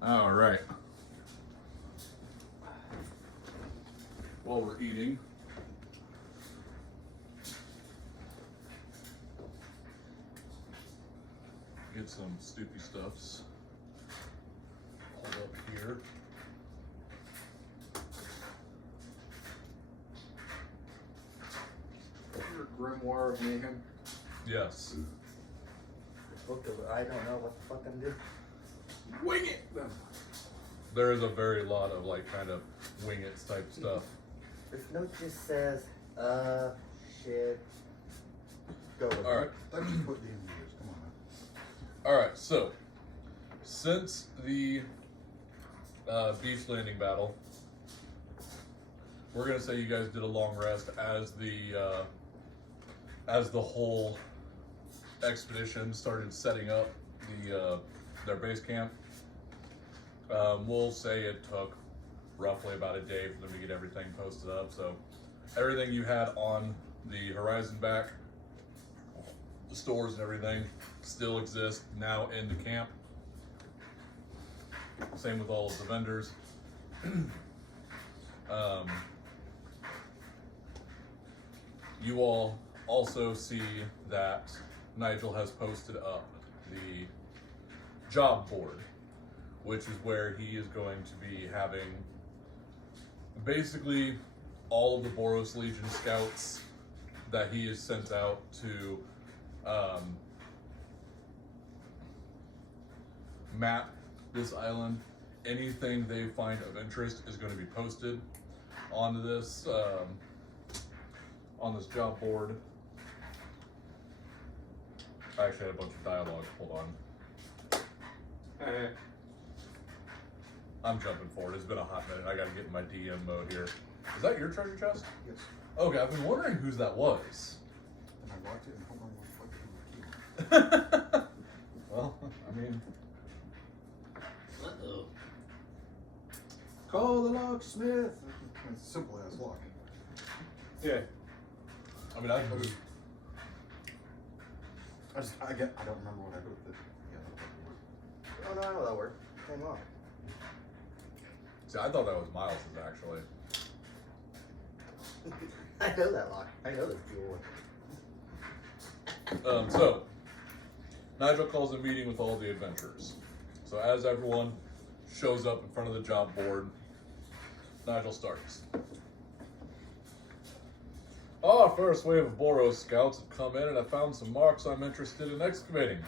All right. While we're eating, get some Stoopy Stuffs pulled up here. Your Grimoire of Mayhem. Yes. Book of I don't know what the fuck I'm doing. Wing it! There is a very lot of like kind of wing it type stuff. This note just says, shit. Go with All right. it. Let's just put the years. Come on now. All right. So since the beach landing battle, we're gonna say you guys did a long rest as the whole expedition started setting up their base camp. We'll say it took roughly about a day for them to get everything posted up. So everything you had on the horizon back, the stores and everything still exist now in the camp. Same with all of the vendors. You all also see that Nigel has posted up the job board, which is where he is going to be having basically all of the Boros Legion scouts that he has sent out to map this island. Anything they find of interest is going to be posted onto this on this job board. I actually had a bunch of dialogue. Hold on. I'm jumping forward. It's been a hot minute. I got to get in my DM mode here. Is that your treasure chest? Yes. Okay, I've been wondering whose that was. And I locked it and hold on one fucking key. Well, I mean, Uh-oh. Call the locksmith. It's a simple ass lock. yeah. I mean, I I don't remember what I wrote with it. Yeah, Oh no, I know that word. Came off. see. I thought that was Miles's actually. I know that lock. I know this fuel one. So, Nigel calls a meeting with all the adventurers. So as everyone shows up in front of the job board, Nigel starts. Our first wave of Boros scouts have come in and have found some marks I'm interested in excavating.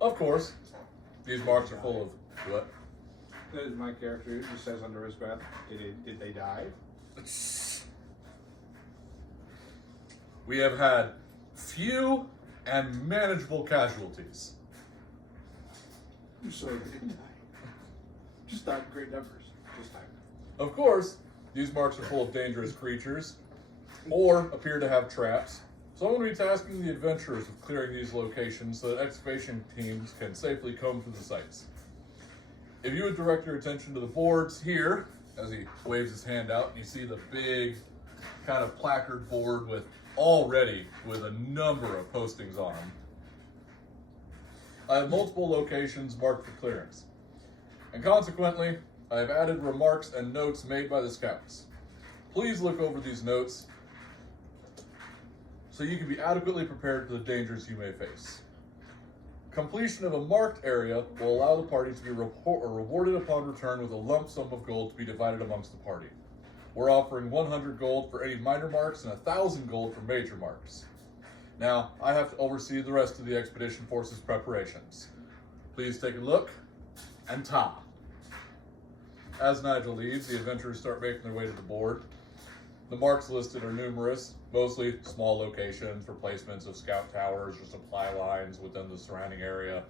Of course, these marks are full of what? That is my character. It just says under his breath, did they die? We have had few and manageable casualties. I'm sorry they didn't die. Just not in great numbers. Just time. Of course, these marks are full of dangerous creatures, or appear to have traps. So I'm going to be tasking the adventurers with clearing these locations so that excavation teams can safely comb through the sites. If you would direct your attention to the boards here, as he waves his hand out, and you see the big kind of placard board with a number of postings on them. I have multiple locations marked for clearance, and consequently, I have added remarks and notes made by the scouts. Please look over these notes so you can be adequately prepared for the dangers you may face. Completion of a marked area will allow the party to be rewarded upon return with a lump sum of gold to be divided amongst the party. We're offering 100 gold for any minor marks and 1,000 gold for major marks. Now, I have to oversee the rest of the expedition force's preparations. Please take a look and ta. As Nigel leads, the adventurers start making their way to the board. The marks listed are numerous, mostly small locations, replacements of scout towers or supply lines within the surrounding area.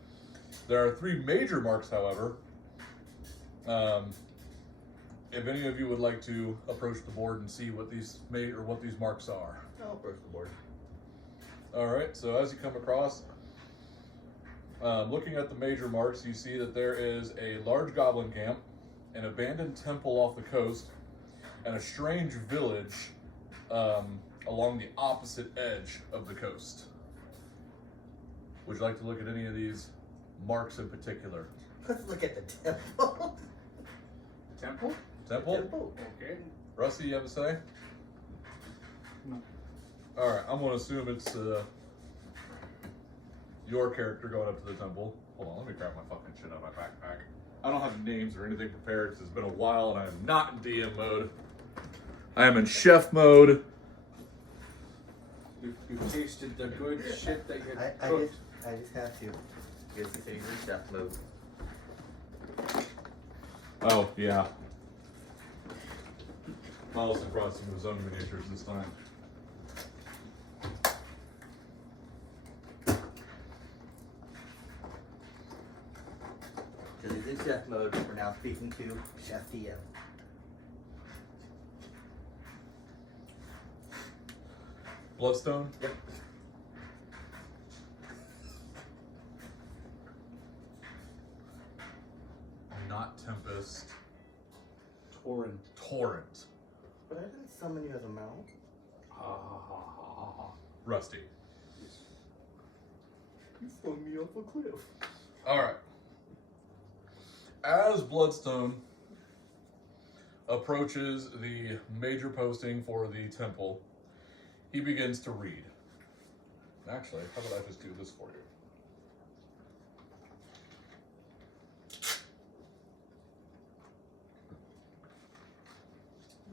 There are 3 major marks, however. If any of you would like to approach the board and see what these marks are. I'll approach the board. All right, so as you come across, looking at the major marks, you see that there is a large goblin camp, an abandoned temple off the coast, and a strange village along the opposite edge of the coast. Would you like to look at any of these marks in particular? Let's look at the temple. Temple? Temple? Temple. Okay. Rusty, you have a say? No. Alright, I'm gonna assume it's your character going up to the temple. Hold on, let me grab my fucking shit out of my backpack. I don't have names or anything prepared because it's been a while and I am not in DM mode. I am in chef mode. You tasted the good shit that you I cooked. just have to. Because he's in chef mode. Oh, yeah. Miles and Frosty with his own miniatures this time. Because he's in chef mode, we're now speaking to Chef DM. Bloodstone? Yep. Not Tempest. Torrent. Torrent. But I didn't summon you as a mount. Ha ha ha ha ha. Rusty. You flung me off a cliff. Alright. As Bloodstone approaches the major posting for the temple, he begins to read. Actually, how about I just do this for you?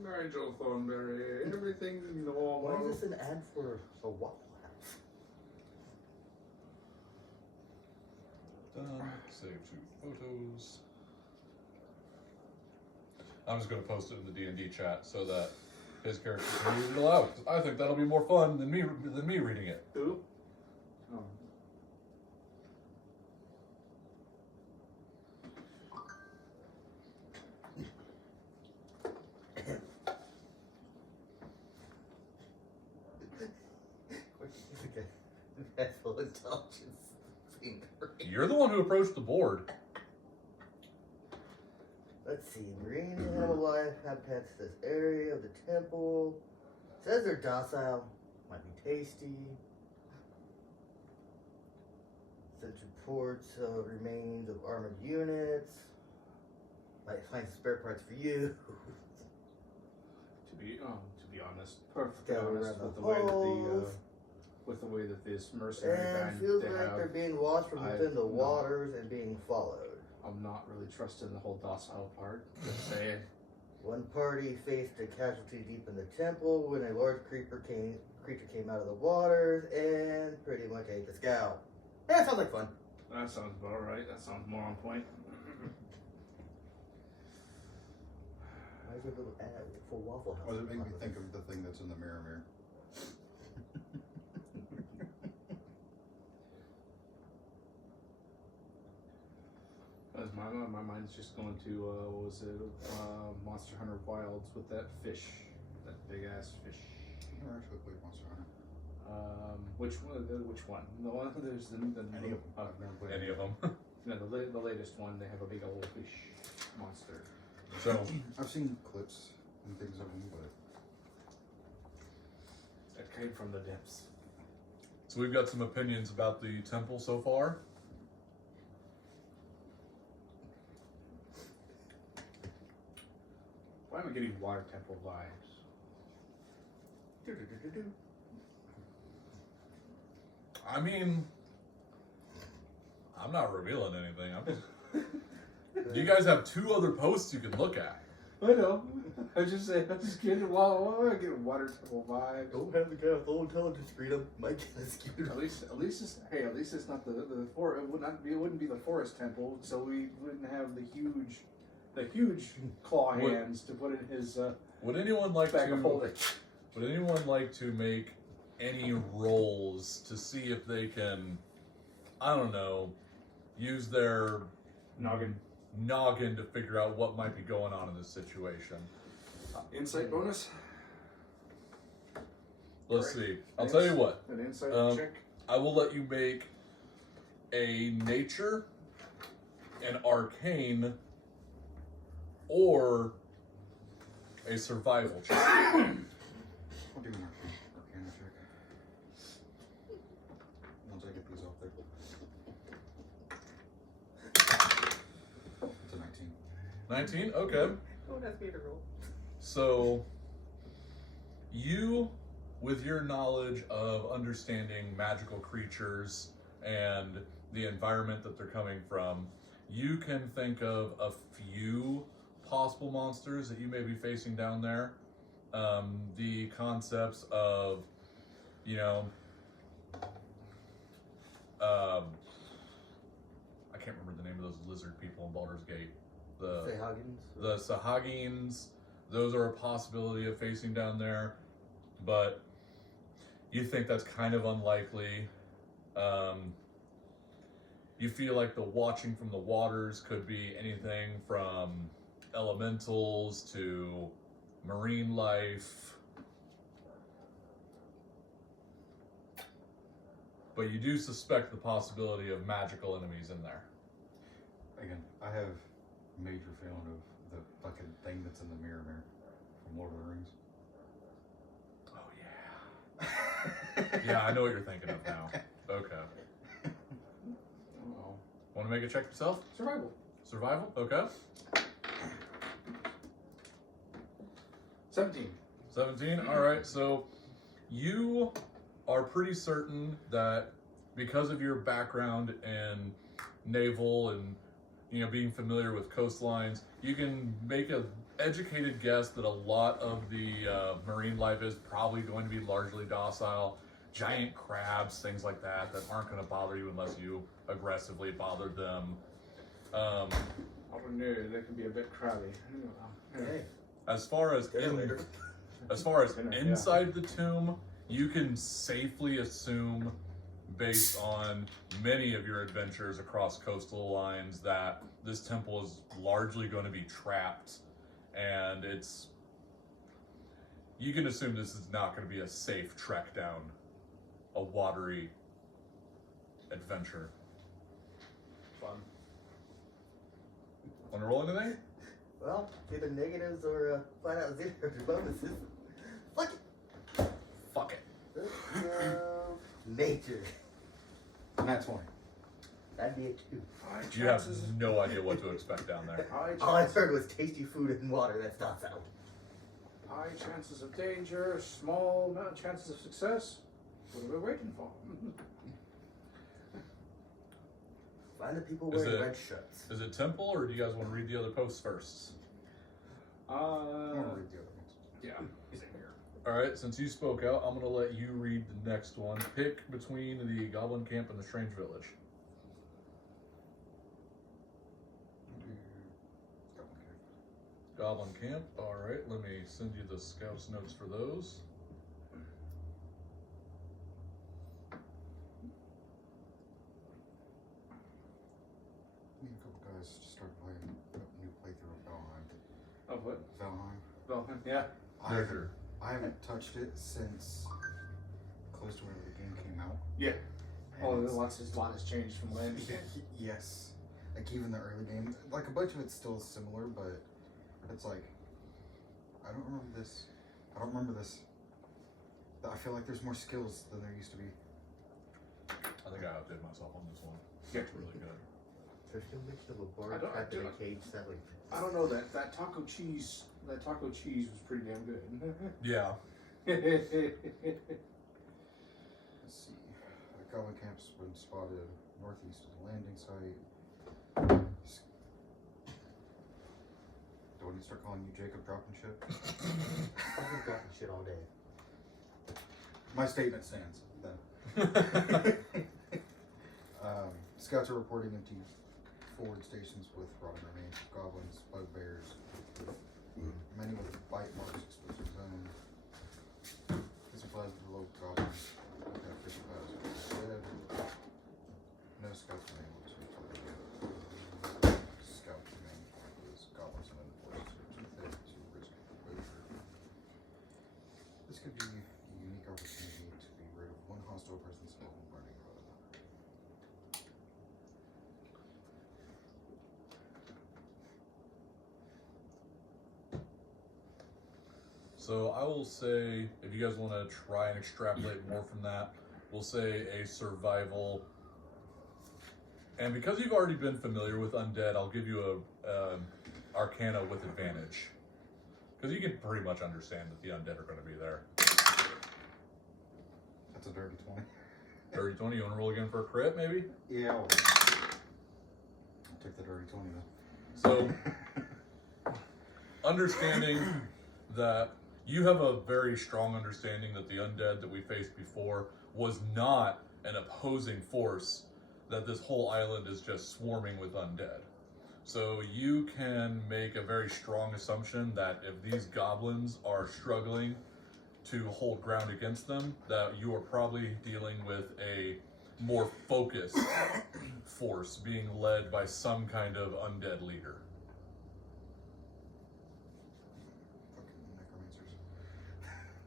Nigel Thornberry, everything's Why normal. is this an ad for a Waffle House? Done. Save 2 photos. I'm just going to post it in the D&D chat so that his character can read it aloud. I think that'll be more fun than me reading it. Who? Oh. Mental intelligence finger. You're the one who approached the board. Let's see. Marine animal life habitats this area of the temple. Says they're docile. Might be tasty. Sent reports of remains of armored units. Might find some spare parts for you. To be honest, perfectly Go honest around with the the way that holes. with the way that this mercenary And band feels they like have, they're being watched from within the no. waters and being followed. I'm not really trusting the whole docile part. Just saying. One party faced a casualty deep in the temple when a large creature came out of the waters and pretty much ate the scout. Yeah, sounds like fun. That sounds about right. That sounds more on point. Why is there a little ad for Waffle House? Well, it made me think of the thing that's in the mirror. As my mind's just going to what was it? Monster Hunter Wilds with that fish, that big ass fish. I've never actually played Monster Hunter. Which one? Which one? The one there's the Any of them. I've never played Any of them. no, the latest one. They have a big old fish monster. So, I've seen clips and things of them, but That came from the depths. so we've got some opinions about the temple so far. Why am I getting water temple vibes? I mean, I'm not revealing anything. I'm just... You guys have 2 other posts you can look at. I know. I just say I'm just getting why I get water temple vibes. Don't have the guy with low intelligence freedom. Might get us skewed. At least it's not the forest. It wouldn't be the forest temple, so we wouldn't have the huge claw hands to put in his Would anyone like bag of to? holding. Would anyone like to make any rolls to see if they can, I don't know, use their noggin to figure out what might be going on in this situation? Insight bonus. Let's Correct. see. I'll tell you what. An insight check. I will let you make a nature, an arcane, or a survival check. I'll do an arcana check. Once I get these off there. 19? Okay. Don't ask me to roll. So, you, with your knowledge of understanding magical creatures and the environment that they're coming from, you can think of a few possible monsters that you may be facing down there. The concepts of, you know, I can't remember the name of those lizard people in Baldur's Gate. The Sahagins, those are a possibility of facing down there, but you think that's kind of unlikely. You feel like the watching from the waters could be anything from elementals to marine life. But you do suspect the possibility of magical enemies in there. Again, I have major feeling of the fucking thing that's in the mirror from Lord of the Rings. Oh yeah. Yeah, I know what you're thinking of now. Okay. Oh. Want to make a check yourself? Survival. Survival? Okay. 17. 17? Alright, so you are pretty certain that because of your background in naval and, you know, being familiar with coastlines, you can make an educated guess that a lot of the marine life is probably going to be largely docile. Giant crabs, things like that, that aren't going to bother you unless you aggressively bother them. Oh no, that can be a bit crabby. Hey, As far as inside the tomb, you can safely assume, based on many of your adventures across coastal lines, that this temple is largely going to be trapped, and you can assume this is not going to be a safe trek down a watery adventure. Fun. Want to roll anything? well, either negatives or find out zeros or bonuses. Fuck it. Fuck it. Nature. And that's 20. That'd be a 2. You have no idea what to expect down there. All I heard was tasty food and water that's docile. High chances of danger, small amount of chances of success. What are we waiting for? Find the people Is wearing it- red shirts. Is it temple, or do you guys want to read the other posts first? I want to read the other ones. Yeah, he's in here. Alright, since you spoke out, I'm going to let you read the next one. Pick between the Goblin Camp and the Strange Village. Goblin Camp. Alright, let me send you the Scouts notes for those. Me and a couple guys just started playing a new playthrough of Valheim. Oh, what? Valheim. Well, yeah. I haven't touched it since close to whenever the game came out. Yeah. And Oh, it's- a lot has changed from when. Yes. Like even the early game, like a bunch of it's still similar, but it's like I don't remember this. I don't remember this. I feel like there's more skills than there used to be. I think I outdid myself on this one. Yeah. It's really good. There's no mention of a I bar don't- trapped in a I- cage selling. I don't know that taco cheese. That taco cheese was pretty damn good. Yeah. Let's see. The Goblin camp's been spotted northeast of the landing site. Do I need to start calling you Jacob dropping shit? I've been dropping shit all day. My statement stands then. Scouts are reporting empty forward stations with rotting remains of goblins, bugbears, many with bite marks exposed to the zone. This applies to the local goblins. Okay, official battles are dead. No scouts were able to scout the main camp as goblins and unforced are too thick to risk exposure. This could be a unique opportunity to be rid of one hostile presence while learning about another. So I will say, if you guys want to try and extrapolate more from that, we'll say a survival. And because you've already been familiar with undead, I'll give you Arcana with advantage. Because you can pretty much understand that the undead are going to be there. That's a dirty 20. Dirty 20, you want to roll again for a crit, maybe? Yeah, I'll take the dirty 20 then. So, understanding that you have a very strong understanding that the undead that we faced before was not an opposing force, that this whole island is just swarming with undead. So you can make a very strong assumption that if these goblins are struggling to hold ground against them, that you are probably dealing with a more focused force being led by some kind of undead leader. Fucking necromancers.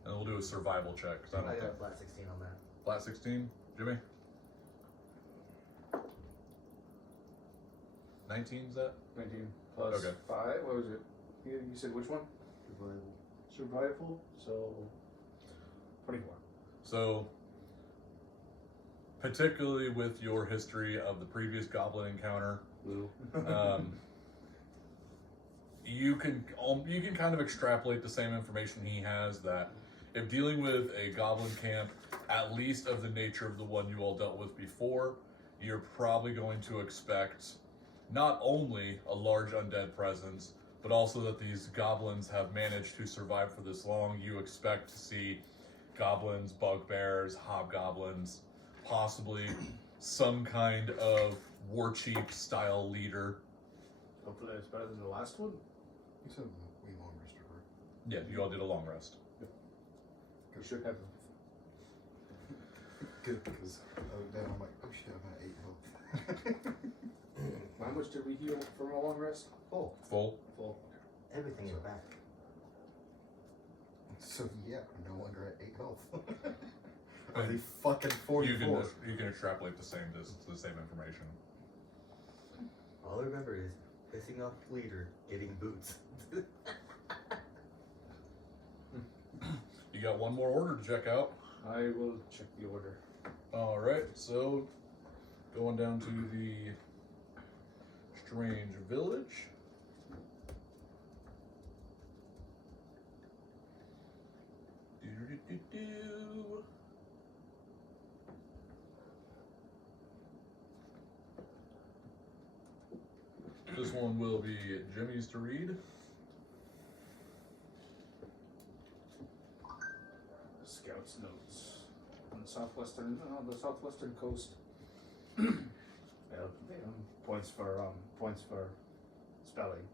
And we'll do a survival check. 'Cause I I don't got a think. flat 16 on that. Flat 16, Jimmy? 19 is that? 19 plus Okay. 5. What was it? You said which one? Survival. Survival. So 24. So, particularly with your history of the previous goblin encounter, you can kind of extrapolate the same information he has, that if dealing with a goblin camp, at least of the nature of the one you all dealt with before, you're probably going to expect not only a large undead presence, but also that these goblins have managed to survive for this long. You expect to see goblins, bugbears, hobgoblins, possibly some kind of war chief style leader. Hopefully it's better than the last one. You said we long rested, right? Yeah, you all did a long rest. We should have. Good, because then I'm like, oh shit, I'm at 8 health. How much did we heal from a long rest? Oh, Full. Full. everything in the back. So yeah, I'm no longer at 8 health. Only fucking 44. You can extrapolate the same information. All I remember is pissing off the leader, getting boots. You got one more order to check out. I will check the order. All right, so going down to the strange village. Do-do-do-do-do. This one will be Jimmy's to read. Scouts notes on the southwestern coast. Points for spelling.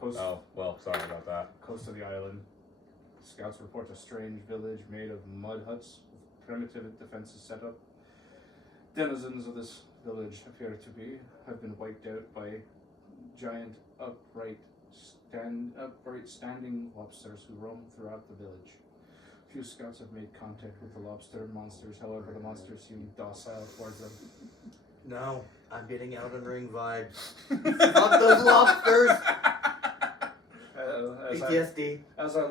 Coast. Oh, well, sorry about that. Coast of the island. Scouts report a strange village made of mud huts with primitive defenses set up. Denizens of this village appear to have been wiped out by giant upright standing lobsters who roam throughout the village. Few scouts have made contact with the lobster monsters, however the monsters seem docile towards them. No, I'm getting Elden Ring vibes. Fuck those lobsters! PTSD. As I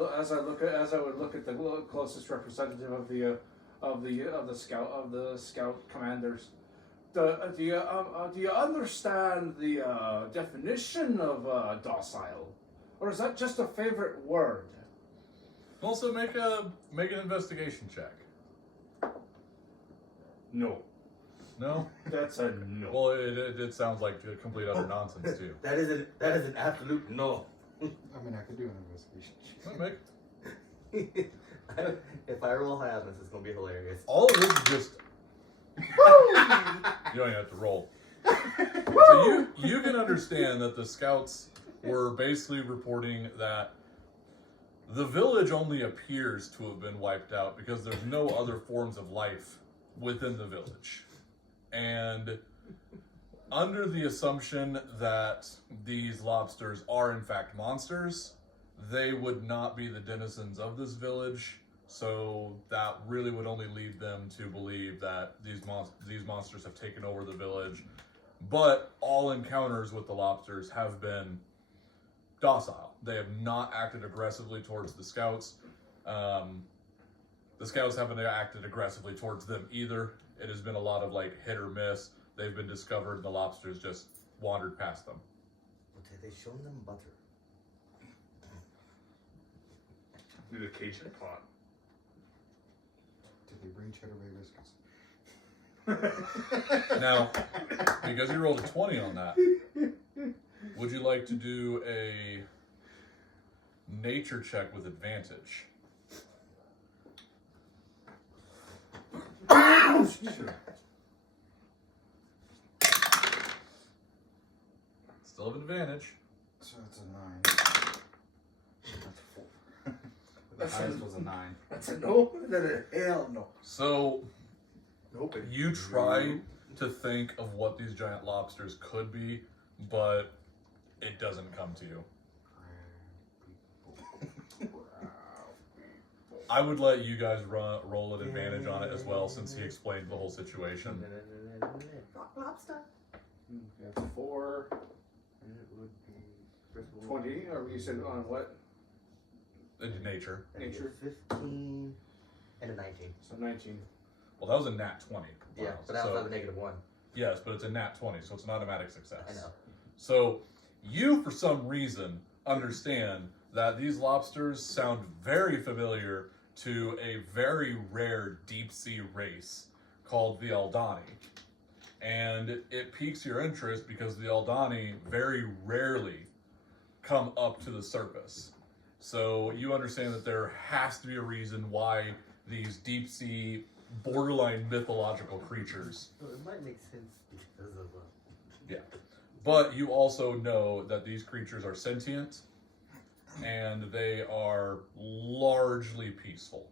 would look at the closest representative of the scout commanders. Do you understand the definition of docile, or is that just a favorite word? Also, make an investigation check. No. No? That's a no. Well, it sounds like complete utter nonsense too. That is an absolute no. I mean, I could do an investigation. Well, make- If I roll high on this, it's gonna be hilarious. All of this is just. You don't even have to roll. So you can understand that the scouts were basically reporting that the village only appears to have been wiped out because there's no other forms of life within the village. And under the assumption that these lobsters are in fact monsters, they would not be the denizens of this village. So that really would only lead them to believe that these monsters have taken over the village. But all encounters with the lobsters have been docile. They have not acted aggressively towards the scouts. The scouts haven't acted aggressively towards them either. It has been a lot of like hit or miss. They've been discovered and the lobsters just wandered past them. But have they shown them butter? Do the Cajun pot. Did they bring cheddar bay biscuits? Now, because you rolled a 20 on that, would you like to do a nature check with advantage? Sure. Still have advantage. So it's a 9. That's 4. The highest was a 9. That's a no. Then a hell no. So Nope. you try to think of what these giant lobsters could be, but it doesn't come to you. I would let you guys roll an advantage on it as well, since he explained the whole situation. Rock lobster. That's 4. And it would be first of all, 20. Or you said on what? Nature. that'd be a Nature. 15 and a 19. So 19. Well, that was a nat 20. Yeah, Wow. but I also So- have a -1. yes, but it's a nat 20, so it's an automatic success. I know. So you, for some reason, understand that these lobsters sound very familiar to a very rare deep sea race called the Aldani. And it piques your interest because the Aldani very rarely come up to the surface. So you understand that there has to be a reason why these deep sea, borderline mythological creatures. So it might make sense because of Yeah. But you also know that these creatures are sentient and they are largely peaceful.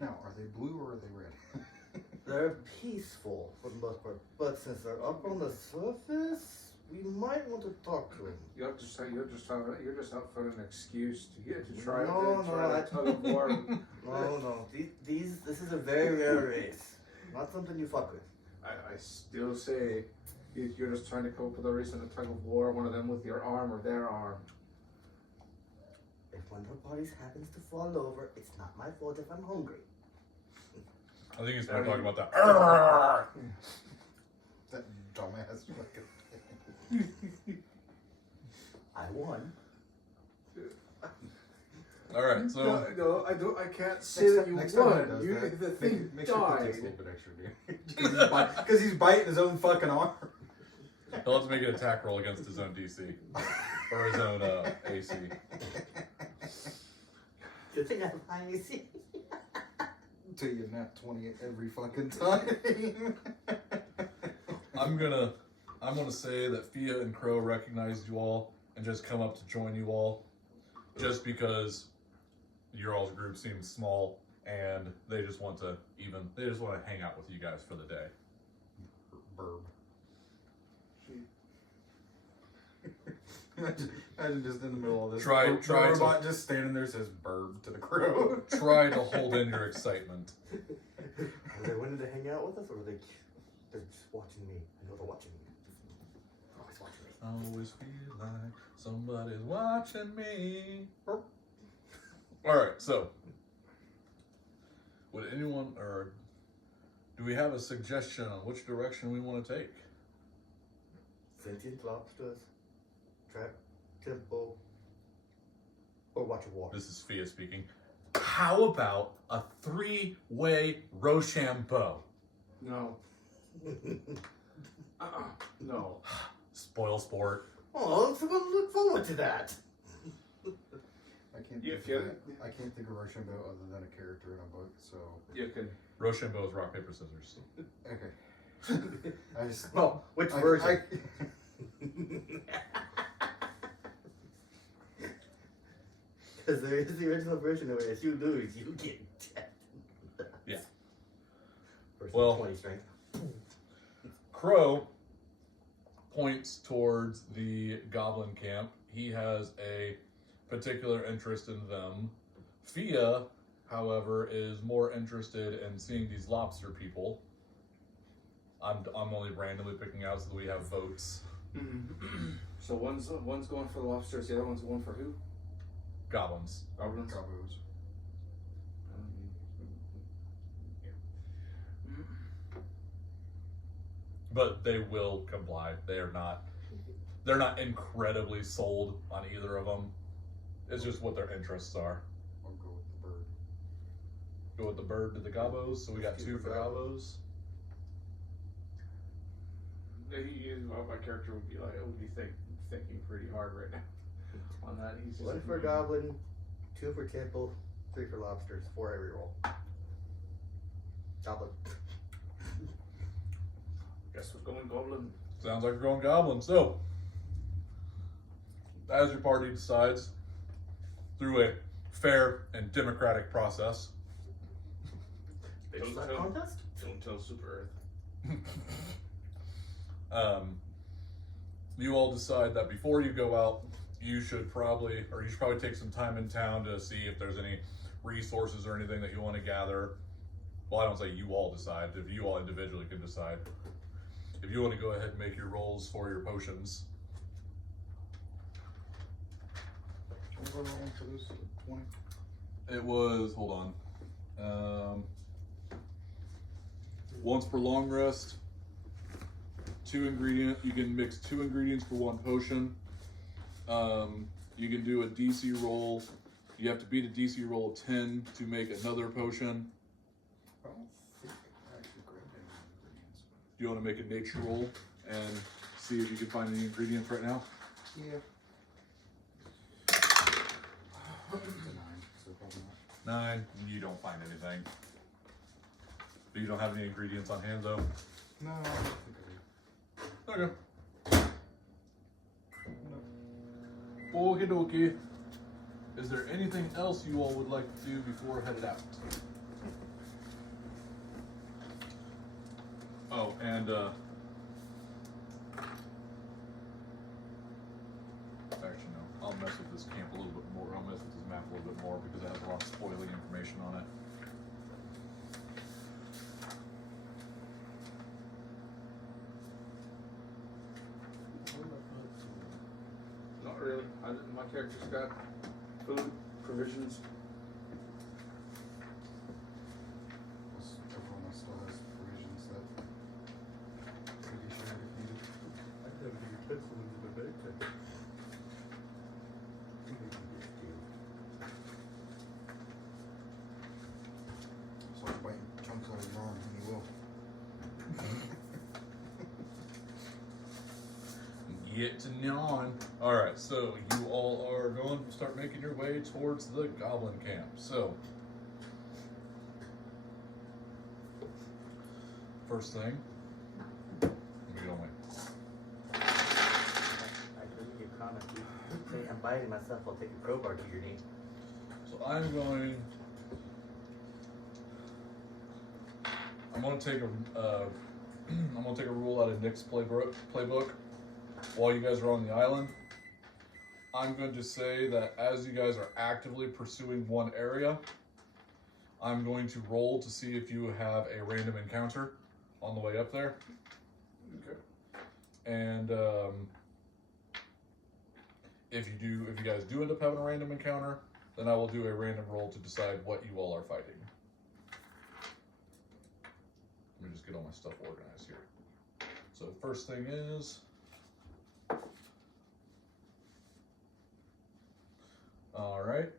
Now, are they blue or are they red? They're peaceful for the most part, but since they're up on the surface, we might want to talk to them. You're just out for an excuse to get to try No, try no, to tug of war. No, this is a very rare race. Not something you fuck with. I still say you're just trying to come up with a reason to tug of war, one of them with your arm or their arm. If one of our bodies happens to fall over, it's not my fault if I'm hungry. I think he's been talking about that. That dumbass fucking. I won. All right, so No, I don't. I can't say that you Next time he won. does You, that, the thing make sure he died. takes a little bit extra, dude. Because he's biting his own fucking arm. he'll have to make an attack roll against his own DC or his own AC. Good thing I have high AC. Till you nat 20 every fucking time. I'm gonna say that Fia and Crow recognized you all and just come up to join you all, just because your all's group seems small and they just want to hang out with you guys for the day. Burb. Imagine just in the middle of this. Try the to- robot just standing there says burb to the crow. Try to hold in your excitement. Are they wanting to hang out with us, or are they're just watching me? I know they're watching me. They're always watching me. I always feel like somebody's watching me. Alright, so would anyone, or do we have a suggestion on which direction we want to take? Sentient lobsters, trap, temple, or watch a war. This is Fia speaking. How about a 3-way Rochambeau? No. No. Spoil sport. Oh, so we'll look forward to that. I can't think of Rochambeau other than a character in a book, so You can. Rochambeau is rock, paper, scissors. okay. I just Well, which version? Because there is the original version where if you lose, you get dead. Yeah. Versus Well- 20 strength. Crow points towards the goblin camp. He has a particular interest in them. Fia, however, is more interested in seeing these lobster people. I'm only randomly picking out so that we have votes. So one's going for the lobsters, the other one's going for who? Goblins. Goblins. Combos. but they will comply. They're not incredibly sold on either of them. It's just what their interests are. I'll go with the bird. Go with the bird to the gobos. So we got 2 for gobos. My character would be thinking pretty hard right now on that. He's just 1 for goblin, 2 for temple, 3 for lobsters, 4 every roll. Goblin. Guess we're going goblin. Sounds like we're going goblin. So, as your party decides, through a fair and democratic process, Is that contest? Don't tell Super Earth. you all decide that before you go out, you should probably take some time in town to see if there's any resources or anything that you want to gather. Well, I don't say you all decide. If you all individually can decide. If you want to go ahead and make your rolls for your potions. What was our one for this? 20? It was, hold on. Once per long rest. 2 ingredient. You can mix 2 ingredients for 1 potion. You can do a DC roll. You have to beat a DC roll of 10 to make another potion. I don't think I actually grabbed any ingredients. Do you want to make a nature roll and see if you can find any ingredients right now? Yeah. It's a 9, so probably not. 9. You don't find anything. But you don't have any ingredients on hand though? No, I don't think I do. Okay. Okie dokie. Is there anything else you all would like to do before headed out? Oh, and actually no, I'll mess with this camp a little bit more. I'll mess with this map a little bit more because it has a lot of spoiling information on it. Not really. My character's got food, provisions. Everyone still has provisions that could be shared if needed. I have the utensils in the backpack. Start biting chunks out of your arm, and you will. Get to yawn. Alright, so you all are going to start making your way towards the goblin camp. So, first thing, let me go away. I couldn't give comment. You say I'm biting myself, I'll take a crowbar to your knee. So I'm going to take a rule out of Nick's playbook while you guys are on the island. I'm going to say that as you guys are actively pursuing one area, I'm going to roll to see if you have a random encounter on the way up there. Okay. And if you guys do end up having a random encounter, then I will do a random roll to decide what you all are fighting. Let me just get all my stuff organized here. So first thing is, all right.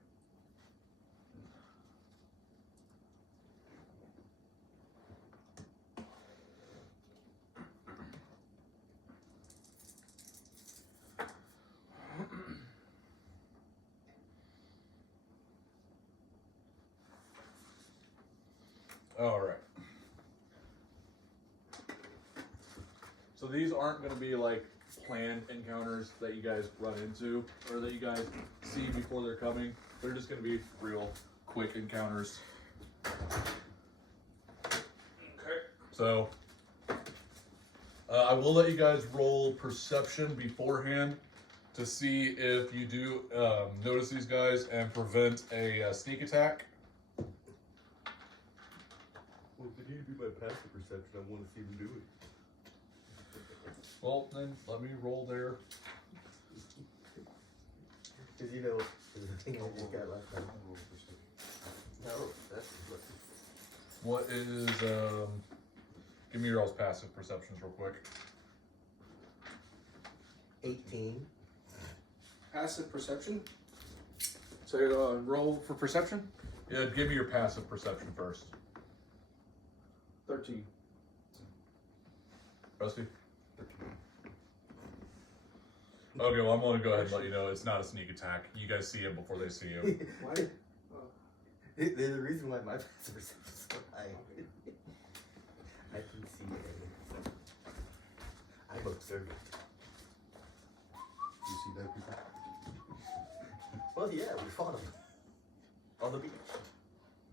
All right. So these aren't going to be like planned encounters that you guys run into or that you guys see before they're coming. They're just going to be real quick encounters. Okay. So I will let you guys roll perception beforehand to see if you do notice these guys and prevent a sneak attack. Well, if they need to be my passive perception, I want to see them do it. Well, then let me roll there. Because you know, the thing I just got last time. No, that's what. What is Give me your all's passive perceptions real quick. 18. Passive perception. So roll for perception. Yeah, give me your passive perception first. 13. Rusty? Okay, well, I'm going to go ahead and let you know it's not a sneak attack. You guys see him before they see you. Why? There's a reason why my passive perception is so high. I can see it. I'm observant. You see dead people? Well, yeah, we fought them. On the beach.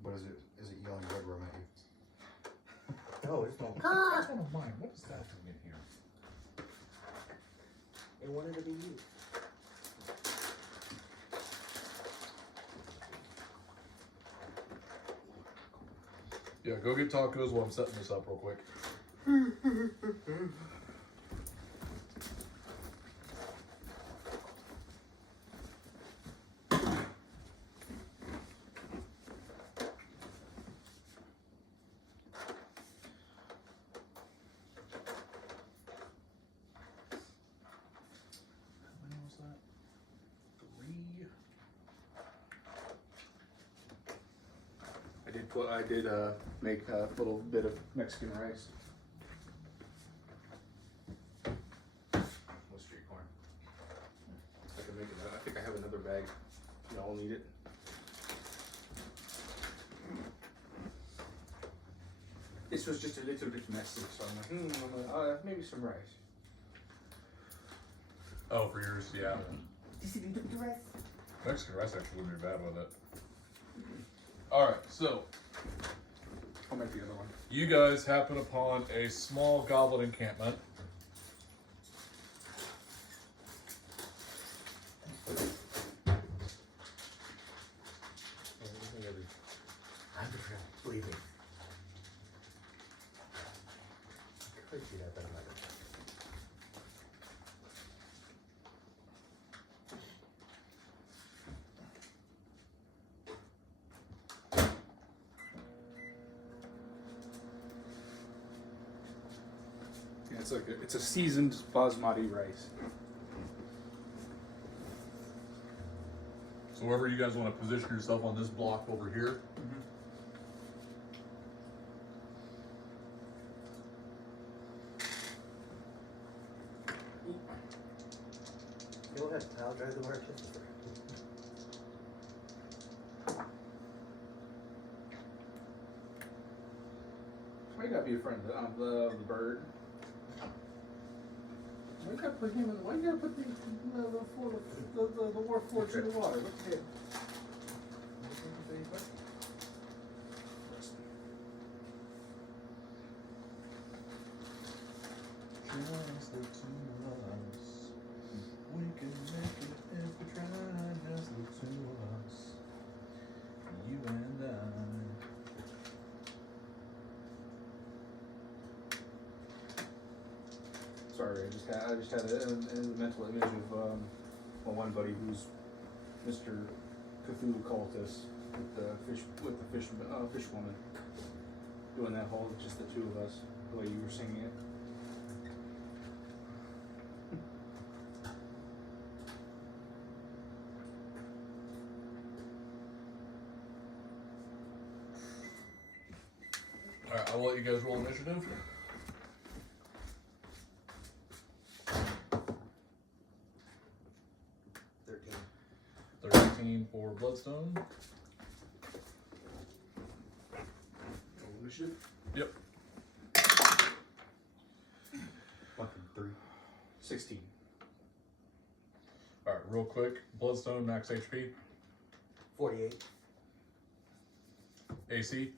What is it? Is it yelling red rum at you? No, it's not. I don't mind. What is that doing in here? It wanted to be used. Yeah, go get tacos while I'm setting this up real quick. When was that? 3. I did make a little bit of Mexican rice. With street corn. I can make it. I think I have another bag. Y'all need it. This was just a little bit messy, so I'm like, maybe some rice. Oh, for yours, yeah. Did you see the rest? Mexican rice actually wouldn't be bad with it. Alright, so I'll make the other one. you guys happen upon a small goblin encampment. I'm different. Believe me. I could see that, but I'm not gonna. Yeah, it's a seasoned basmati rice. So wherever you guys want to position yourself on this block over here. Go ahead. I'll drive the work. Why you gotta be a friend of the bird? Why you gotta put him in? Why you gotta put the warforged in the water? What's it? Just the two of us. We can make it if we try. Just the two of us. You and I. Sorry, I just had a mental image of my one buddy who's Mr. Cthulhu cultist with the fish woman doing that whole just the two of us the way you were singing it. Alright, I'll let you guys roll initiative. $13. 13 for Bloodstone. Initiative? Yep. Fucking 3. 16. Alright, real quick. Bloodstone, max HP. 48. AC.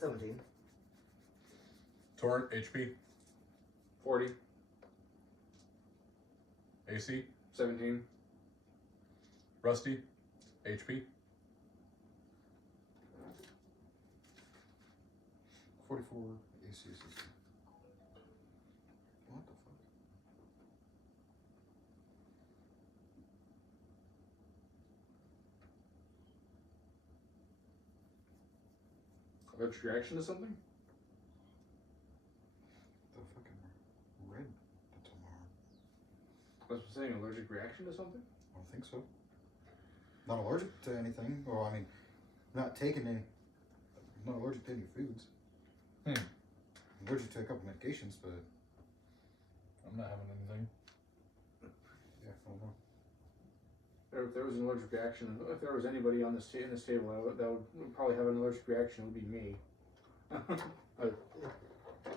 17. Torrent, HP. 40. AC. 17. Rusty, HP. 44 AC 60. What the fuck? Electric reaction to something? What's it saying? Allergic reaction to something? I don't think so. Not allergic to anything. Well, I mean, not taking any. Not allergic to any foods. I'm allergic to a couple medications, but I'm not having anything. yeah, I don't know. If there was an allergic reaction, if there was anybody on this in this table that would probably have an allergic reaction, it would be me.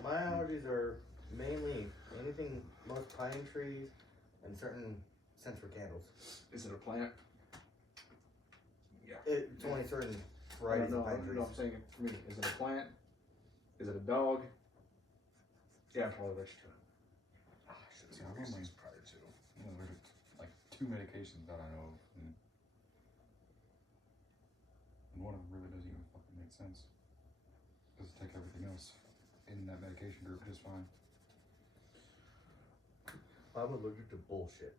My allergies are mainly anything, most pine trees, and certain scents for candles. Is it a plant? It's only certain I varieties don't of know. pine trees. No, I'm saying it for me. Is it a plant? Is it a dog? Yeah, I'm probably allergic to it. See, I'm only prior to. I'm allergic to like 2 medications that I know of, and one of them really doesn't even fucking make sense. Because take everything else in that medication group just fine. I'm allergic to bullshit.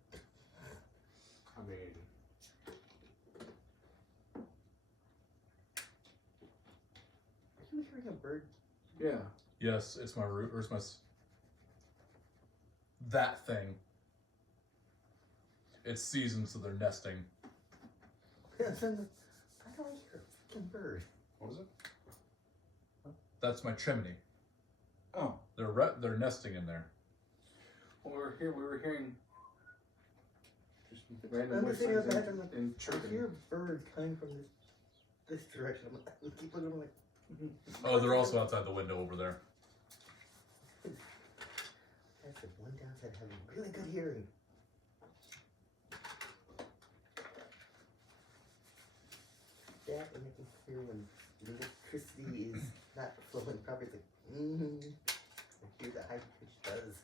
I mean, Are you hearing a bird? yeah. Yes, it's my root, or it's my. That thing. It's season, so they're nesting. I don't hear a freaking bird. What is it? That's my chimney. Oh, They're nesting in there. When we were here, we were hearing just I'm random just thinking whistles of that, I'm like, and I chirping. hear a bird coming from this direction. I'm like, I keep looking, I'm like, Oh, they're also outside the window over there. that's the one downside of having really good hearing. That and making clear when the electricity is not flowing properly. It's like, I hear the high pitched buzz.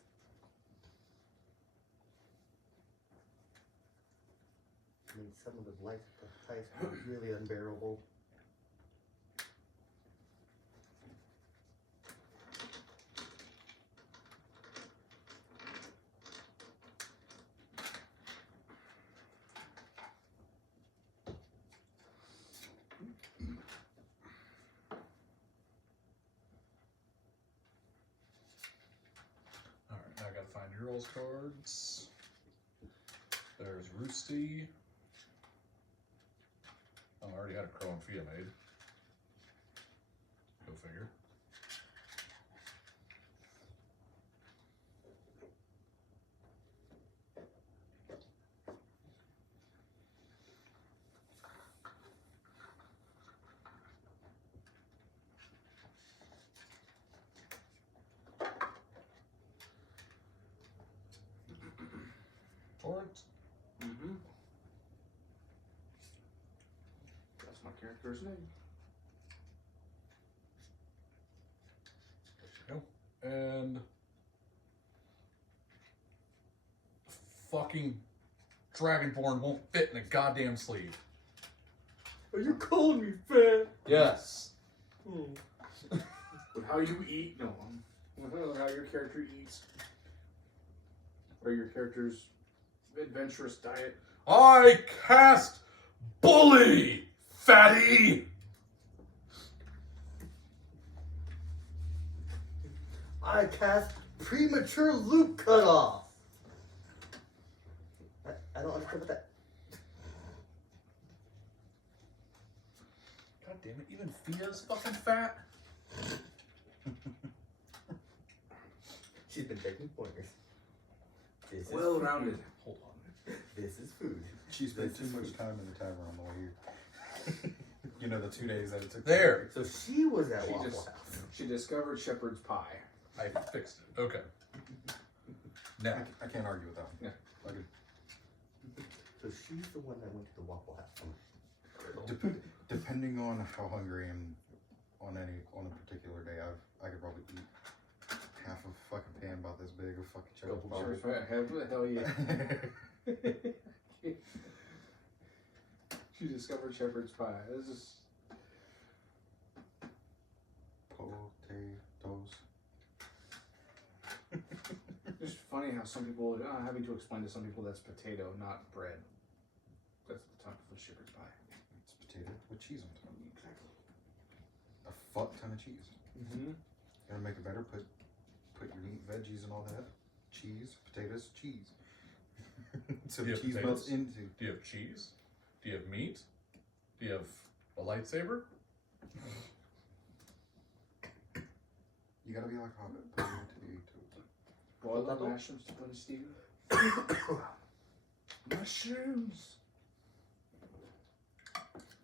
I mean, some of the lights at the place are really unbearable. Alright, now I gotta find your all's cards. There's Roosty. Oh, I already had a Crow and Fia made. Go figure. Torrent. Mm-hmm. That's my character's name. There you go. And fucking Dragonborn won't fit in a goddamn sleeve. Are you calling me fat? Yes. With how you eat, no. With how your character eats. Or your character's adventurous diet. I cast Bully, fatty! I cast premature loop cutoff. I don't understand what that. God damn it, even Fia's fucking fat? She's been taking pointers. This is Well food. rounded. Hold on. This is food. she spent too much time in the tavern on the way here. You know, the 2 days that it took. There. So she was at She Waffle just- House. She discovered shepherd's pie. I fixed it. Okay. Now, I can't argue with that one. Yeah. I could, So she's the one that went to the Waffle House. depending on how hungry I am on a particular day, I could probably eat half a fucking pan about this big of fucking Couple shepherd's shepherd's pie. Hell yeah. She discovered shepherd's pie. This is potatoes. just funny how some people having to explain to some people that's potato, not bread. That's the top of a shepherd's pie. It's potato with cheese on top. Exactly. A fuck ton of cheese. Mm-hmm. Gotta make it better. Put your meat, veggies, and all that. Cheese, potatoes, cheese. So Do you the have cheese melts potatoes? into. Do you have cheese? Do you have meat? Do you have a lightsaber? You gotta be like Hobbit. Potatoes. Boiled Potato? mushrooms to put Steve. Mushrooms.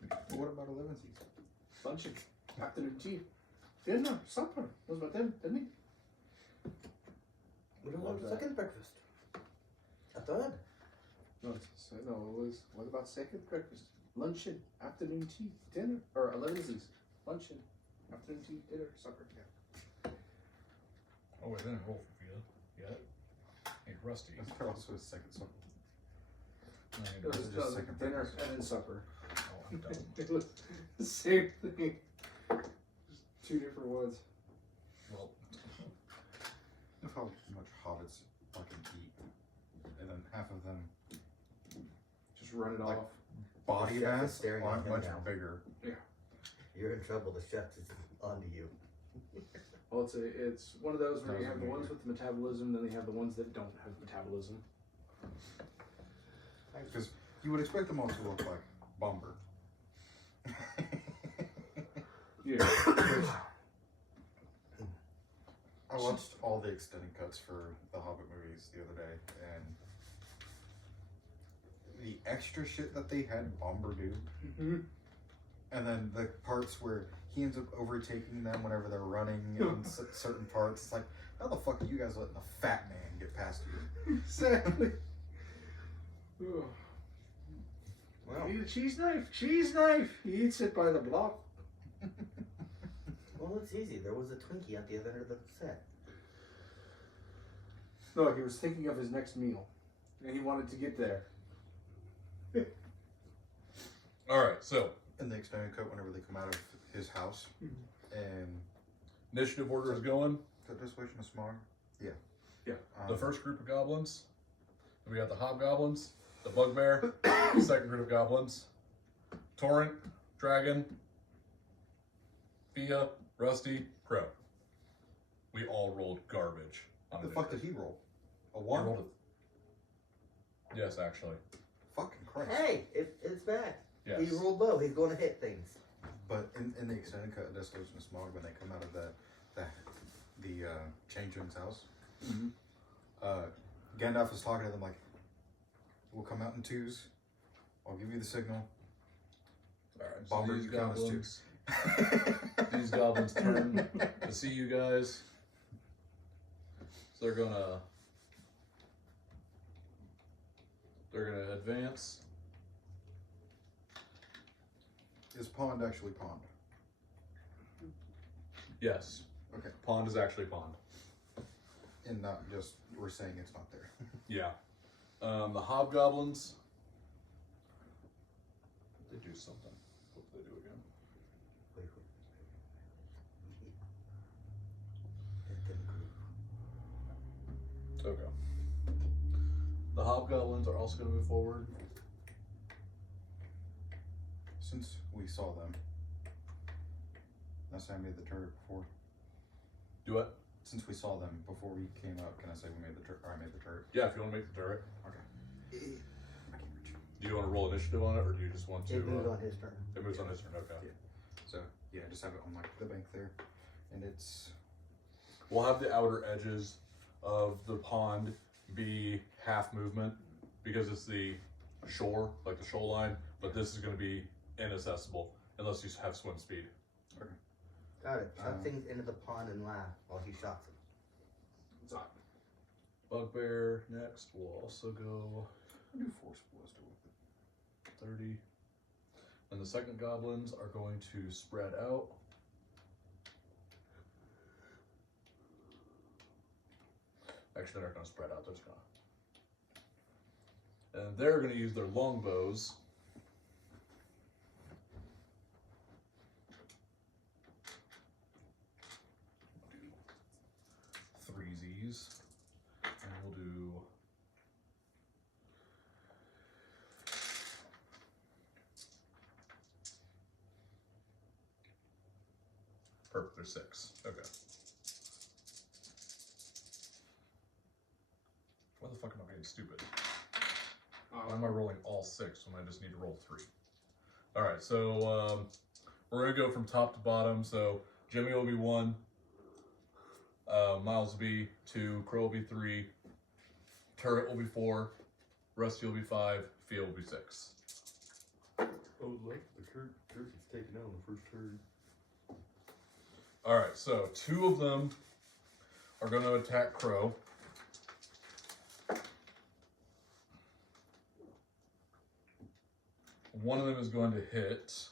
But what about 11sies? Bunch of afternoon tea. Dinner, supper. What about them, didn't he? We don't Love have a that. second breakfast. A third. No, no, it was, what about second breakfast? Luncheon, afternoon tea, dinner. Or 11sies. Luncheon, afternoon tea, dinner, supper. Yeah. Oh, wait, then roll for you. Yet. Hey, Rusty. Is there also a second supper? It was just just second dinner breakfast? and then supper. Oh, I'm dumb. It was the same thing. Just two different ones. Well, Of how much hobbits fucking eat. And then half of them Just run it Like- off. body The chef is mass staring are at him much now. bigger. You're in trouble. The chef is onto you. Well, it's one of those where you Doesn't have the make ones it. with the metabolism, then you have the ones that don't have metabolism. Because you would expect them all to look like Bumber. Yeah. I watched all the extended cuts for the Hobbit movies the other day, and the extra shit that they had Bomber do, Mm-hmm. and then the parts where he ends up overtaking them whenever they're running in certain parts. It's like, how the fuck are you guys letting a fat man get past you? Exactly. Oh. Well, Need a cheese knife. Cheese knife. He eats it by the block. well, it's easy. There was a Twinkie at the other end of the set. No, he was thinking of his next meal, and he wanted to get there. all right. So In the extended cut, whenever they come out of his house, and initiative order is going. the dissolution of smog. Yeah. Yeah. The first group of goblins. We got the hobgoblins, the bugbear, the second group of goblins, torrent, dragon, Fia, Rusty, Crow. We all rolled garbage. On The fuck did he roll? A You one? rolled a- Yes, actually. Fucking Christ. Hey, it's back. Yes. He rolled low. He's going to hit things. But in the extended cut of Dissolution of Smog, when they come out of the Changeling's house, Mhm. Gandalf is talking to them like, "We'll come out in twos. I'll give you the signal." All right. So Bomber, these you count as two. goblins. These goblins turn to see you guys. So they're gonna advance. Is pond actually pond? Yes. Okay. Pond is actually pond. And not just we're saying it's not there. Yeah. The hobgoblins. They do something. What do they do again? Okay. The hobgoblins are also going to move forward. Since we saw them, that's how I made the turret before. Do what? Since we saw them before we came up, can I say we made the turret? Or I made the turret. Yeah, if you want to make the turret. Okay. I can't reach. Do you want to roll initiative on it, or do you just want to? It moves on his turn. It moves on his turn. Okay. Yeah. So yeah, just have it on like the bank there, and it's We'll have the outer edges of the pond be half movement because it's the shore, like the shoreline. But this is going to be inaccessible unless you have swim speed. Got it. Chuck things into the pond and laugh while he shots them. It's on. Bugbear next will also go I do force blows to it. 30. And the second goblins are going to spread out. Actually, they're not going to spread out. They're just going to. And they're going to use their longbows. Threesies. And we'll do. Perfect, there's 6. Okay. Why the fuck am I being stupid? Why am I rolling all 6 when I just need to roll 3? All right, so we're gonna go from top to bottom. So Jimmy will be 1, Miles will be 2, Crow will be 3, Turret will be 4, Rusty will be 5, Fia will be 6. Oh, look, the Kirk is taken out on the first turn. All right, so 2 of them are going to attack Crow. One of them is going to hit.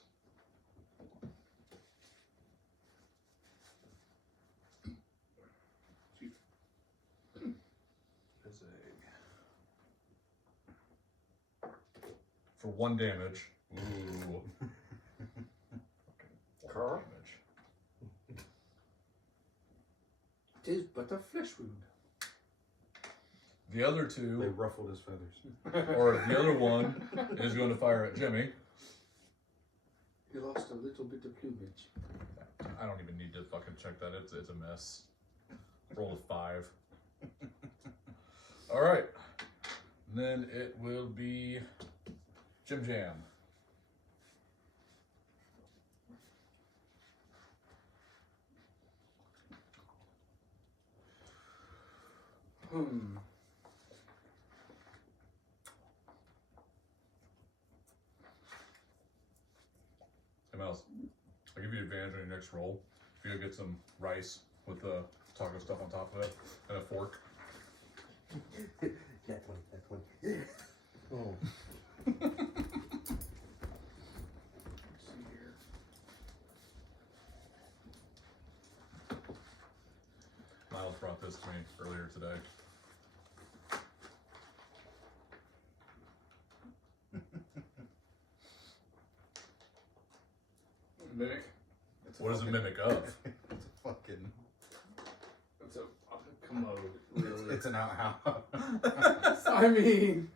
For 1 damage. Ooh. Carl? Damage. Tis but a flesh wound. The other They 2, ruffled his feathers. or the other one, is going to fire at Jimmy. He lost a little bit of plumage. I don't even need to fucking check that. It's a mess. Roll a 5. All right. Then it will be Jim Jam. Hey Miles, I'll give you advantage on your next roll. If you get some rice with the taco stuff on top of it and a fork. That one. Oh. Let's see here. Miles brought this to me earlier today. Mimic. What is a mimic of? It's a fucking. It's a commode, really. It's an outhouse. I mean,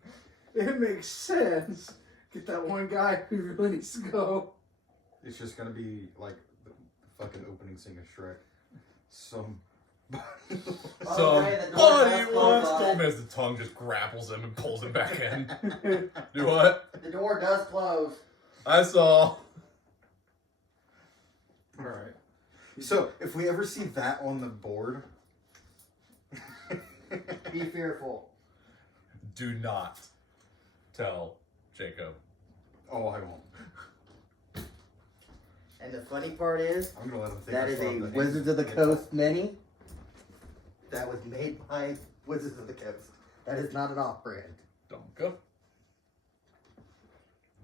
it makes sense. Get that one guy who really needs to go. It's just gonna be like the fucking opening scene of Shrek. Somebody once told me as the tongue just grapples him and pulls him back in. Do what? The door does close. I saw. Alright. So, if we ever see that on the board. Be fearful. Do not tell Jacob. Oh, I won't. And the funny part is, I'm gonna let him think that I is saw a the Wizards of the Coast mini. That was made by Wizards of the Coast. That is not an off-brand. Donka.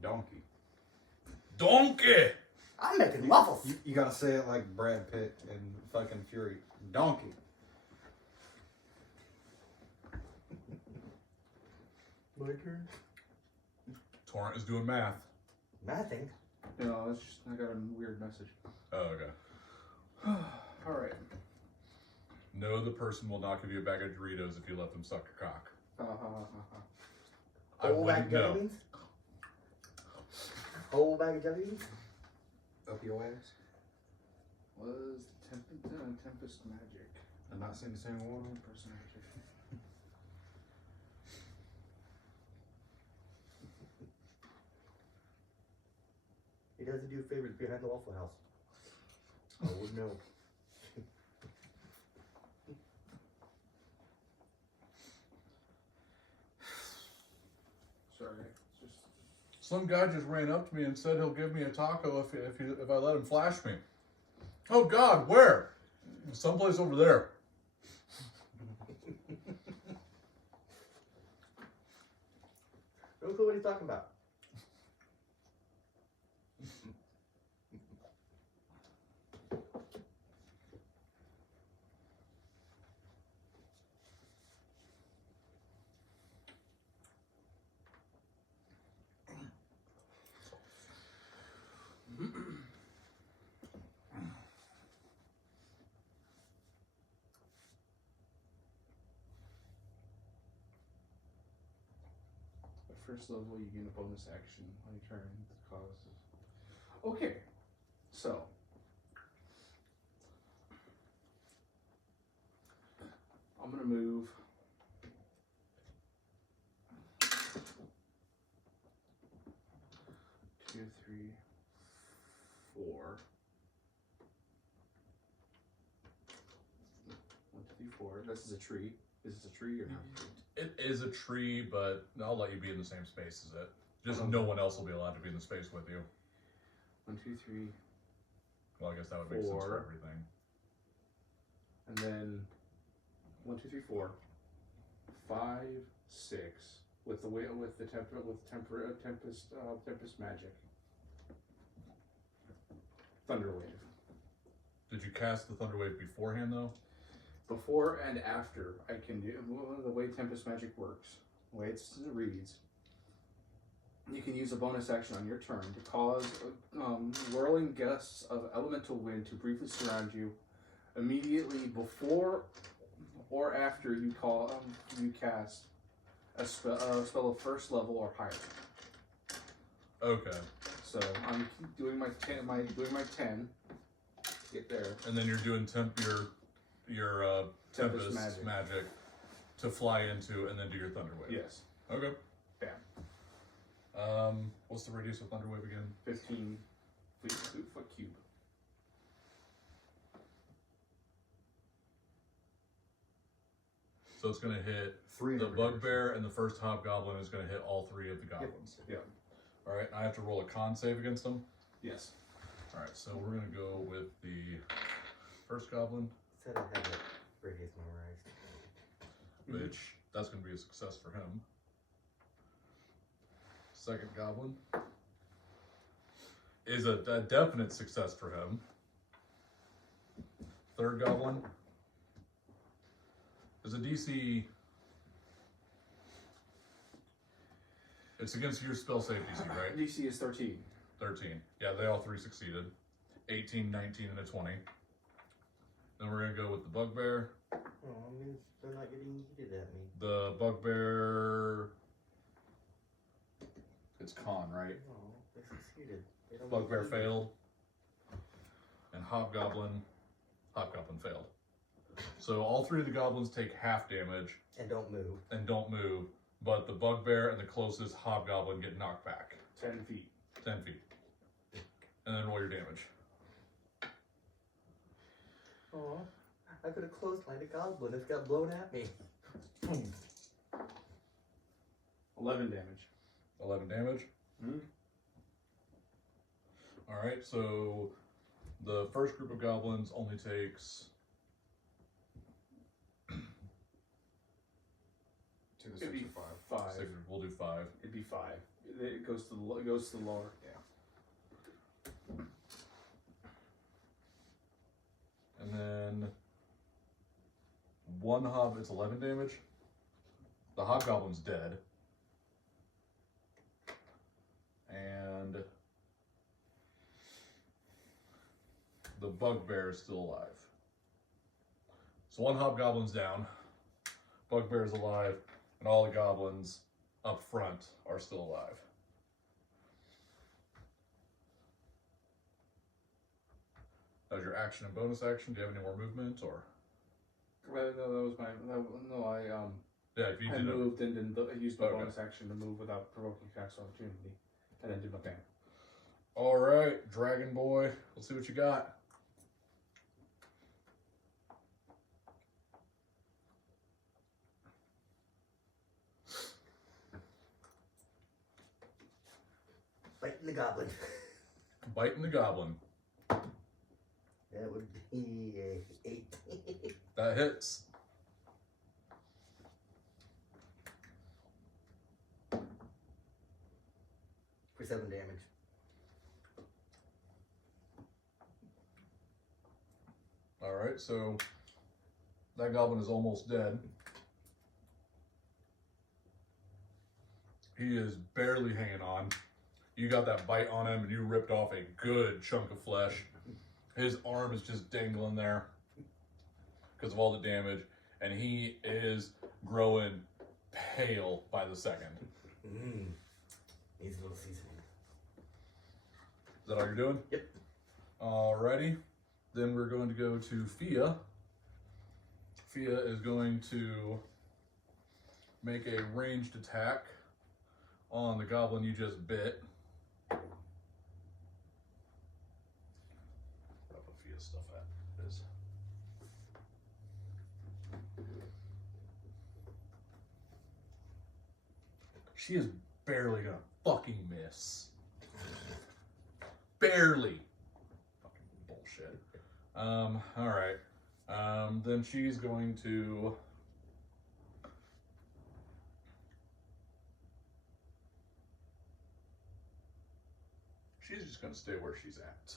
Donkey. Donkey! I'm making waffles. You gotta say it like Brad Pitt and fucking Fury. Donkey. My turn? Torrent is doing math. Nothing. No, it's just I got a weird message. Oh, okay. All right. No, the person will not give you a bag of Doritos if you let them suck your cock. I Whole bag wouldn't of jelly know. beans? Whole bag of jelly beans? Up your ass. Was Tempest Magic? I'm not seeing the same one. Tempest Magic. He doesn't do favors behind the Waffle House. Oh no. Sorry. Just Some guy just ran up to me and said he'll give me a taco if I let him flash me. Oh God, where? Someplace over there. No clue what he's talking about. at first level, you gain a bonus action on your turn that causes. Okay, so I'm gonna move 3, 4. 1, 2, 3, 4. This is a tree. Is this a tree or not? It is a tree, but I'll let you be in the same space as it. Just Uh-huh. no one else will be allowed to be in the space with you. 1, 2, 3, Well, I guess that would make sense for 4. everything. And then 1, 2, 3, 4, 5, 6 with the tempest magic. Thunderwave. Did you cast the Thunderwave beforehand though? Before and after, I can do the way Tempest Magic works. The way it reads, you can use a bonus action on your turn to cause whirling gusts of elemental wind to briefly surround you immediately before or after you cast a spell of first level or higher. Okay. So I'm doing my 10. Get there. And then you're doing your Tempest Tempest magic to fly into and then do your Thunderwave. Yes. Okay. Bam. What's the radius of Thunderwave again? 15 foot cube. So it's gonna hit 3 the every Bugbear and the first Hobgoblin is gonna hit all 3 of the goblins. Yep. Alright, I have to roll a con save against them. Yes. Alright, so we're gonna go with the first goblin, Said I had the radius memorized. which that's gonna be a success for him. Second goblin is a definite success for him. Third goblin is a DC. It's against your spell save DC, right? DC is 13. 13. Yeah, they all 3 succeeded. 18, 19, and a 20. Then we're gonna go with the Bugbear. Oh, I mean, they're not getting heated at me. The Bugbear. It's con, right? No, they succeeded. They don't Bugbear get heated. failed. And Hobgoblin failed. So all 3 of the goblins take half damage And don't move. and don't move, but the Bugbear and the closest Hobgoblin get knocked back 10 feet. 10 feet. And then roll your damage. Oh, I could have clotheslined a goblin. It's got blown at me. 11 damage. 11 damage. Mhm. Alright, so the first group of goblins only takes 2 to 6 It'd be or 5. 5. 6. We'll do 5. It'd be 5. It goes to the lower. Yeah. And then it's 11 damage. The Hobgoblin's dead. And the Bugbear is still alive. So one Hobgoblin's down, Bugbear's alive, and all the goblins up front are still alive. That was your action and bonus action. Do you have any more movement or? That was my. Yeah, if you I did moved and then used my Okay. bonus action to move without provoking attacks of opportunity, and then did my bam. All right, Dragon Boy. Let's see what you got. Biting the goblin. Biting the Goblin. That would be a 8. That hits. For 7 damage. All right, so that goblin is almost dead. He is barely hanging on. You got that bite on him and you ripped off a good chunk of flesh. His arm is just dangling there because of all the damage, and he is growing pale by the second. Needs a little seasoning. Is that all you're doing? Yep. Alrighty. Then we're going to go to Fia. Fia is going to make a ranged attack on the goblin you just bit. his stuff at? It is. She is barely gonna fucking miss. Barely. Fucking bullshit. Alright. Then she's going to. She's just gonna stay where she's at.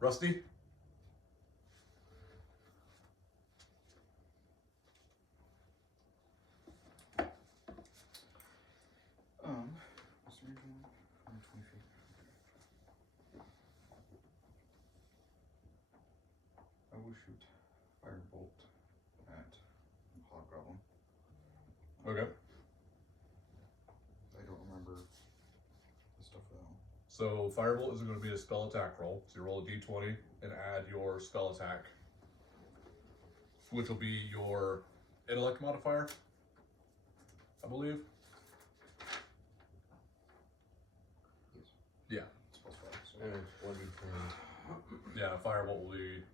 Rusty? What's the region? 120 feet. I will shoot firebolt at Hobgoblin. Okay. I don't remember the stuff for that one. So Firebolt is going to be a spell attack roll. So you roll a d20 and add your spell attack, which will be your intellect modifier, I believe. Yes. Yeah. It's plus 5. So And it's 1d10. Yeah, Firebolt will be.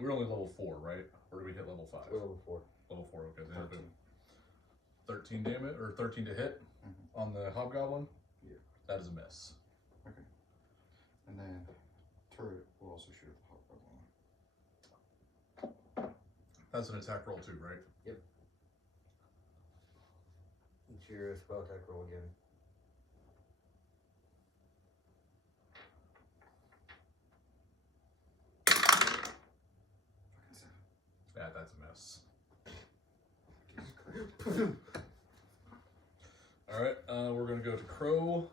We're only level 4, right? Or do we hit level 5? We're level 4. Level 4, okay. So 13. 13 damage, or 13 to hit on the Hobgoblin? Yeah. That is a miss. Okay. And then turret will also shoot at the Hobgoblin. That's an attack roll too, right? It's your spell attack roll again. Fucking 7. Yeah, that's a miss. Jesus Christ. Alright, we're going to go to Crow.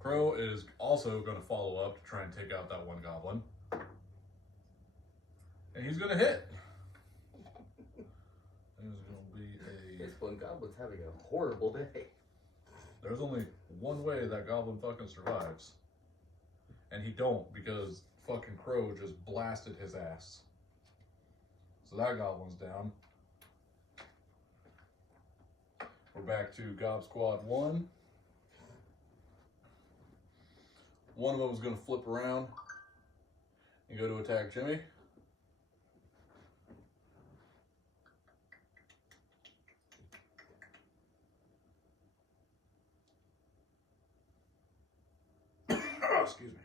Crow is also going to follow up to try and take out that one goblin. And he's going to hit. There's going to be This one goblin's having a horrible day. There's only one way that goblin fucking survives. And he don't, because fucking Crow just blasted his ass. So that goblin's down. We're back to Gob Squad 1. One of them is going to flip around and go to attack Jimmy. Oh, excuse me.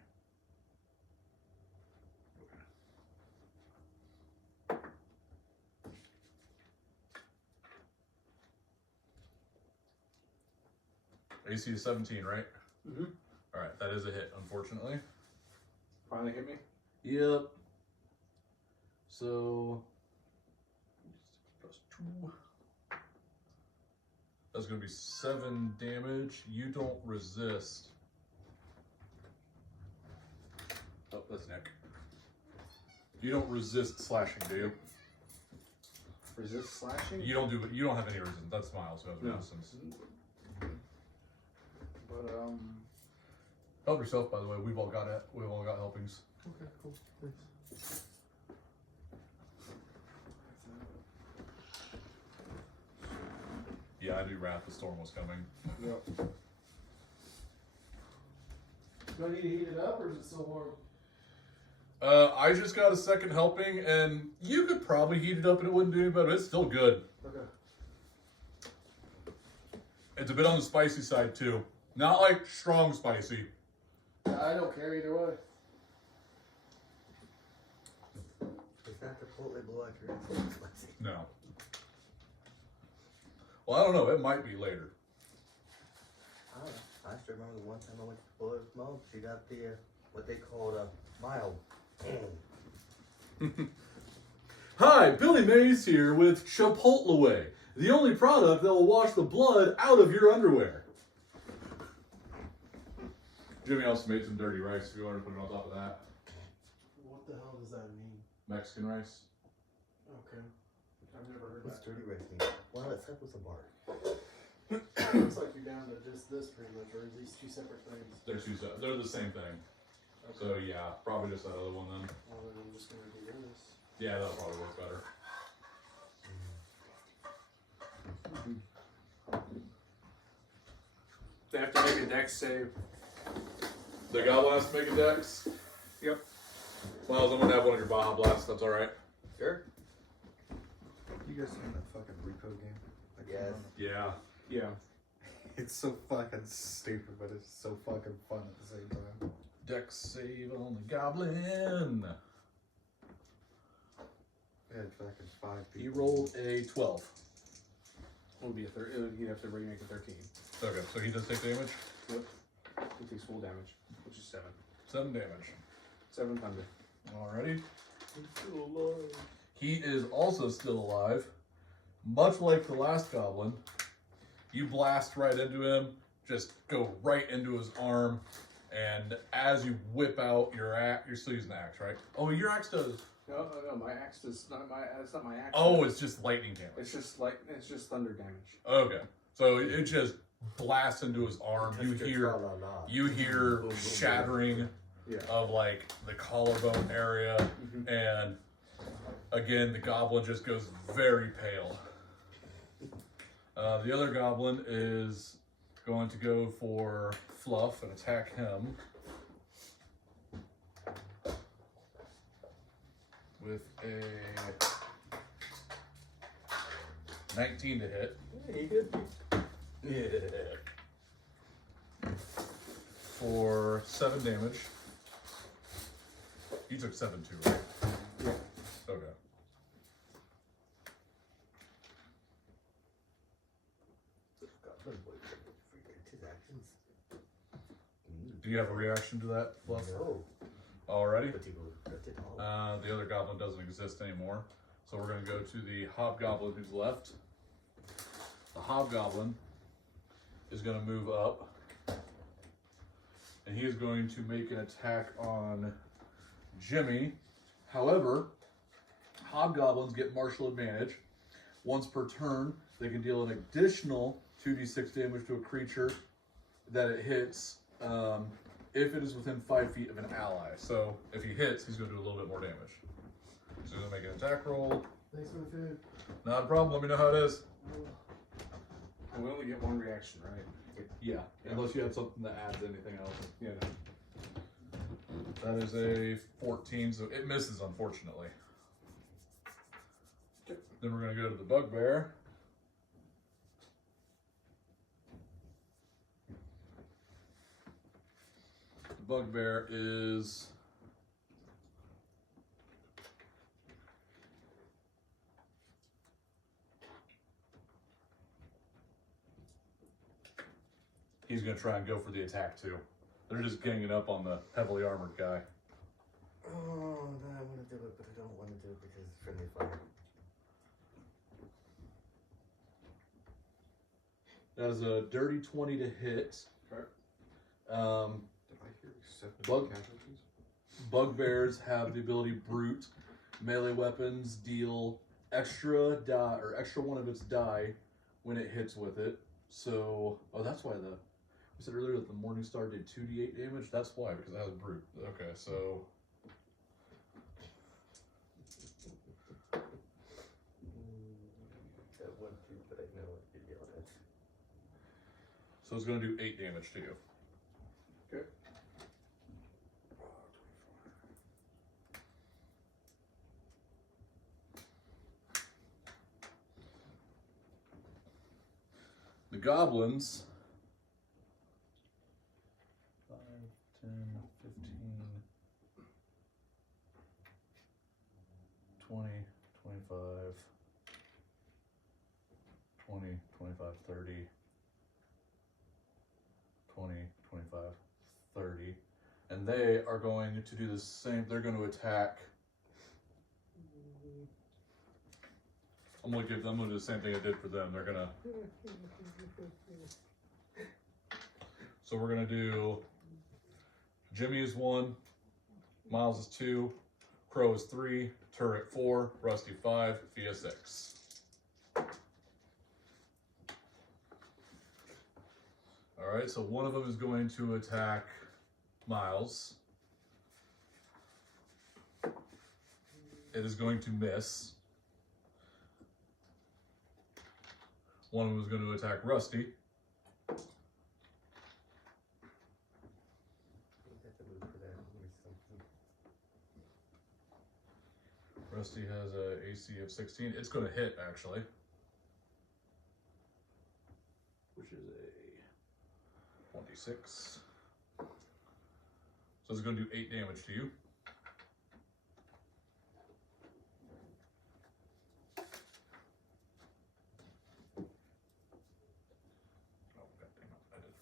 AC is 17, right? Mm-hmm. Alright, that is a hit, unfortunately. Finally hit me. Yep. So +2. That's gonna be 7 damage. You don't resist. Oh, that's Nick. You don't resist slashing, do you? Resist slashing? You don't do it. You don't have any resistance. That's Miles who has No. resistance. But Help yourself, by the way. We've all got helpings. Okay, cool. Thanks. Yeah, I knew Wrath the Storm was coming. yep. Do I need to heat it up or is it still warm? I just got a second helping, and you could probably heat it up and it wouldn't do any better. It's still good. Okay. It's a bit on the spicy side too. Not like strong spicy. I don't care either way. It's not completely blow out your ass. Spicy. No. Well, I don't know. It might be later. I don't know. I still remember the one time I went to blow smoke. She got the what they called a mild. Hi, Billy Mays here with Chipotle, the only product that will wash the blood out of your underwear. Jimmy also made some dirty rice if you want to put it on top of that. What the hell does that mean? Mexican rice. Okay. I've never heard What's that. dirty rice mean? Well, it's up with a bar. Looks like you're down to just this pretty much, or are these two separate things? They're the same thing. So yeah, probably just that other one then. Well, then I'm just gonna do this. Yeah, that'll probably work better. They have to make a dex save. The goblin has to make a dex. Yep. Miles, I'm gonna have one of your Baja Blasts. That's all right. Sure. You guys seen that fucking repo game? That came Yes. out? Yeah. Yeah. It's so fucking stupid, but it's so fucking fun at the same time. Dex save on the goblin. We had fucking 5 He people. rolled a 12. It would be a you'd have to remake a 13. Okay, so he does take damage. Yep. He takes full damage, which is 7. 7 damage. 7 thunder. Alrighty. He's still alive. He is also still alive. Much like the last goblin, you blast right into him, just go right into his arm, and as you whip out your axe, you're still using the axe, right? Oh, your axe does. No, my axe is not my. It's not my axe. Oh, it's just lightning damage. It's just thunder damage. Okay, so it just blasts into his arm. You Touch your hear tra-la-la. shattering Yeah. of like the collarbone area, Mhm. and again the goblin just goes very pale. The other goblin is going to go for Fluff and attack him with a 19 to hit He did. Yeah. for 7 damage. You took 7 too, right? Yeah. Okay. Goblin boy freaked his actions. Do you have a reaction to that, Fluff? No. Alrighty. But he will regret it all. The other goblin doesn't exist anymore. So we're going to go to the hobgoblin who's left. The hobgoblin is going to move up. And he is going to make an attack on Jimmy. However, hobgoblins get martial advantage. Once per turn, they can deal an additional 2d6 damage to a creature that it hits if it is within 5 feet of an ally. So if he hits, he's going to do a little bit more damage. So he's going to make an attack roll. Thanks for the food. Not a problem. Let me know how it is. And we only get one reaction, right? Yeah, unless you have something that adds anything else. Yeah. That is a 14, so it misses, unfortunately. Okay. Then we're going to go to the bugbear. The bugbear is... He's going to try and go for the attack, too. They're just ganging up on the heavily armored guy. Oh, no, I want to do it, but I don't want to do it because it's friendly fire. That is a dirty 20 to hit. Okay. Did I hear 7 Bug- casualties? Bugbears have the ability Brute. Melee weapons deal extra die or extra one of its die when it hits with it. So, oh, that's why we said earlier that the Morningstar did 2d8 damage. That's why, because it has Brute. Okay, so That one too, but I know it could be on it. it's going to do 8 damage to you. Okay. The goblins. 5, 10, 15, 20, 25, 20, 25, 30, 20, 25, 30. And they are going to do the same. They're going to attack. I'm going to do the same thing I did for them. They're going to. So we're going to do. Jimmy is 1, Miles is 2, Crow is 3, Turret 4, Rusty 5, Fia 6. Alright, so one of them is going to attack Miles. It is going to miss. One of them is going to attack Rusty. DC of 16. It's going to hit, actually. Which is a 26. So it's going to do 8 damage to you. Oh, god damn it. I did it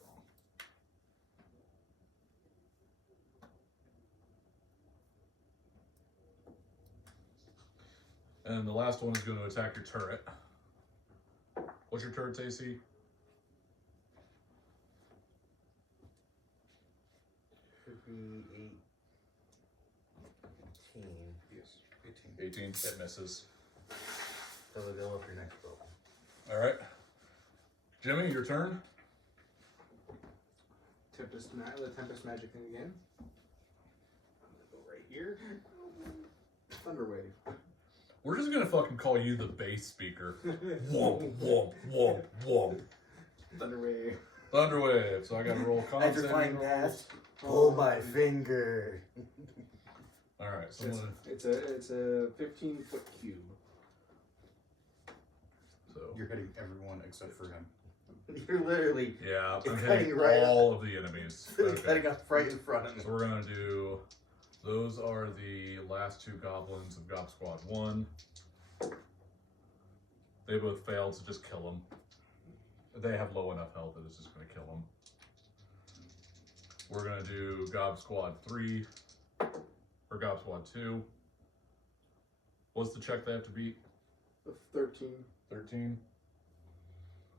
wrong. And the last one is going to attack your turret. What's your turret's AC? 18. Yes, 18. 18. It misses. So we'll go with your next roll. All right. Jimmy, your turn. the Tempest magic thing again. I'm gonna go right here. Thunder Wave. We're just gonna fucking call you the bass speaker. Womp, womp, womp, womp. Thunder Wave. Thunder wave. So I gotta roll con As you're saving flying rolls. past, pull my finger. All right. So It's a 15-foot cube. so You're hitting everyone except for him. You're literally yeah, It's I'm cutting hitting right all of the enemies. Okay. cutting off right in front of me. So we're gonna do. Those are the last 2 goblins of Gob Squad 1. They both failed, so just kill them. They have low enough health that it's just gonna kill them. We're gonna do Gob Squad 3 or Gob Squad 2. What's the check they have to beat? 13. 13.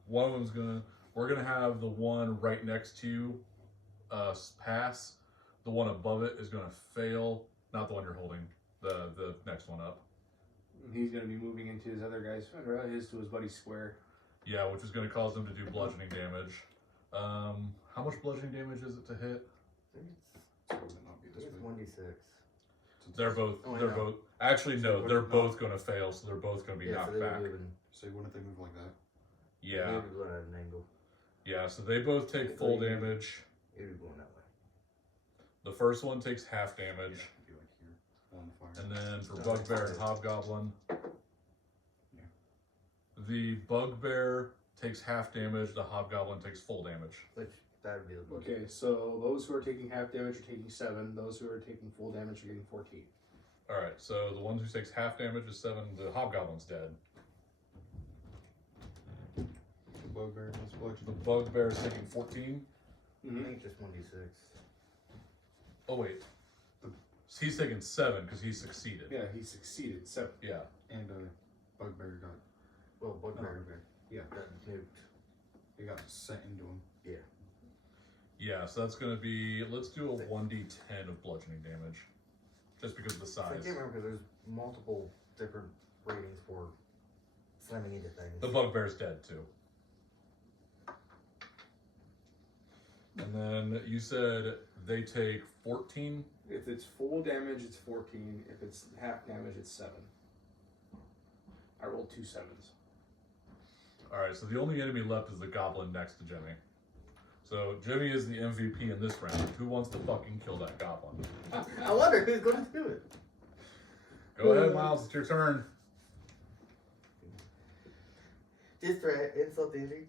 One of them's gonna. We're gonna have the one right next to you pass. The one above it is gonna fail. Not the one you're holding. The next one up. He's gonna be moving into his other guy's, to his buddy's square. Yeah, which is gonna cause them to do bludgeoning damage. How much bludgeoning damage is it to hit? So would it not be I this think it's way? 1d6. They're both. Oh, I they're know. both. Actually, no. So They're what- both gonna fail. So they're both gonna be Yeah, so knocked they back. would move in. So wouldn't they move like that? Yeah. They would be going at an angle. Yeah. So they both take full damage. It would be going that way. The first one takes half damage, It'd be like here on the fire. and then for Oh, Bugbear and okay. Hobgoblin, the Bugbear takes half damage. The Hobgoblin takes full damage. Which, that would be the book. Okay, so those who are taking half damage are taking 7. Those who are taking full damage are getting 14. All right. So the one who takes half damage is 7. The Hobgoblin's dead. The bugbear has The bludgeoning. Bugbear is taking 14. I think it's just 1d6. Oh wait, he's taking 7 because he succeeded. Yeah, he succeeded. 7. Yeah. And bugbear got Well, bugbear yeah, got nuked. it got sent into him. Yeah, so that's gonna be. Let's do a 1d10 of bludgeoning damage, just because of the So I size. can't remember because there's multiple different ratings for slamming into things. The Bugbear's dead too. And then you said they take 14. If it's full damage, it's 14. If it's half damage, it's 7. I rolled 2 7s. All right, so the only enemy left is the goblin next to Jimmy. So Jimmy is the MVP in this round. Who wants to fucking kill that goblin? I wonder who's going to do it. Go ahead, Miles. It's your turn. Just for insult to injury,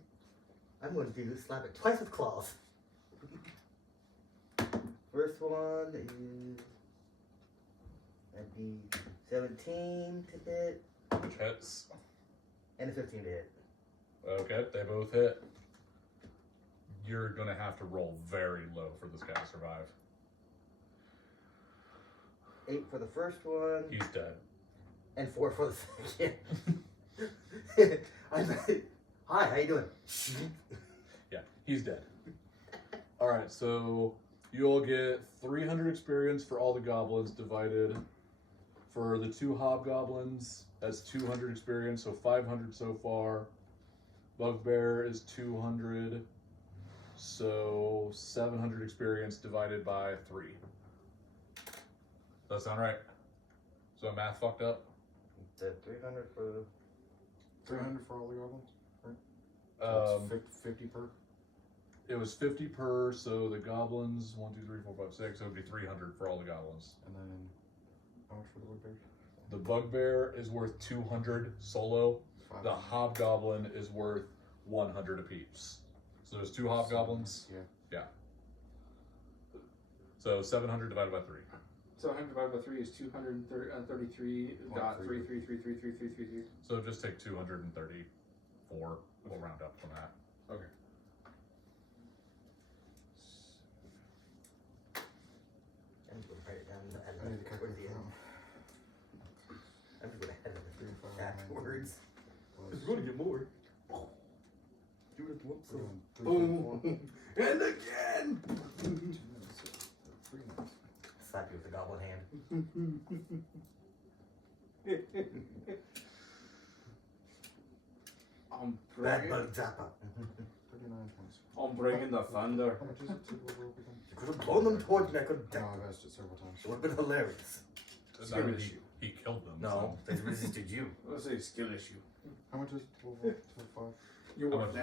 I'm going to slap it twice with claws. First one is that'd be 17 to hit Which hits? and a 15 to hit. Okay, they both hit. You're gonna have to roll very low for this guy to survive. 8 for the first one He's dead. and 4 for the second. Hi, how you doing? Yeah, he's dead. All right, so you'll get 300 experience for all the goblins divided. For the 2 hobgoblins, that's 200 experience, so 500 so far. Bugbear is 200, so 700 experience divided by 3. Does that sound right? So math fucked up? The 300 for the 300 for all the goblins? So Um, it's 50 per? It was 50 per, so the goblins, 1, 2, 3, 4, 5, 6, so it would be 300 for all the goblins. And then how much for the bugbears? The bugbear is worth 200 solo. Five. The hobgoblin is worth 100 apiece. So there's 2 hobgoblins. Yeah. So 700 divided by 3. 700 divided by 3 is 233.333333333. So just take 234. We'll round up from that. Okay. I'm going to write it down I need to towards calculate the that end. one. I'm just going to add it 3, 5, 9, afterwards. plus It's going to get more. Do it once. we're doing 3, Boom. 4, And again! 2 minutes. 3 minutes. Slap you with the goblin hand. Bad bringing, bug zapper. 39 points. I'm bringing the thunder. How much is it to level up again? You could have blown them towards me. I could have No, done I've asked it several times. it. Would have been hilarious. Skill I mean, issue. he killed them. No, they resisted you. Let's say skill issue. How much is it to level up to 5? You How were much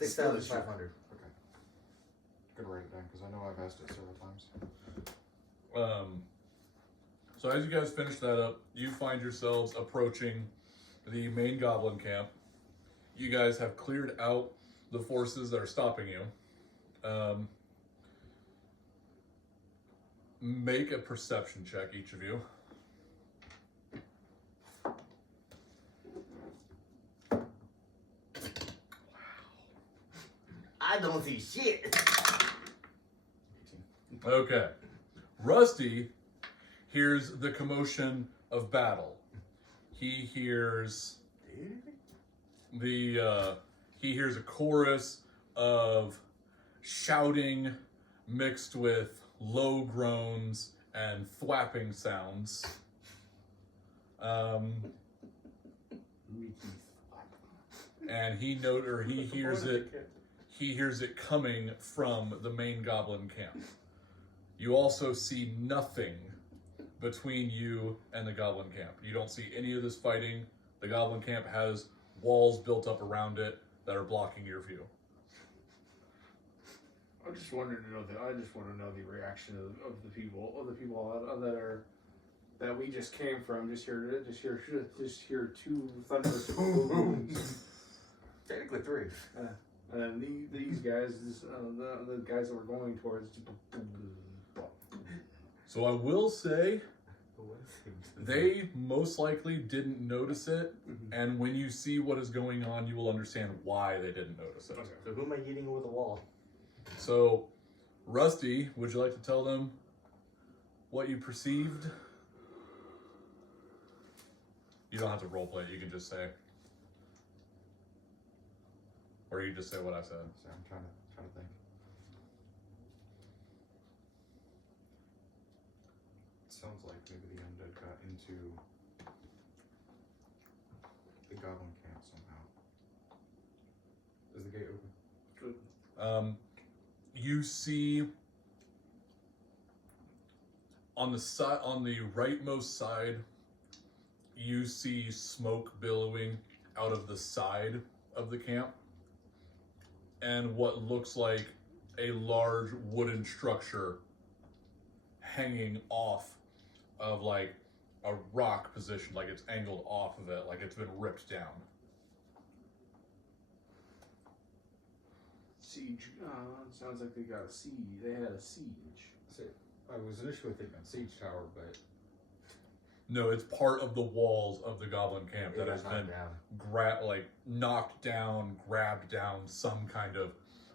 is there. 6,500. Okay. Gonna write it down because I know I've asked it several times. So as you guys finish that up, you find yourselves approaching the main goblin camp. You guys have cleared out the forces that are stopping you. Make a perception check, each of you. I don't see shit. 18. Okay. Rusty hears the commotion of battle. He hears he hears a chorus of shouting mixed with low groans and thwapping sounds. And he hears it. He hears it coming from the main goblin camp. You also see nothing between you and the goblin camp. You don't see any of this fighting. The goblin camp has walls built up around it that are blocking your view. I just wanted to know the reaction of the people that we just came from. Just hear 2 thunderous booms. Technically 3. And then these guys, the guys that we're going towards. So I will say they most likely didn't notice it, and when you see what is going on, you will understand why they didn't notice it. Okay. So who am I eating over the wall? So, Rusty, would you like to tell them what you perceived? You don't have to roleplay it, you can just say. Or you just say what I said. So I'm trying to think. It sounds like maybe the undead got into the goblin camp somehow. Is the gate open? You see on the side, on the rightmost side, you see smoke billowing out of the side of the camp, and what looks like a large wooden structure hanging off of like a rock position, like it's angled off of it, like it's been ripped down. Siege. Sounds like they got a siege. They had a siege. So I was initially thinking siege tower, but No, it's part of the walls of the goblin camp that It has got been knocked down. knocked down, grabbed down, some kind of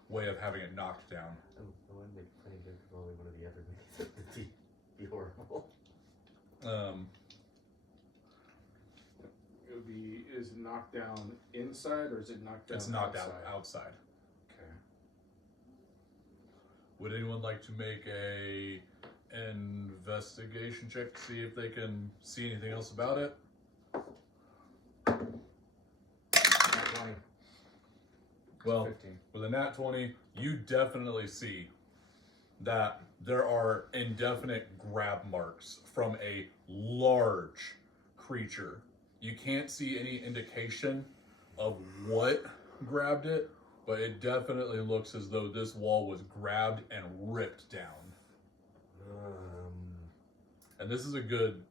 way of having it knocked down. Oh, the one they claimed it was only one of the other makes it be horrible. It would be. Is it knocked down inside or is it knocked down? It's knocked out outside? outside. okay. Would anyone like to make a investigation check to see if they can see anything else about it? Nat 20. Well, 15. with a nat 20, you definitely see that there are indefinite grab marks from a large creature. You can't see any indication of what grabbed it, but it definitely looks as though this wall was grabbed and ripped down. And this is a good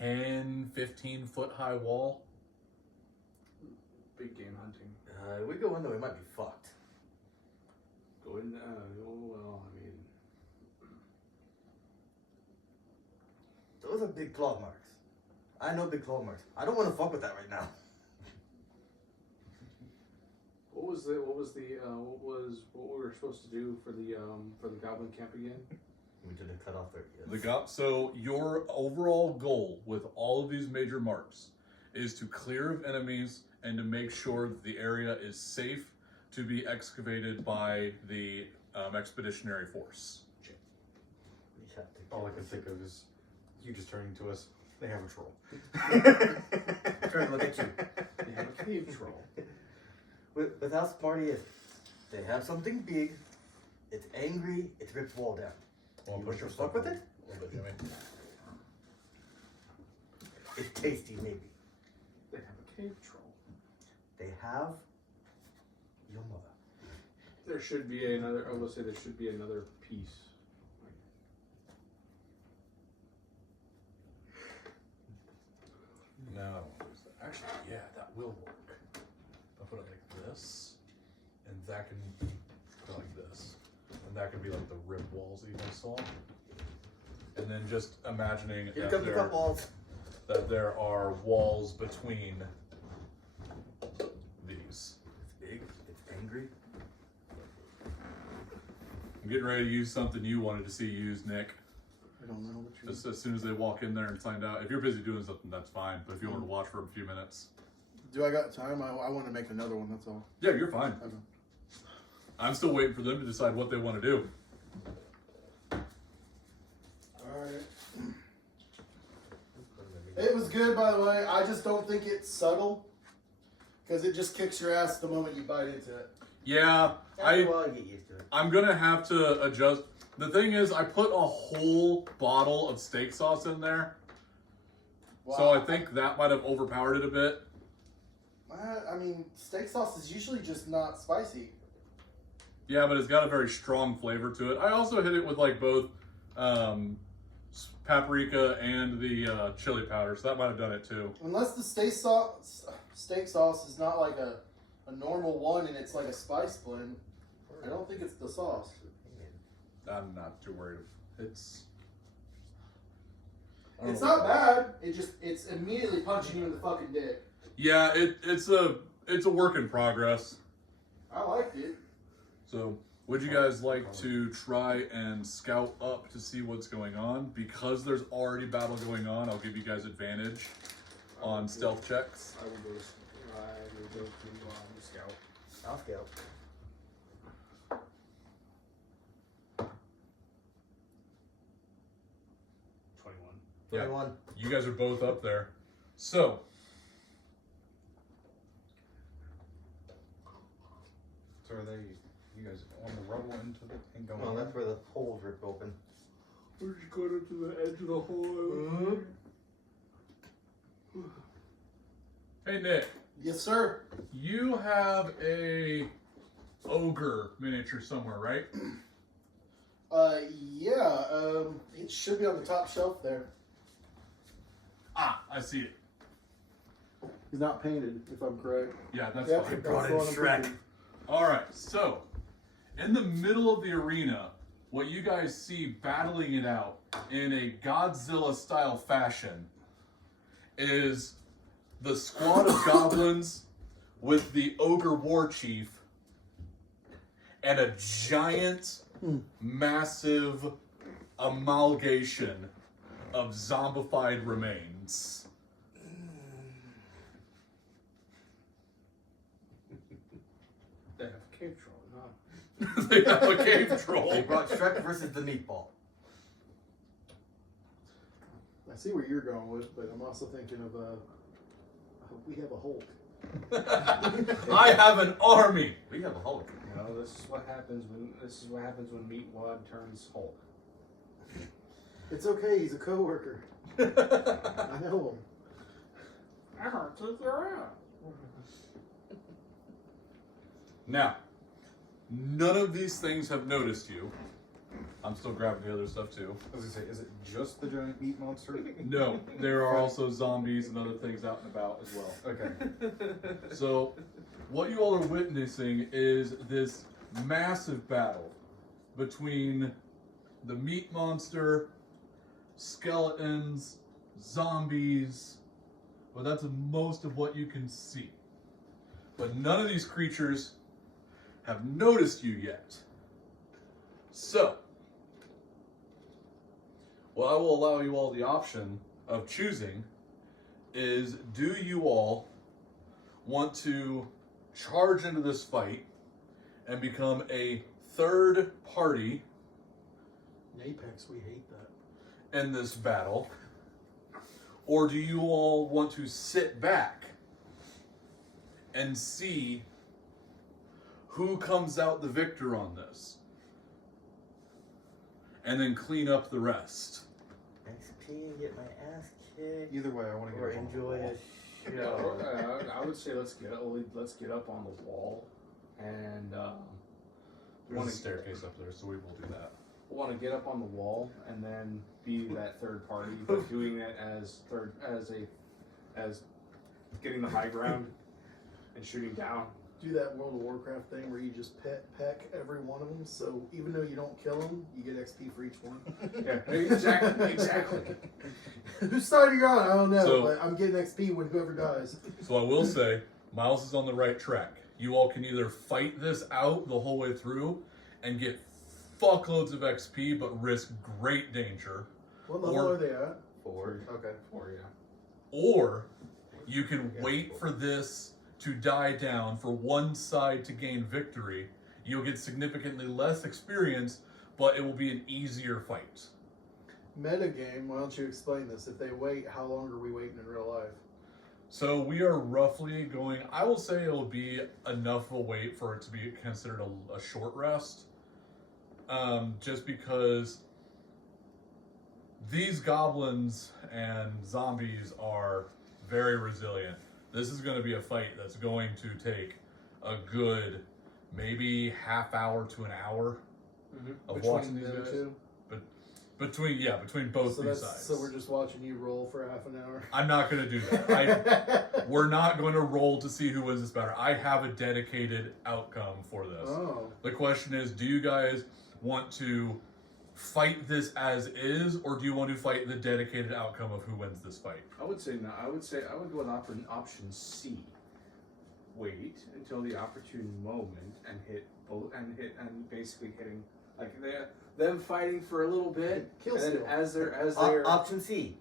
10, 15 foot high wall. Big game hunting. We go in there, we might be fucked. Go in. Oh well. I mean, Those are big claw marks. I know big claw marks. I don't want to fuck with that right now. what was what we were supposed to do for the goblin camp again? We didn't cut off their ears. So your overall goal with all of these major marks is to clear of enemies and to make sure that the area is safe to be excavated by the expeditionary force. We have to All I can think of is you just turning to us. They have a troll. Trying to look at you. They have a cave troll. With how smart he is. They have something big. It's angry. It's ripped wall down. Well, You push want to yourself fuck with a it? little bit, Jimmy. It's tasty, maybe. They have a cave troll. They have your mother. There should be another. I will say there should be another piece. No. Actually, yeah, that will work. I'll put it like this, and that can go like this. And that can be like the rib walls that you guys saw. And then just imagining Here that comes the cup walls. there are walls between these. It's big. It's angry. I'm getting ready to use something you wanted to see used, Nick. I don't know what you Just as soon as they walk in there and find out. If you're busy doing something, that's fine. But if you want to watch for a few minutes. Do I got time? I want to make another one, that's all. Yeah, you're fine. Okay. I'm still waiting for them to decide what they want to do. Alright. It was good, by the way. I just don't think it's subtle. Because it just kicks your ass the moment you bite into it. Yeah, After a while, you get used to it. I'm gonna have to adjust. The thing is, I put a whole bottle of steak sauce in there, so I think that might have overpowered it a bit. I mean, steak sauce is usually just not spicy. Yeah, but it's got a very strong flavor to it. I also hit it with like both paprika and the chili powder, so that might have done it too. Unless the steak sauce is not like a normal one and it's like a spice blend, I don't think it's the sauce. I'm not too worried. It's It's not bad. It's immediately punching you in the fucking dick. yeah, it's a work in progress. I liked it. So, would you guys like to try and scout up to see what's going on? Because there's already battle going on, I'll give you guys advantage on stealth checks. I will go to scout. I'll scout. Yeah. 21. You guys are both up there. So, So are you guys on the rubble into the thing going Well, that's where the holes ripped open. We're just going to the edge of the hole. hey Nick, Yes, sir. you have a ogre miniature somewhere, right? Yeah, it should be on the top shelf there. Ah, I see it. He's not painted, if I'm correct. Yeah, that's Yeah, fine. Brought in That's the one I'm Shrek. thinking. All right, so in the middle of the arena, what you guys see battling it out in a Godzilla-style fashion is the squad of goblins with the ogre war chief and a giant, massive amalgamation of zombified remains. They have a cave troll, huh? They have a cave troll. They brought Shrek versus the meatball. I see where you're going with, but I'm also thinking of we have a Hulk. I have an army. We have a Hulk. You know, this is what happens when Meatwad turns Hulk. It's okay. He's a coworker. I know him. I heard to your ass. Now, none of these things have noticed you. I'm still grabbing the other stuff too. I was gonna say, is it just the giant meat monster? No, there are also zombies and other things out and about as well. Okay. So, what you all are witnessing is this massive battle between the meat monster, skeletons, zombies, but that's most of what you can see. But none of these creatures have noticed you yet. So, what I will allow you all the option of choosing is, do you all want to charge into this fight and become a third party In Apex, we hate that. in this battle? Or do you all want to sit back and see who comes out the victor on this? And then clean up the rest. XP and get my ass kicked. Either way, I want to get Or up on the enjoy wall. a Yeah, show. I would say let's get up on the wall, and There's wanna- a staircase up there, so we will do that. want to get up on the wall and then be that third party, but doing it as getting the high ground and shooting down. Do that World of Warcraft thing where you just peck every one of them, so even though you don't kill them, you get XP for each one. Yeah, exactly. Whose side are you on? I don't know, So- but I'm getting XP when whoever dies. So I will say, Miles is on the right track. You all can either fight this out the whole way through and get fuckloads of XP, but risk great danger. What level Or- are they at? 4. Okay. Or yeah. Or you can wait for this to die down for one side to gain victory. You'll get significantly less experience, but it will be an easier fight. Metagame, why don't you explain this? If they wait, how long are we waiting in real life? So we are roughly going, I will say it'll be enough of a wait for it to be considered a short rest. Just because these goblins and zombies are very resilient. This is going to be a fight that's going to take a good maybe half hour to an hour of watching these them guys. two? Between both So these that's sides. so we're just watching you roll for half an hour. I'm not going to do that. We're not going to roll to see who wins this battle. I have a dedicated outcome for this. Oh. The question is, do you guys want to fight this as is, or do you want to fight the dedicated outcome of who wins this fight? I would say no. I would go with option C. Wait until the opportune moment and hit basically hitting like them fighting for a little bit. Kill and then steal. as they're Option C,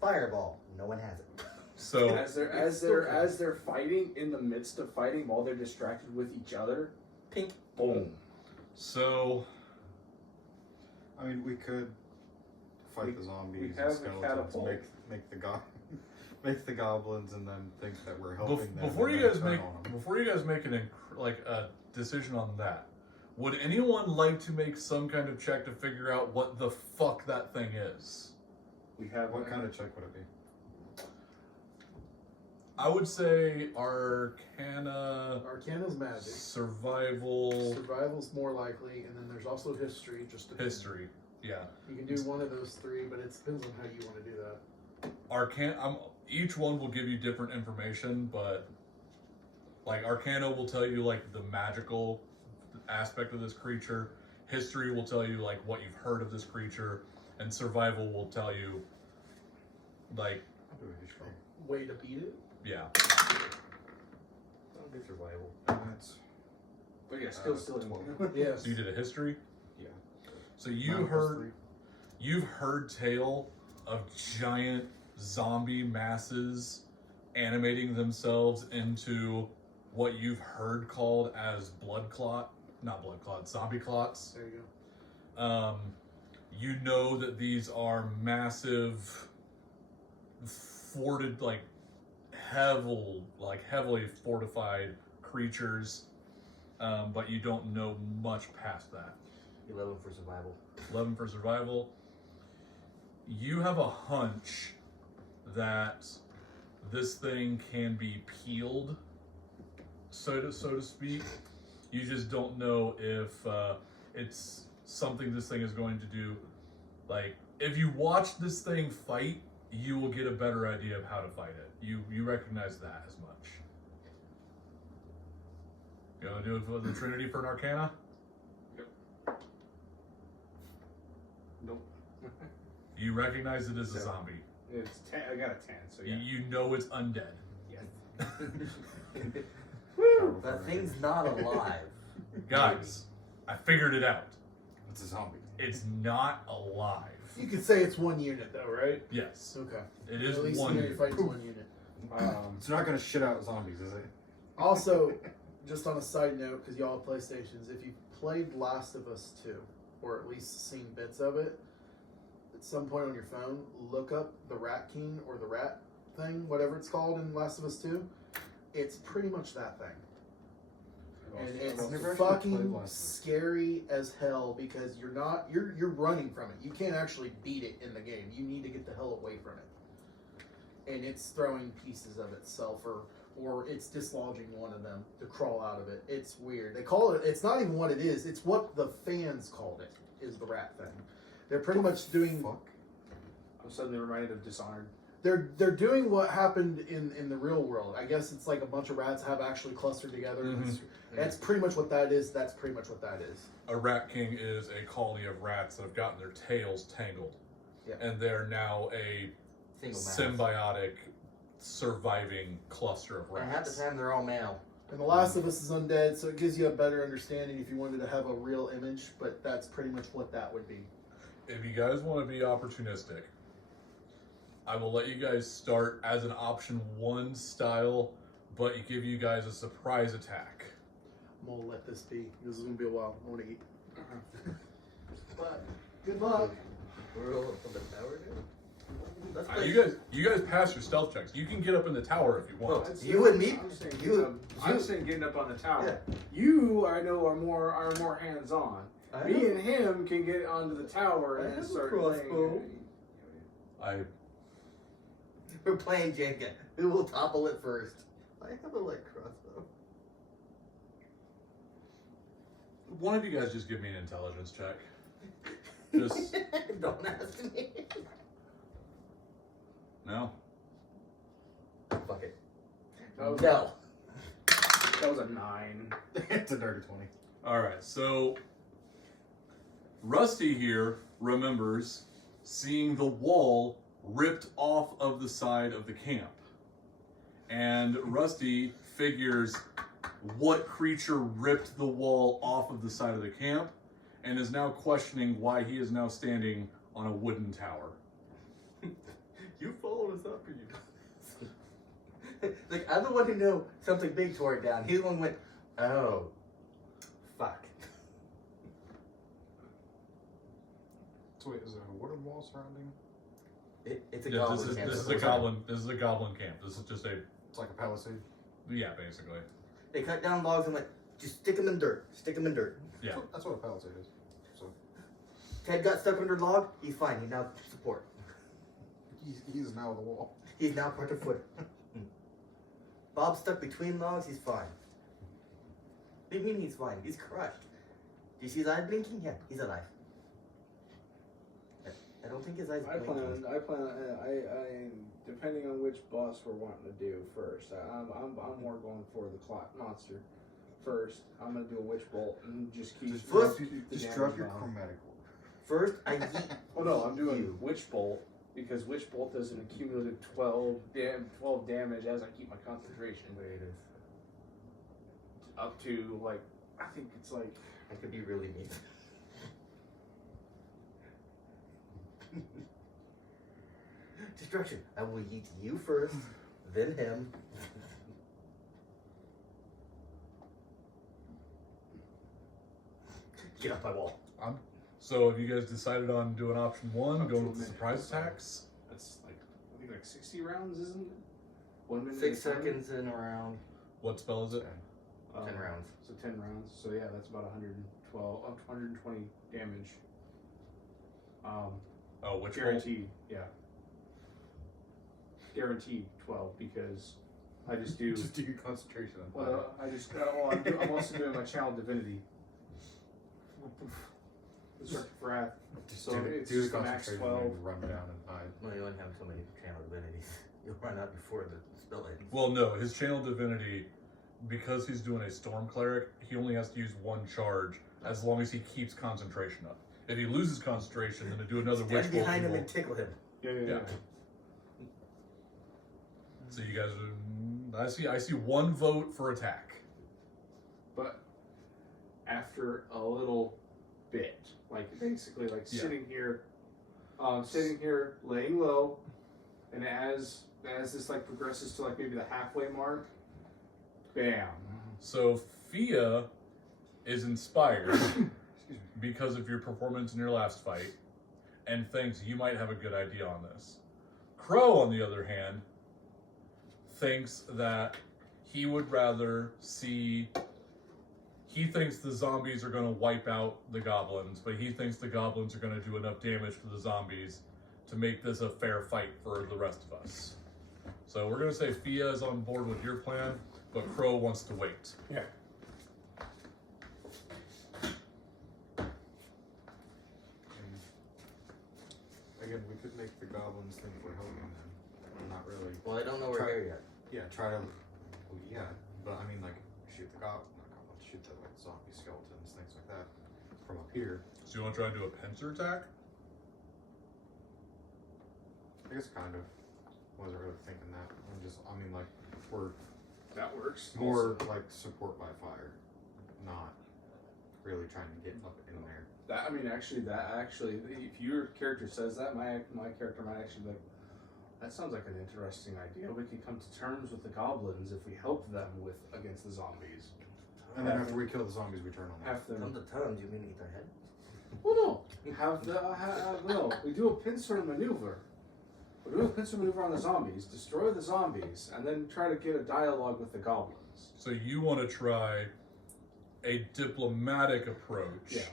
fireball. No one has it. So as they're fighting, in the midst of fighting, while they're distracted with each other, Pink. boom. So I mean, we could fight the zombies we and have a skeletons, catapult. make the goblins, and then think that we're helping them. before and you then guys turn make on 'em. a decision on that, would anyone like to make some kind of check to figure out what the fuck that thing is? We have What kind of check would it be? I would say Arcana, Arcana's magic. Survival, Survival's more likely, and then there's also history. Just depending. History. Yeah. You can do one of those three, but it depends on how you want to do that. Each one will give you different information, but like Arcana will tell you like the magical aspect of this creature. History will tell you like what you've heard of this creature, and survival will tell you like I'll do a history. Way to beat it. yeah. I'll do survival. And that's But yeah, still 12. Yes. So you did a history. Yeah. So 9 plus 3. you've heard tale of giant zombie masses animating themselves into what you've heard called as zombie clots. There you go. You know that these are massive, heavily fortified creatures, but you don't know much past that. 11 for survival. 11 for survival. You have a hunch that this thing can be peeled, so to speak. You just don't know if it's something this thing is going to do. Like, if you watch this thing fight, you will get a better idea of how to fight it. You recognize that as much. You want to do it for the Trinity for an Arcana? Nope. You recognize it as a zombie. It's 10. I got a 10. So yeah. You know it's undead. Yes. Woo! That thing's not alive. Guys, I figured it out. It's a zombie. It's not alive. You could say it's 1 unit though, right? Yes. Okay. It is At least one. unit fights 1 unit. It's not gonna shit out zombies, is it? Also, just on a side note, because y'all have PlayStations, if you played Last of Us 2, or at least seen bits of it, at some point on your phone, look up the Rat King or the Rat thing, whatever it's called in Last of Us 2. It's pretty much that thing. And it's never actually played fucking Last of Us. scary as hell because you're running from it. You can't actually beat it in the game. You need to get the hell away from it. And it's throwing pieces of itself or it's dislodging one of them to crawl out of it. It's weird. They call it, it's not even what it is. It's what the fans called it, is the rat thing. They're pretty much doing... Fuck. I'm suddenly reminded of Dishonored. They're doing what happened in the real world. I guess it's like a bunch of rats have actually clustered together. Mhm. That's pretty much what that is. That's pretty much what that is. A rat king is a colony of rats that have gotten their tails tangled. Yeah. And they're now a Single mass. symbiotic surviving cluster of And half the rats. time they're all male. And The Last of Us is undead, so it gives you a better understanding if you wanted to have a real image, but that's pretty much what that would be. If you guys want to be opportunistic, I will let you guys start as an option 1 style, but give you guys a surprise attack. I'm gonna let this be. This is gonna be a while. I want to eat. But good luck. We're all up on the tower, dude. Let's play. You guys pass your stealth checks. You can get up in the tower if you want. Well, you and me, I'm saying getting up on the tower. Yeah. You, I know, are more hands on. I Me know. and him can get onto the tower I and have a start crossbow. playing. We're playing Jenga. Who will topple it first? I have a light crossbow. One of you guys just give me an intelligence check. Just Don't ask me. no. Fuck it. That was, No. that was a 9. It's a dirty 20. All right, so Rusty here remembers seeing the wall ripped off of the side of the camp. And Rusty figures what creature ripped the wall off of the side of the camp and is now questioning why he is now standing on a wooden tower. You followed us up, or you? Like, I'm the one who knew something big tore it down. He's the one who went, oh, fuck. So wait, is there a wooden wall surrounding? It's a Yeah, goblin. this camp. is a goblin. This is a goblin camp. This is just a It's like a palisade. yeah, basically. They cut down logs and like, just stick them in dirt. Stick them in dirt. Yeah. That's what a palisade is. So Ted got stuck under a log. He's fine. He now support. he's now the wall. He's now part of foot. Bob's stuck between logs. He's fine. What do you mean he's fine? He's crushed. Do you see his eyes blinking? Yeah, he's alive. I don't think his eyes I blinking. depending on which boss we're wanting to do first. I'm more going for the clock monster first. I'm gonna do a witch bolt and just keep. Just First- drop your down. chromatic order. First, I yeet. Oh no, I'm doing You. witch bolt because witch bolt does an accumulative 12 damage as I keep my concentration. Up to like, I think it's like. I could be really mean. Destruction. I will yeet you first, then him. Get off my wall. So have you guys decided on doing option 1, Up going to a with the minute. surprise attacks? That's like I think like 60 rounds, isn't it? 1 minute. 6 at a time? seconds in a round. What spell is it? 10 rounds. So 10 rounds. So yeah, that's about 120 damage. Oh, which bolt? Guaranteed, yeah. Guaranteed 12 because I just do. Just do your concentration on Well, I just. I'm also doing my channel divinity. Destructive Wrath. So do it's the just a max concentration 12. and run down and hide. Well, you only have so many channel divinities. You'll run out before the spell ends. Well, no, his channel divinity, because he's doing a storm cleric, he only has to use one charge as long as he keeps concentration up. If he loses concentration, then to do another Stand wish bolt, behind he him will- and tickle him. Yeah. Yeah. So you guys, I see one vote for attack. But after a little bit, like basically like Yeah. sitting here, laying low, and as this like progresses to like maybe the halfway mark, bam. So Fia is inspired Excuse me. because of your performance in your last fight, and thinks you might have a good idea on this. Crow, on the other hand, thinks that he would rather see. He thinks the zombies are going to wipe out the goblins, but he thinks the goblins are going to do enough damage to the zombies to make this a fair fight for the rest of us. So we're going to say Fia is on board with your plan, but Crow wants to wait. Yeah. And again, we could make the goblins think we're helping them. Not really. Well, I don't know we're Try- here yet. Yeah, try to. Well, yeah, but I mean, like, shoot the not goblins, shoot the like zombie skeletons, things like that, from up here. So you want to try and do a pincer attack? I guess kind of. Wasn't really thinking that. I mean, like, we're That works. more like support by fire, not really trying to get up in there. If your character says that, my character might actually be like, that sounds like an interesting idea. We could come to terms with the goblins if we help them against the zombies. And then after we kill the zombies, we turn on them. Have them. Come to terms, you mean eat their head? Well, no. No. We do a pincer maneuver. We do a pincer maneuver on the zombies, destroy the zombies, and then try to get a dialogue with the goblins. So you want to try a diplomatic approach Yes.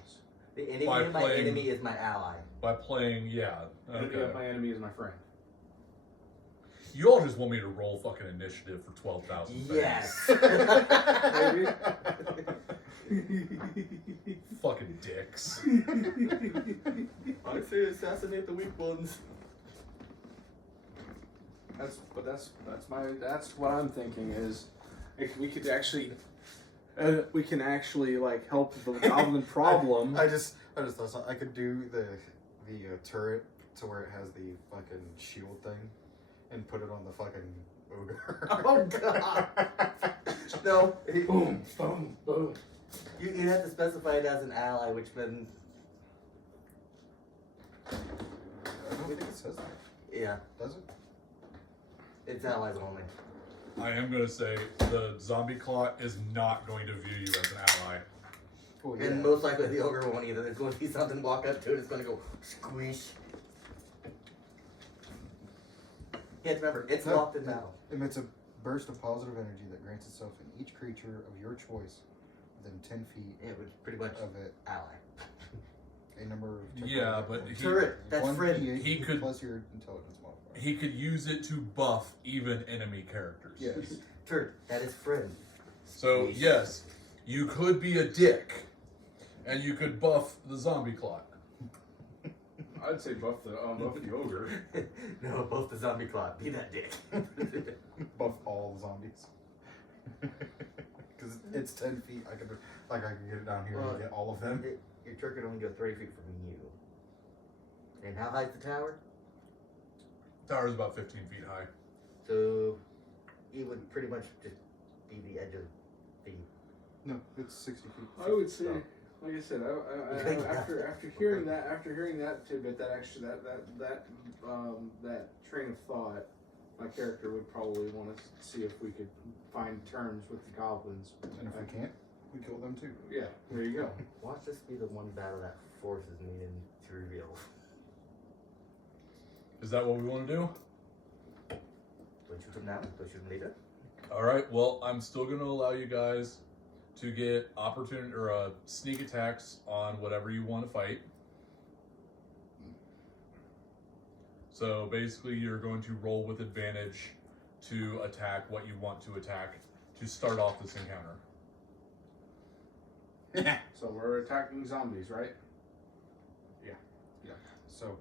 The enemy By of my playing- enemy is my ally. by playing, yeah. Enemy Okay. of my enemy is my friend. You all just want me to roll fucking initiative for 12,000 things. Yes. Fucking dicks. I say assassinate the weak ones. That's what I'm thinking is, we could actually, we can actually like help the goblin problem. I just thought I could do the turret to where it has the fucking shield thing, and put it on the fucking ogre. Oh god. No. Boom, boom, boom. You'd have to specify it as an ally, which then I don't think it says that. yeah, Does it? it's allies only. I am going to say the zombie clot is not going to view you as an ally. Well, And most likely the ogre won't either. There's going to be something walk up to it. It's going to go squish. You have to remember, it's No, locked in battle. Emits a burst of positive energy that grants itself in each creature of your choice within 10 feet It was pretty much of it. ally. A number of Yeah, temporary but hit points. he- Turret, that's 1d8 friend. He could- plus your intelligence modifier. He could use it to buff even enemy characters. Yes. Turret, that is friend. So, yes, you could be a dick, and you could buff the zombie clot. I'd say buff the ogre. No, both the zombie clot. Be that dick. Buff all the zombies. Because it's 10 feet. I could get it down here and get all of them. Your turret can only go 30 feet from you. And how high is the tower? Tower's about 15 feet high. So, it would pretty much just be the edge of the. No, it's 60 feet. I would say, like I said, after hearing that tidbit, that train of thought, my character would probably want to see if we could find terms with the goblins. And if we can't, we kill them too. Yeah, there you go. Watch this be the one battle that forces me to reveal. Is that what we want to do? Don't shoot him now. Don't shoot him later. All right. Well, I'm still going to allow you guys to get opportunity or sneak attacks on whatever you want to fight. So basically, you're going to roll with advantage to attack what you want to attack to start off this encounter. So we're attacking zombies, right? So,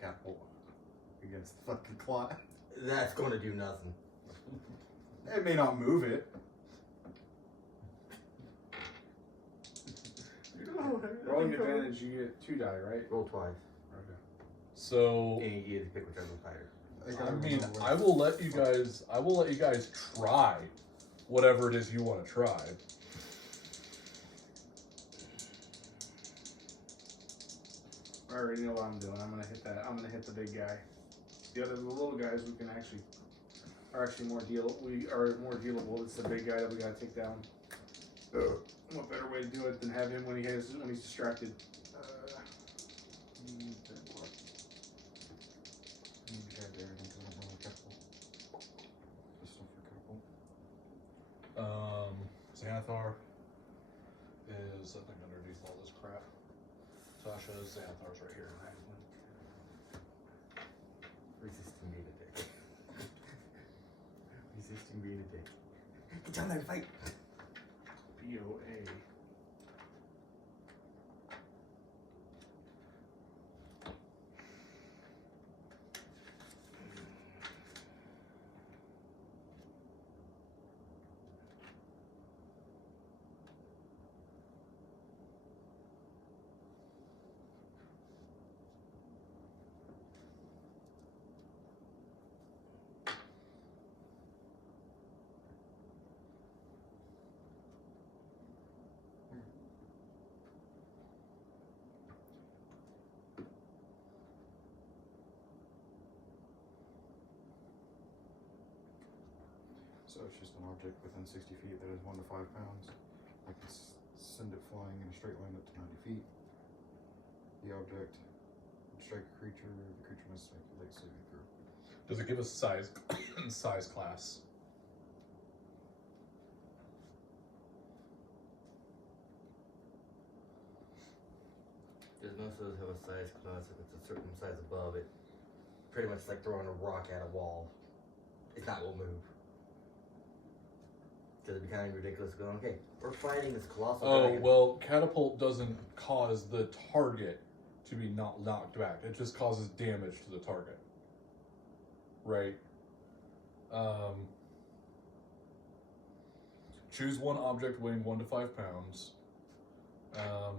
catapult against the fucking clot. That's going to do nothing. It may not move it. Rolling advantage, you get 2 die, right? Roll twice. Okay. So And you get to pick whichever's higher. I mean, I will let you guys try whatever it is you want to try. I already know what I'm doing. I'm gonna hit that. I'm gonna hit the big guy. The little guys we can actually are actually more dealable. It's the big guy that we gotta take down. What better way to do it than have him when he's distracted? Xanathar is I think underneath all this crap. Sasha's Xanathar's right here. Resisting being a dick. Resisting being a dick. Get down there and fight. BOA. So it's just an object within 60 feet that is 1 to 5 pounds. I can send it flying in a straight line up to 90 feet. The object would strike a creature. The creature must make a leg saving throw. Does it give us size size class? Does most of those have a size class? If it's a certain size above it, pretty much like throwing a rock at a wall. It's not will move. Because it'd be kind of ridiculous going, okay, we're fighting this colossal dragon. Well, catapult doesn't cause the target to be not knocked back. It just causes damage to the target. Right. Choose one object weighing 1 to 5 pounds.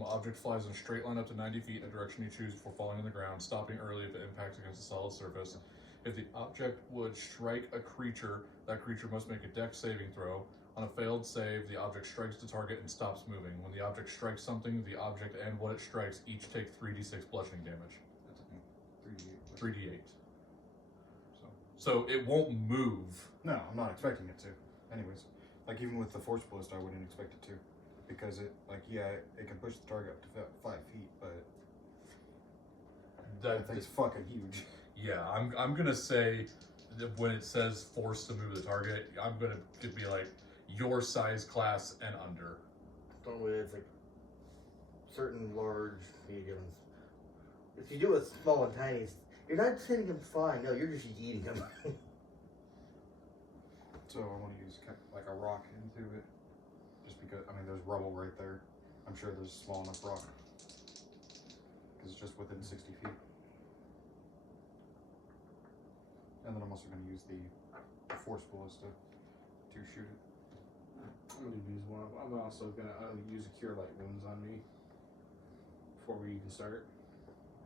Object flies in a straight line up to 90 feet in a direction you choose before falling on the ground, stopping early if it impacts against a solid surface. If the object would strike a creature, that creature must make a dex saving throw. On a failed save, the object strikes the target and stops moving. When the object strikes something, the object and what it strikes each take 3d6 bludgeoning damage. That's okay. 3d8. So it won't move. No, I'm not expecting it to. Anyways, like even with the force ballista, I wouldn't expect it to. Because it, like, yeah, it can push the target up to 5 feet, but that thing's fucking huge. Yeah, I'm gonna say that when it says force to move the target, I'm gonna be like your size class and under. Normally it's like certain large, mediums. If you do with small and tiny, you're not sending them flying. No, you're just eating them. So I want to use like a rock into it. Just because, I mean, there's rubble right there. I'm sure there's a small enough rock. Because it's just within 60 feet. And then I'm also going to use the force ballista to shoot it. I'm gonna use one. I'm also gonna use a cure light wounds on me before we even start.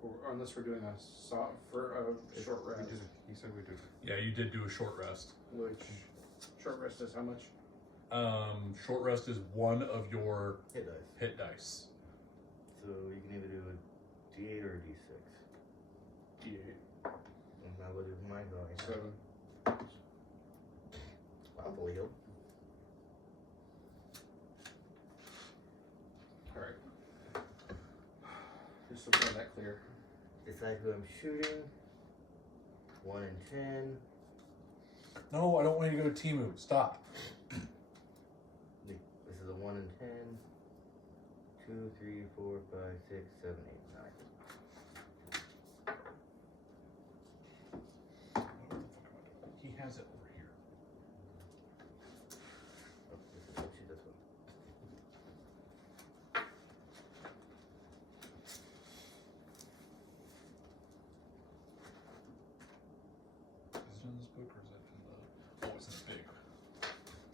Or unless we're doing a short rest. He said we did. Yeah, you did do a short rest. Which short rest is how much? Short rest is one of your Hit dice. hit dice. So you can either do a D8 or a D6. D8. And I would have mine going. 7. I'm fully healed. Alright. Just to make that clear. Decide who I'm shooting. 1 in 10. No, I don't want you to go Timu. Stop. This is a 1 in 10. 2, 3, 4, 5, 6, 7, 8, 9. He has it over here. Oh, this is, shoot this one.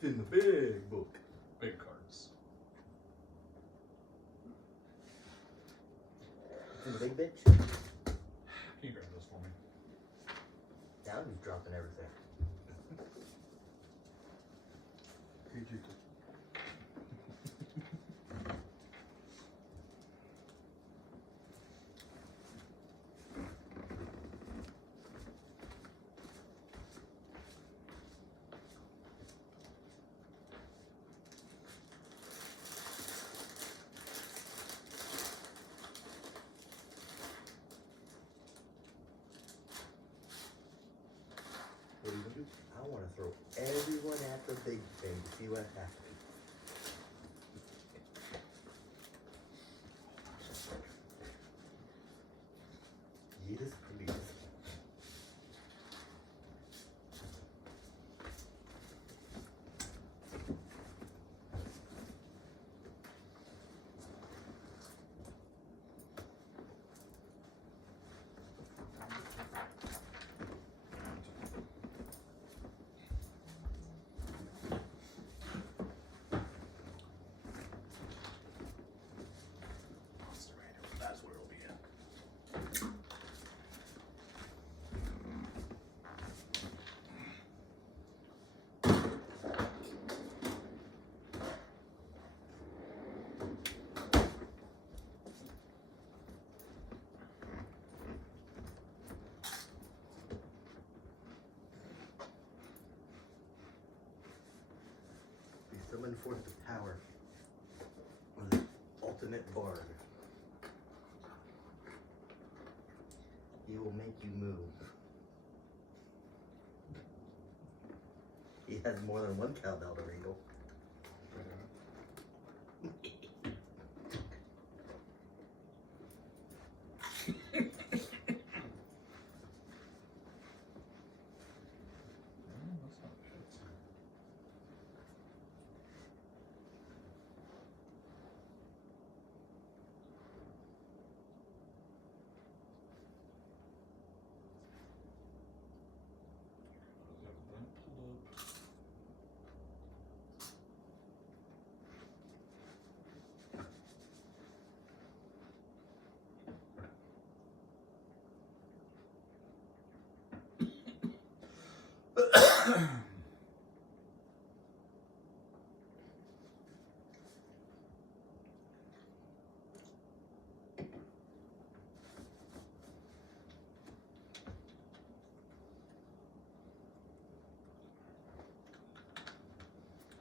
It's in the big book. Big cards. It's in the big bitch. Can you grab those for me? Now he's dropping everything. Hey, Jacob. What are you gonna do? I want to throw everyone at the big thing to see what happens. Yes, please. That's where it'll be at. Be summoned forth the power of the ultimate bard. He will make you move. He has more than one cowbell to wrangle.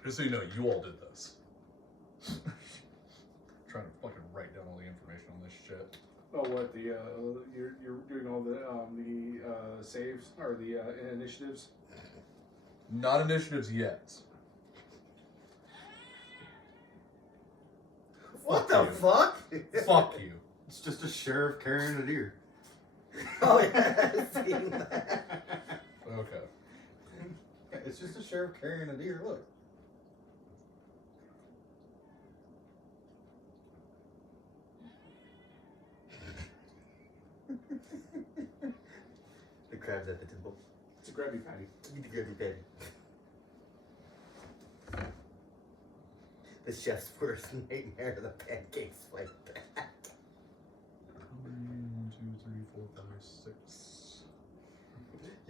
Just so you know, you all did this. Trying to fucking write down all the information on this shit. Oh, what the you're doing all the saves or the initiatives? Not initiatives yet. What Fuck the you. fuck? Fuck you. It's just a sheriff carrying a deer. Oh yeah, I've seen that. Okay. It's just a sheriff carrying a deer. Look. The crabs at the temple. It's a grabby patty. Eat the gravy patty. The chef's worst nightmare, the pancakes like that. 1, 2, 3, 4, 5, 6.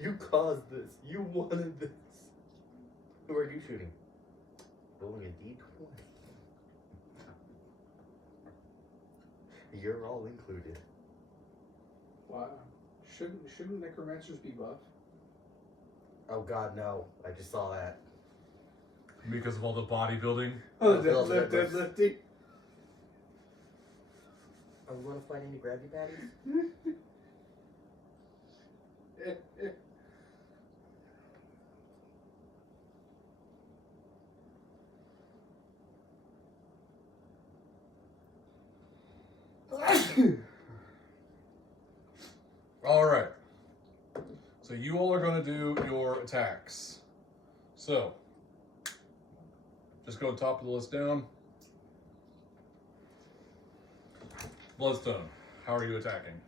You caused this. You wanted this. Who are you shooting? Rolling a d20. You're all included. Wow. Shouldn't necromancers be buff? Oh god, no. I just saw that. Because of all the bodybuilding. Oh, the deadlifting. Oh, you want to find any gravity patties? Alright. So you all are going to do your attacks. So, just go top of the list down. Bloodstone, how are you attacking?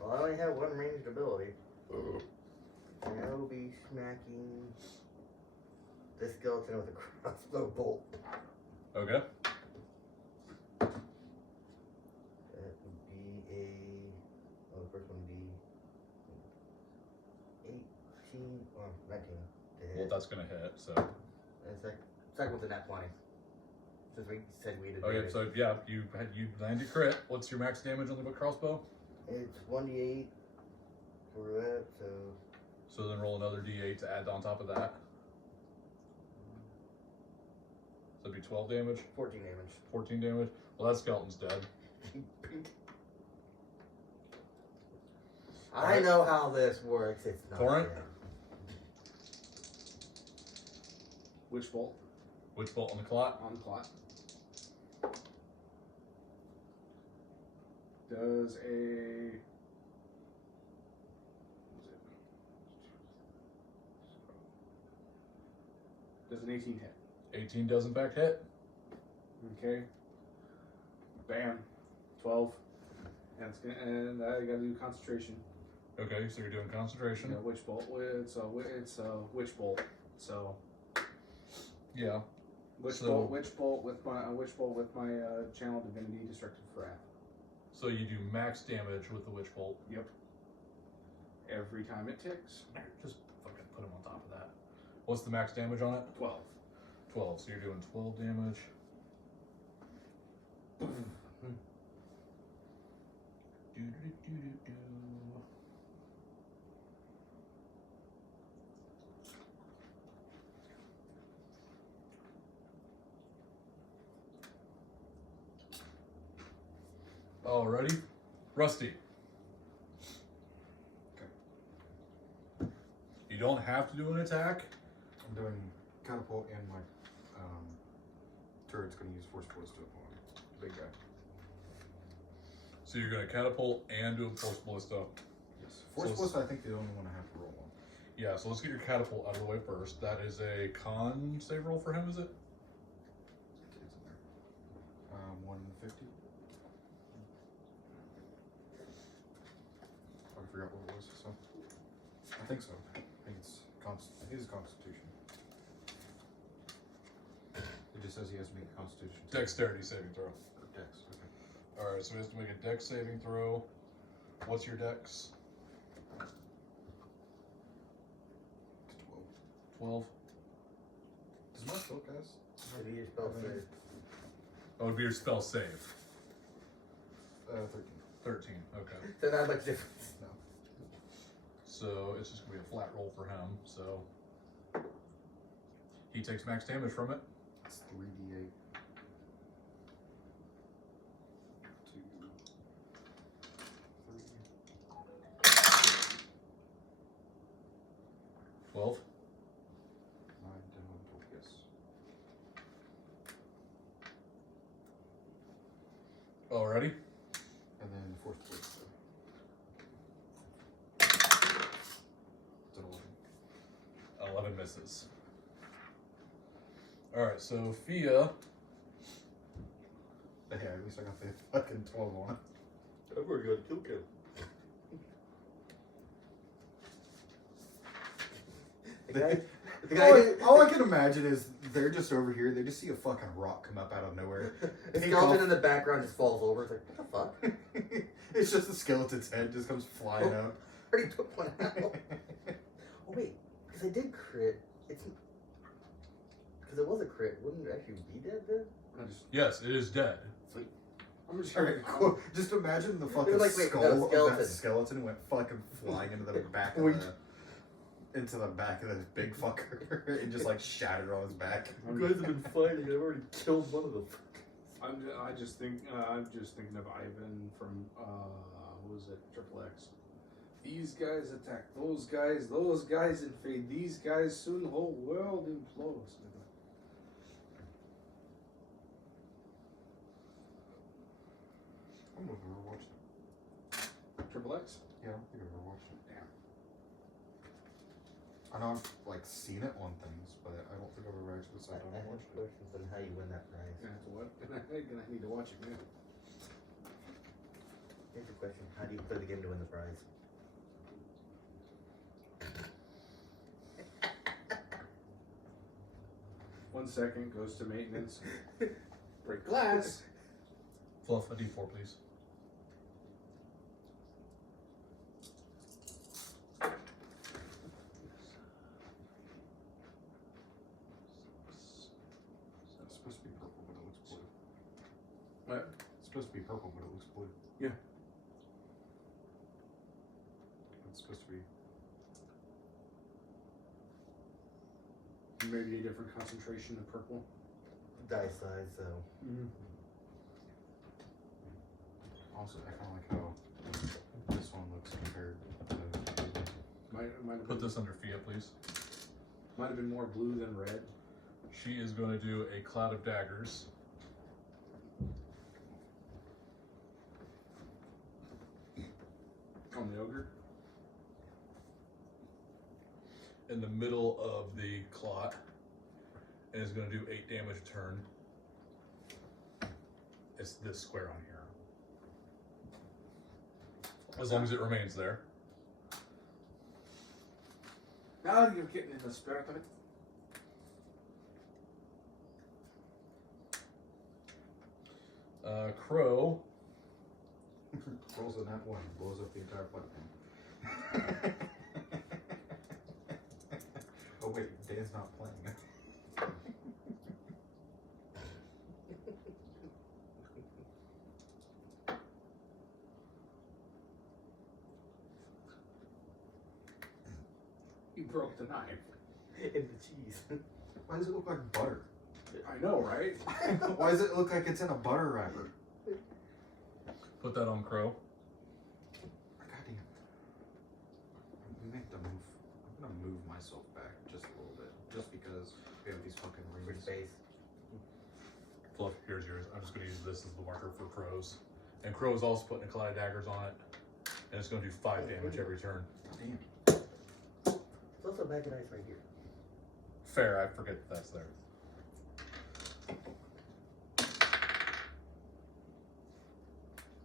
Well, I only have one ranged ability. And I'll be smacking this skeleton with a crossbow bolt. Okay. That would be a. Oh, the first one would be 18 or 19 to hit. Well, that's gonna hit. So. And second one's a nat 20. Since we said we did. Okay, so yeah, you landed crit. What's your max damage on the crossbow? It's 1d8 for that, so. So then roll another d8 to add on top of that. So it'd be 12 damage, 14 damage. 14 damage. Well, that skeleton's dead. I know how this works. It's not. Torrent? fair. Witch bolt Witch bolt on the clot. on the clot. Does a does an 18 hit? 18 does in fact hit. Okay. Bam. 12. And I gotta do concentration. Okay, so you're doing concentration. Yeah, witch bolt. It's a witch bolt. So Yeah. witch bolt with my channel divinity destructive wrath. So you do max damage with the witch bolt. Yep. Every time it ticks. Just fucking put him on top of that. What's the max damage on it? 12. 12. So you're doing 12 damage. Do-do-do-do-do. Alrighty. Rusty. You don't have to do an attack. I'm doing catapult and my turret's going to use force ballista on the big guy. So you're going to catapult and do a force ballista. Yes. Force ballista, I think the only one I have to roll on. Yeah, so let's get your catapult out of the way first. That is a con save roll for him, is it? Okay, it's in there. 150. I forgot what it was. So I think so. I think it's Constitution. It just says he has to make a Constitution. Dexterity saving throw. Dex. Okay. Alright, so he has to make a dex saving throw. What's your dex? It's 12. 12. Does my spell cast? Should be your spell save. That would be your spell save. 13. 13, okay. So not much difference. No. So it's just going to be a flat roll for him, so. He takes max damage from it. It's 3d8. 2, 3. 12. 9, 10, 12, yes. Alrighty. And then force blade. It's an 11. 11 misses. Alright, so Fia. Yeah, at least I got the fucking 12 on it. I've already got a kill count. The guy, All I can imagine is they're just over here. They just see a fucking rock come up out of nowhere. the skeleton in the background just falls over. It's like, what the fuck? It's just the skeleton's head just comes flying up. Already took one out. Oh wait, because I did crit. It's because it was a crit. Wouldn't it actually be dead then? Yes, it is dead. I'm just Alright, cool. Just imagine the fucking Like, wait, skull that of that skeleton. skeleton went fucking flying into the back of into the back of this big fucker and just like shattered on his back. You guys have been fighting. I've already killed one of them. I'm just thinking of Ivan from what was it, Triple X. These guys attack those guys invade these guys, soon the whole world implodes. I'm gonna rewatch it. Triple X? Yeah, I don't think I've ever watched it. Damn. I know I've like seen it on things, but I don't think I've ever actually sat down I and have watched it. questions on how you win that prize. Yeah, so what? I need to watch it now. Here's your question: how do you play the game to win the prize? 1 second goes to maintenance. Break glass. Fluff a D4, please. It's supposed to be purple, but it looks blue. What? It's supposed to be purple, but it looks blue. Yeah. It's supposed to be. Maybe a different concentration of purple. Die size, so. Also, I kind of like how this one looks compared to. Might have Put been, this under Fia, please. might have been more blue than red. She is going to do a cloud of daggers. On the ogre. In the middle of the clot, and is going to do 8 damage a turn. It's this square on here. As long as it remains there. Now you're getting in the spirit of it. Crow. Rolls in that one, blows up the entire platform. Oh wait, Dan's not playing. You broke the knife. In the cheese. Why does it look like butter? I know, right? Why does it look like it's in a butter wrapper? Put that on Crow. Goddamn. We make the move. I'm gonna move myself back just a little bit, just because we have these fucking For rings. space. Fluff, here's yours. I'm just going to use this as the marker for Crow's. And Crow's also putting a cloud of daggers on it. And it's going to do 5 damage every turn. Damn. It's also mechanized right here. Fair, I forget that that's there.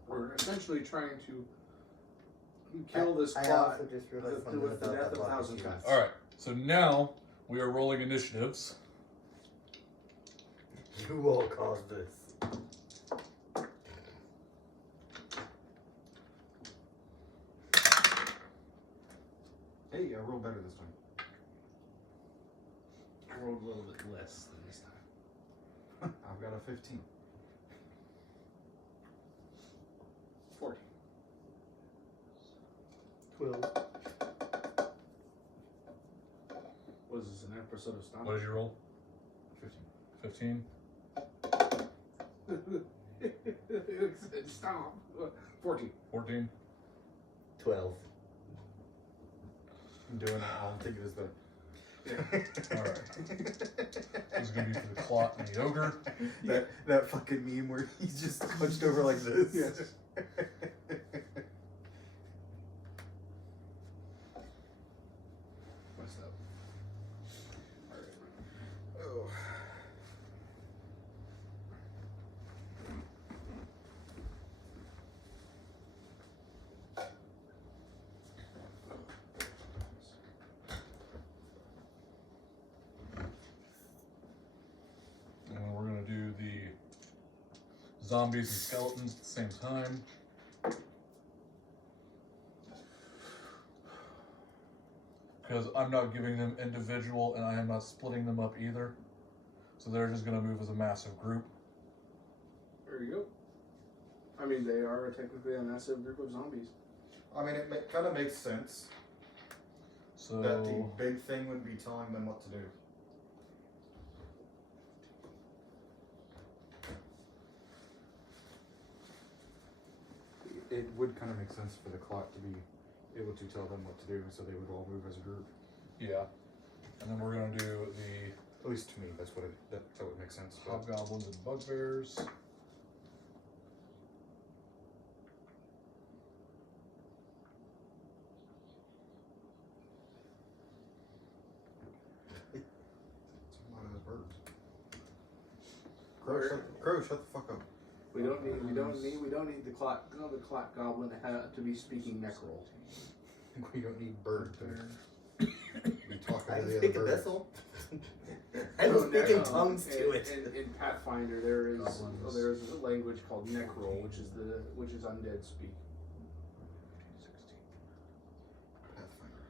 We're essentially trying to kill this I plot also just realized with something the about death that of block 1,000 cheese. cuts. Alright, so now we are rolling initiatives. You all caused this. Hey, I rolled better this time. I rolled a little bit less than this time. I've got a 15. 14. 12. Was this an episode of Stomp? What did you roll? 15. 15? Stomp. 14. 14? 12. I'm doing it. I don't think it is the. Alright. This is going to be for the clot and the ogre. that fucking meme where he's just hunched over like this. Yes. Messed up. Oh. And we're going to do the zombies and skeletons at the same time. Because I'm not giving them individual and I am not splitting them up either. So they're just going to move as a massive group. There you go. I mean, they are technically a massive group of zombies. I mean, it kind of makes sense So that the big thing would be telling them what to do. It would kind of make sense for the clock to be able to tell them what to do, so they would all move as a group. yeah. And then we're going to do the At least to me, that's what that would make sense. But hobgoblins and bugbears. it's a lot of those birds. Crow, shut the fuck up. We don't need the clock goblin to be speaking necrol. We don't need bird to be talking I to can the other speak a birds. vessel. I people speak in tongues to in, it. In Pathfinder, there is Goblins. there is a language called Necrol, which is undead speak. Pathfinder.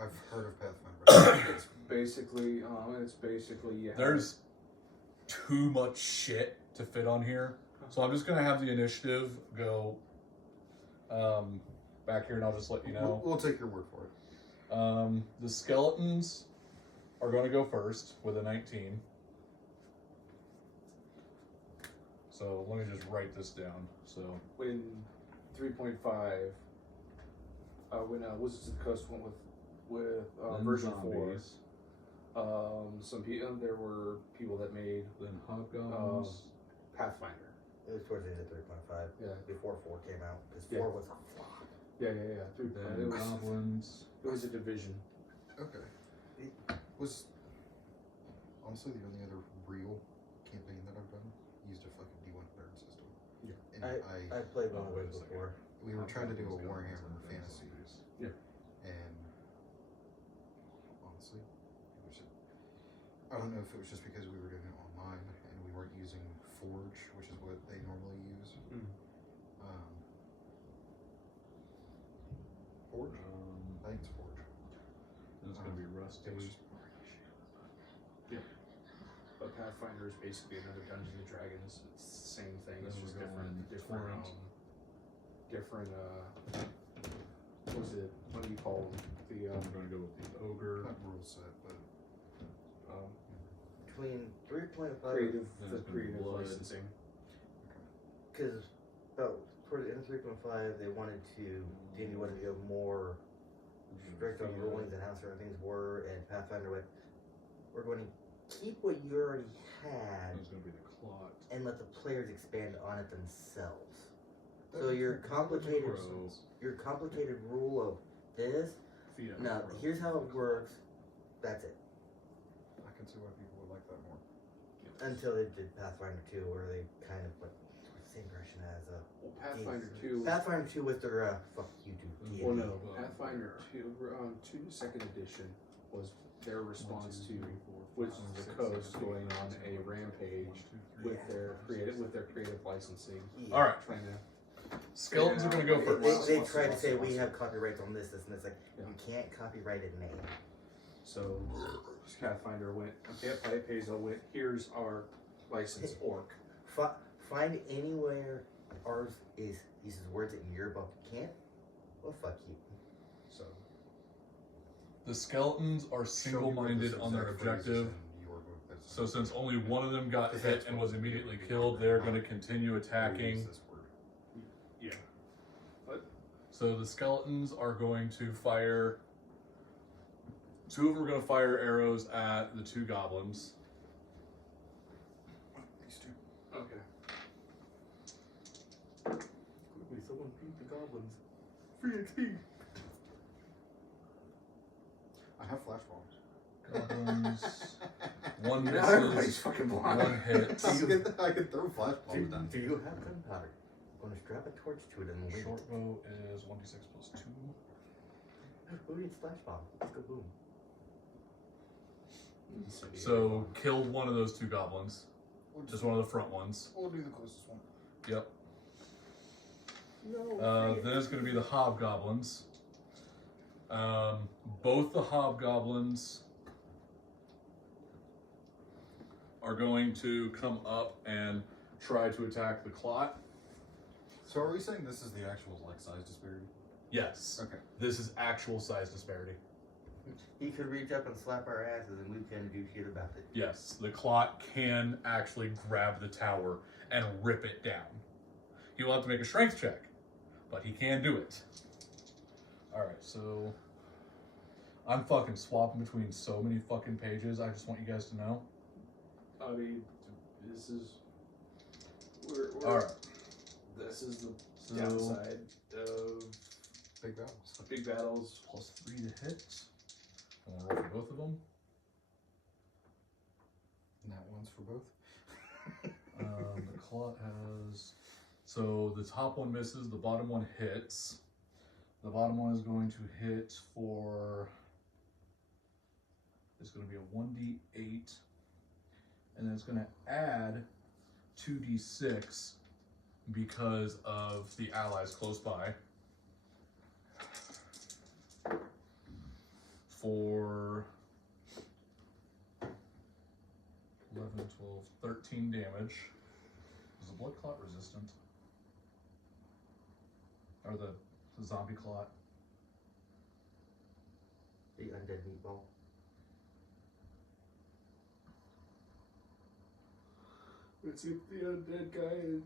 I've heard of Pathfinder. It's basically yeah. There's too much shit to fit on here, so I'm just gonna have the initiative go back here, and I'll just let you know. We'll take your word for it. The skeletons are going to go first with a 19. So let me just write this down. So When 3.5, when Wizards of the Coast went with then version zombies, 4, some people there were people that made then hobgoblins. Pathfinder. It was towards the end of 3.5. Yeah. Before 4 came out. Because Yeah. 4 was. Yeah. then goblins. It was a division. Okay. It was honestly the only other real campaign that I've done used a fucking D1 nerd system. Yeah. And I played one of wait a those second. before. we were trying to do a Hobgoblins, Warhammer goblins, and fantasy, zombies. and honestly, it was I don't know if it was just because we were doing it online and we weren't using Forge, which is what they normally use. Forge? I think it's Forge. Then it's going to be It was rusty. just But Pathfinder is basically another Dungeons and Dragons. It's the same thing. It's Then just we're going different. What was it? What do you call them? The I'm going to go with the ogre. not rule set, but Between 3.5 creative, Then the it's gonna be creative blood. licensing. Because about toward the end of 3.5, they wanted to, D&D wanted to go more strict on rulings and how certain things were, and Pathfinder went, we're going to keep what you already had It's going to be the clot. and let the players expand on it themselves. that So makes your sense. complicated, Crow. your complicated rule of this, Feet up now crow. here's how it works, that's it. I can see why people would like that more. Until they did Pathfinder 2, where they kind of went towards the same direction as Well, Pathfinder 2. Pathfinder 2 with their fuck you to D&D. Well, no. Pathfinder 2, 2 second edition was their response to Wizards of the Coast going on a rampage with their creative licensing. Yeah. All right. Trying to Skeletons are going to go first. They tried to say we have copyrights on this, and it's like Yeah. you can't copyright a name. So Pathfinder went. Paizo went. Here's our license orc. Find anywhere ours uses words that in your book can't. Well, fuck you. So The skeletons are single-minded on their objective. So since only one of them got hit and was immediately killed, they're going to continue attacking. yeah. So the skeletons are going to fire. 2 of them are going to fire arrows at the 2 goblins. These two. Okay. Quickly, someone beat the goblins. Free XP. I have flash bombs. Goblins. One Now everybody's misses. fucking blind. 1 hits. I can throw flash bombs down. Do you have gunpowder? I'm gonna strap a torch to it and leave Short it. bow is 1d6 plus 2. Who needs flash bomb? Let's go boom. So killed one of those 2 goblins. Just one of the front ones. We'll do the closest one. Yep. No. Then it's going to be the hobgoblins. Both the hobgoblins are going to come up and try to attack the clot. So are we saying this is the actual size disparity? Yes. Okay. This is actual size disparity. He could reach up and slap our asses and we can't do shit about it. Yes, the clot can actually grab the tower and rip it down. He will have to make a strength check, but he can do it. Alright, so I'm fucking swapping between so many fucking pages. I just want you guys to know. I mean, this is. We're Alright. This is the So downside of Big battles. big battles. plus 3 to hit. I'm gonna roll for both of them. And that one's for both. The clot has. So the top one misses, the bottom one hits. The bottom one is going to hit for is going to be a 1d8, and then it's going to add 2d6 because of the allies close by for 11, 12, 13 damage. Is the blood clot resistant? Or the zombie clot? The undead meatball. Let's see if the undead guy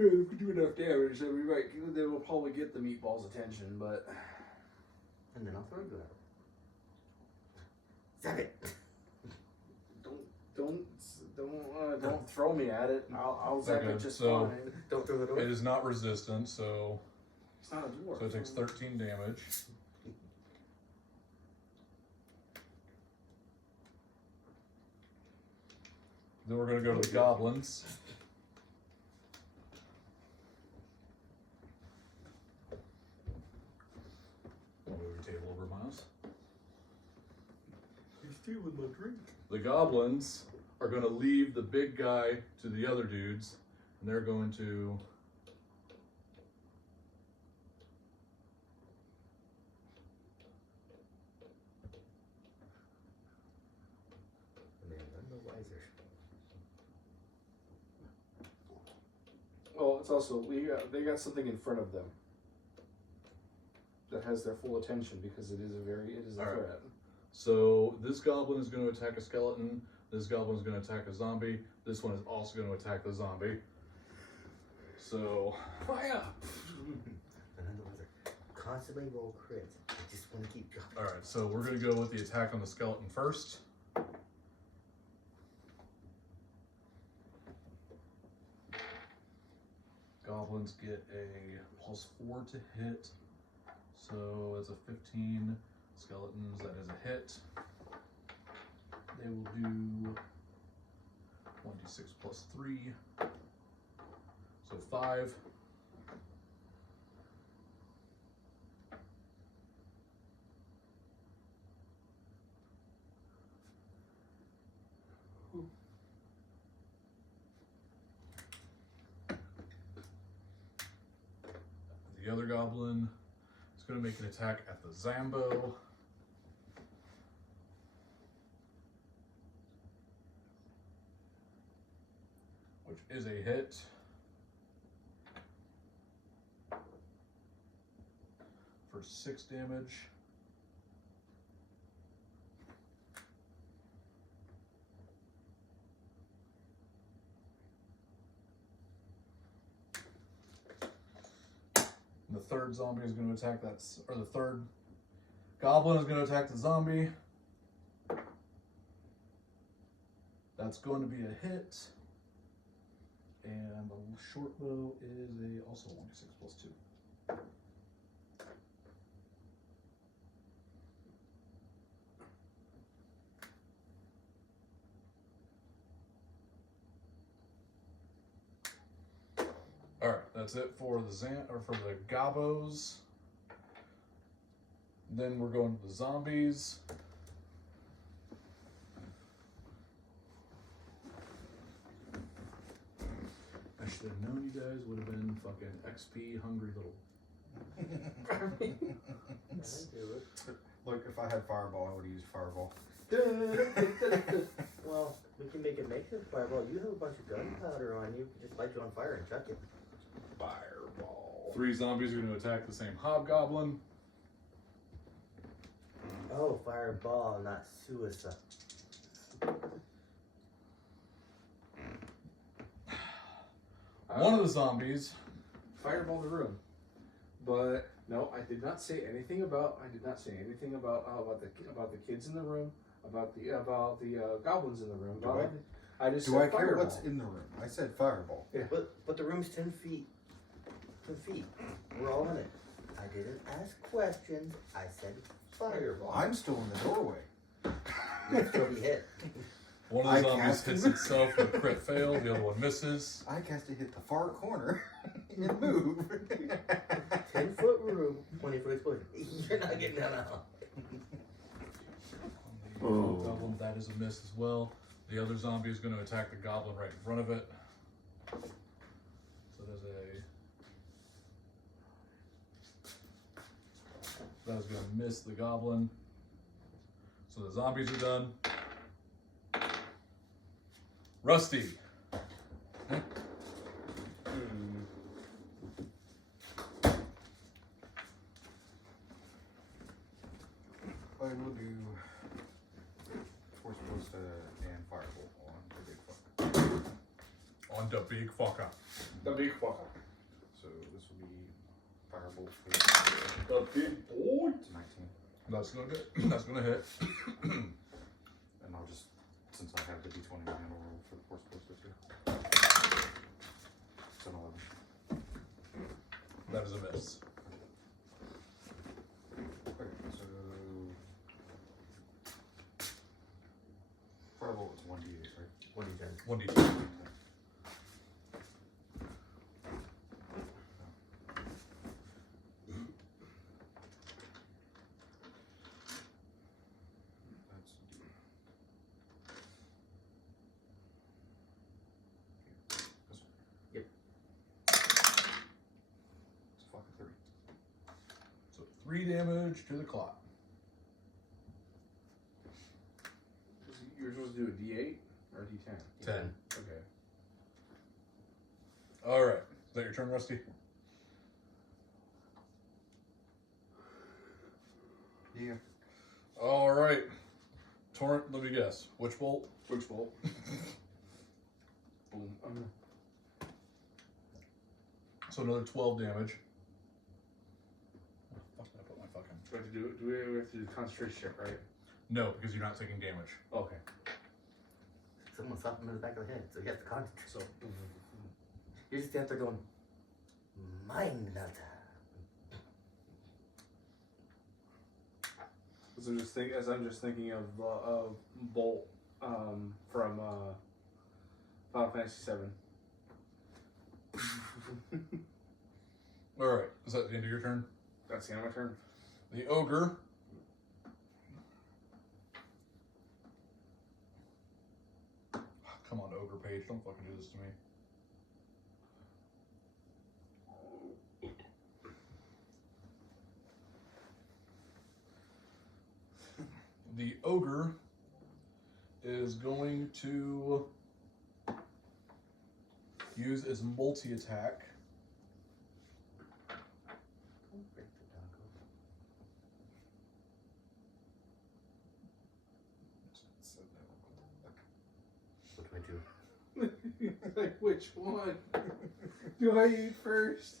if we do enough damage, then we might. They will probably get the meatball's attention, but And then I'll throw you at him. Zap it! don't throw me at it. I'll zap Okay, it just so- fine. Don't throw the door. It is not resistant, so It's not a dwarf. it takes 13 damage. Then we're going to go to the goblins. I'll move your table over, Miles. He's stealing my drink. The goblins are going to leave the big guy to the other dudes, and they're going to Man, I'm no wiser. Well, it's also they got something in front of them that has their full attention because it is a All right. threat. So this goblin is going to attack a skeleton. This goblin is going to attack a zombie. This one is also going to attack the zombie. So Fire! And I'm the wiser. Constantly roll crits. I just want to keep dropping. all right, so we're going to go with the attack on the skeleton first. Goblins get a +4 to hit. So it's a 15. Skeletons, that is a hit. They will do 1d6 plus 3. So 5. The other goblin is going to make an attack at the Zambo. Which is a hit. For 6 damage. And the third zombie is going to attack that, or the third goblin is going to attack the zombie. That's going to be a hit. And the short bow is also 1d6 plus 2. All right, that's it for the for the gobos. Then we're going to the zombies. I should have known you guys would have been fucking XP hungry little. I do it. Look, if I had fireball, I would have used fireball. Well, we can make it makeshift fireball. You have a bunch of gunpowder on you. We can just light you on fire and chuck it. Fireball. 3 zombies are going to attack the same hobgoblin. Oh, fireball, not suicide. One of the zombies. Fireball the room, but no, I did not say anything about. About the kids in the room, about the goblins in the room. Do I just Do said I care fireball. what's in the room? I said fireball. But the room's 10 feet. 10 feet. We're all in it. I didn't ask questions. I said fireball. I'm still in the doorway. You'll still be hit. One of I the zombies cast hits him. itself with a crit fail. The other one misses. I cast it hit the far corner and move. 10-foot room, 20-foot explosion. You're not getting that out. Oh. Goblin, that is a miss as well. The other zombie is going to attack the goblin right in front of it. So there's that is going to miss the goblin. So the zombies are done. Rusty. I will do Force Corvesta and Firebolt on the big fuck. On the big fucker. The big fucker. So this will be Firebolt. The big boy. It's 19. That's gonna hit. That's gonna hit. And I'll just, since I have the d20, I'll roll for the Force Corvesta too. It's an 11. That is a miss. Okay, so Firebolt is 1d8, right? What do you guys? 1d2. That's this one. Yep. It's a fucking 3. So 3 damage to the clot. You're supposed to do a D8 or a D10? 10. Okay. All right. Is that your turn, Rusty? Yeah. All right. Torrent, let me guess. Witch bolt? Witch bolt. Boom. So another 12 damage. Where the fuck did I put my fucking... We have to do concentration check, right? No, because you're not taking damage. Okay. Someone slapped him in the back of the head, so he has to concentrate. So. You just stand there going, mind melter. As I'm just thinking of Bolt from Final Fantasy VII. All right. Is that the end of your turn? That's the end of my turn. The ogre. Come on, ogre page. Don't fucking do this to me. The ogre is going to use his multi-attack. What do I do? Like, which one? Do I eat first?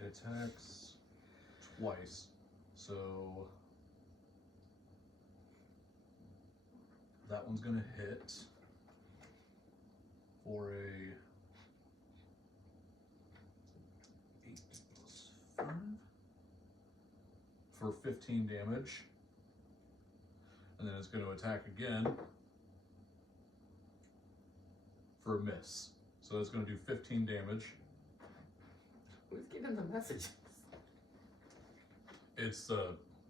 It attacks twice. So that one's gonna hit for a 8 plus 5 for 15 damage. And then it's gonna attack again for a miss. So that's gonna do 15 damage. Who's getting the messages? It's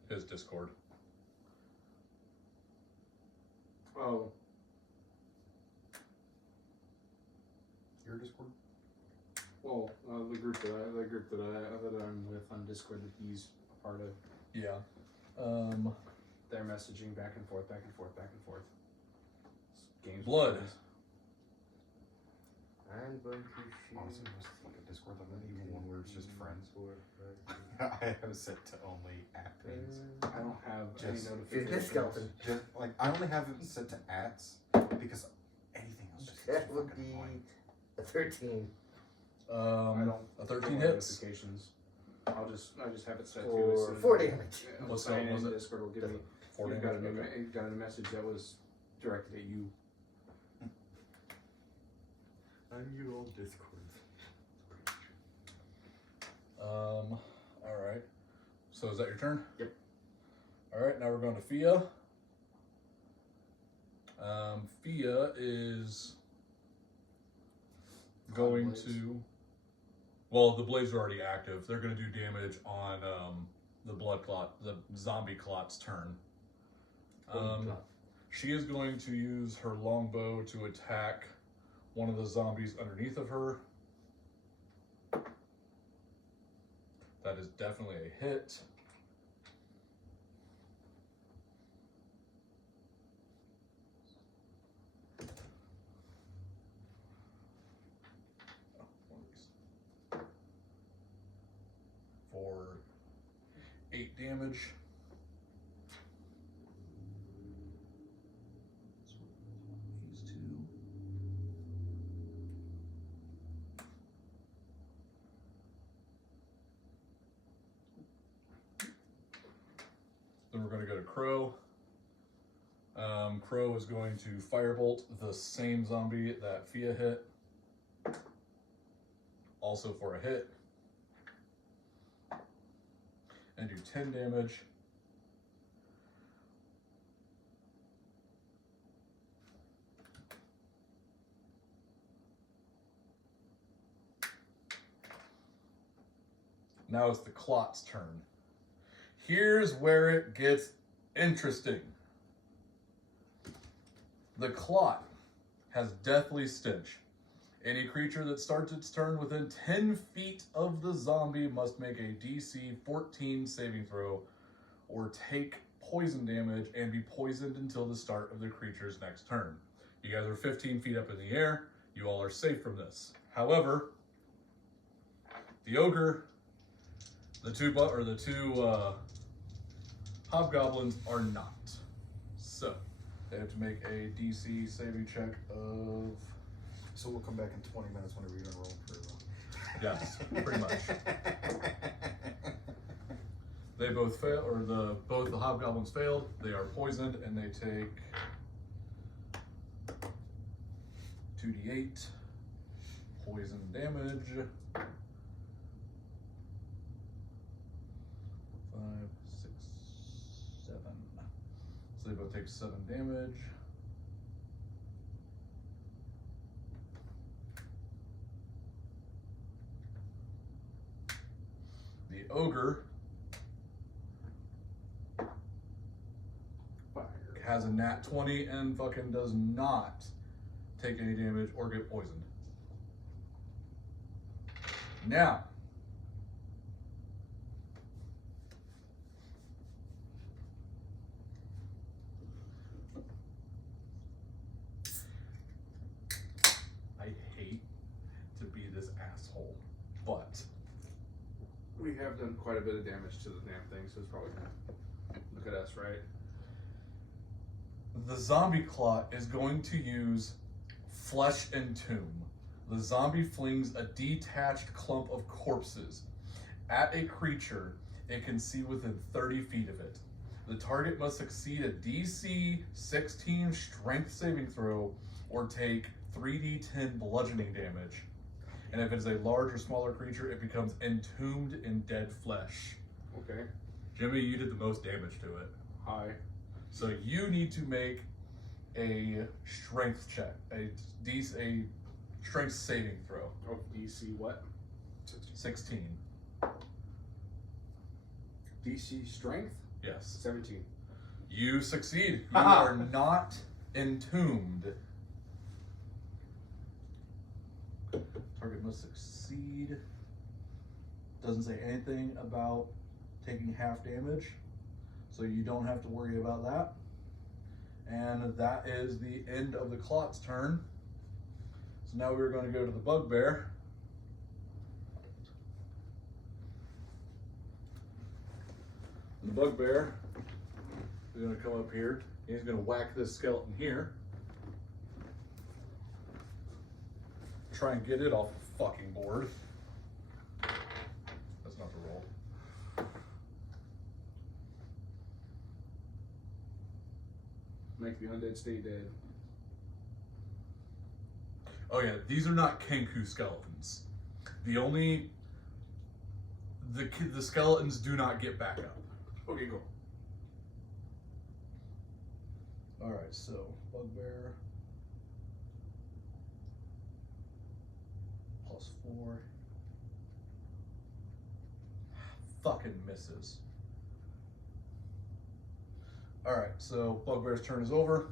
his Discord. Oh. Your Discord? Well, the group that I'm with on Discord that he's a part of. Yeah. They're messaging back and forth. Games. Blood. I'm going to shoot. Honestly, just like a Discord like that, even one where it's just friends. I have it set to only admins. I don't have any Just- Dude, notifications. this skeleton. Just like I only have it set to ads because anything else just That gets would fucking be annoying. a 13 I don't. A 13 I don't hits. Notifications. I just have it set to for as soon as 4 I- damage. What sign spell was in it? Discord will give me. 4 You've got, damage. Okay. you've got a message that was directed at you. How do you all Discord? All right. So is that your turn? Yep. All right. Now we're going to Fia. Fia is going Blades. to. Well, the blades are already active. They're going to do damage on the blood clot, the zombie clot's turn. She is going to use her longbow to attack one of the zombies underneath of her. That is definitely a hit. For 8 damage. These two. Then we're going to go to Crow. Crow is going to firebolt the same zombie that Fia hit. Also for a hit. And do 10 damage. Now it's the Clot's turn. Here's where it gets interesting. The Clot has Deathly Stench. Any creature that starts its turn within 10 feet of the zombie must make a DC 14 saving throw or take poison damage and be poisoned until the start of the creature's next turn. You guys are 15 feet up in the air. You all are safe from this. However, the ogre, the two hobgoblins are not. So they have to make a DC saving check of... So we'll come back in 20 minutes whenever you're done rolling for Yes, pretty much. They both fail, or both the hobgoblins failed. They are poisoned, and they take 2d8 poison damage. 5, 6, 7. So they both take 7 damage. The ogre has a nat 20 and fucking does not take any damage or get poisoned. Now, I hate to be this asshole, but We have done quite a bit of damage to the damn thing, so it's probably gonna look at us, right? the zombie Clot is going to use Flesh and Tomb. The zombie flings a detached clump of corpses at a creature it can see within 30 feet of it. The target must succeed a DC 16 strength saving throw or take 3d10 bludgeoning damage. And if it is a large or smaller creature, it becomes entombed in dead flesh. Okay. Jimmy, you did the most damage to it. Hi. So you need to make a strength check, a strength saving throw. Oh, DC what? 16. DC strength? Yes. 17. You succeed. You Haha. are not entombed. Target must succeed. Doesn't say anything about taking half damage, so you don't have to worry about that. And that is the end of the Clot's turn. So now we're going to go to the Bugbear. The Bugbear is going to come up here. He's going to whack this skeleton here. Try and get it off the fucking board. That's not the roll. Make the undead stay dead. Oh yeah, these are not Kenku skeletons. The skeletons do not get back up. Okay, go. All right, so Bugbear +4. Fucking misses. Alright, so Bugbear's turn is over.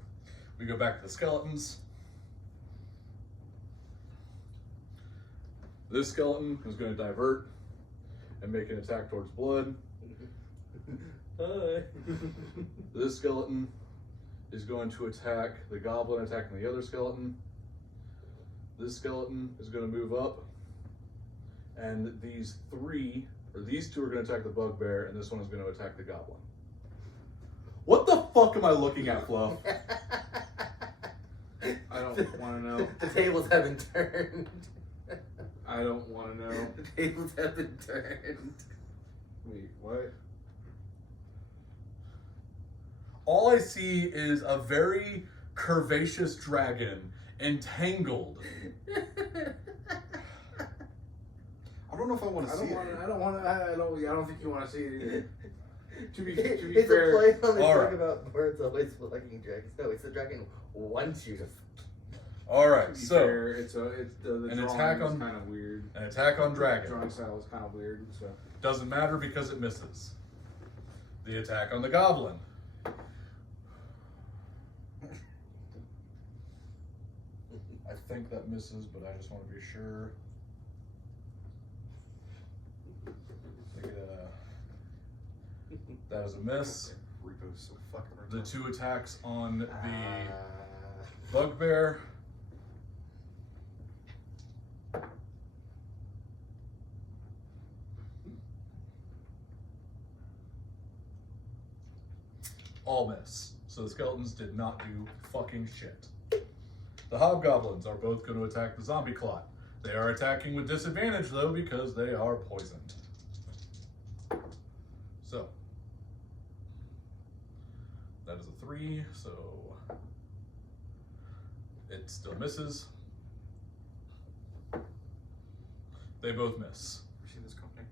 We go back to the skeletons. This skeleton is going to divert and make an attack towards blood. Hi. This skeleton is going to attack the goblin attacking the other skeleton. This skeleton is going to move up. And these two are going to attack the bugbear, and this one is going to attack the goblin. What the fuck am I looking at, Fluff? I don't want to know. The tables have been turned. I don't want to know. The tables have been turned. Wait, what? All I see is a very curvaceous dragon entangled. I don't know if I want to see it. I don't think you want to see it either. To be It's fair, a play on the All talk right. about birds always liking dragons. No, it's the dragon wants you to. Alright, to be so fair, the an drawing attack is on- kind of weird. an attack on The dragon. drawing style is kind of weird. So Doesn't matter because it misses. The attack on the goblin. I think that misses, but I just want to be sure. That is a miss. Rico's so fucking The retarded. 2 attacks on the Ah. bugbear. All miss. So the skeletons did not do fucking shit. The hobgoblins are both going to attack the zombie clot. They are attacking with disadvantage though because they are poisoned. So that is a 3, so it still misses. They both miss. You seen this company?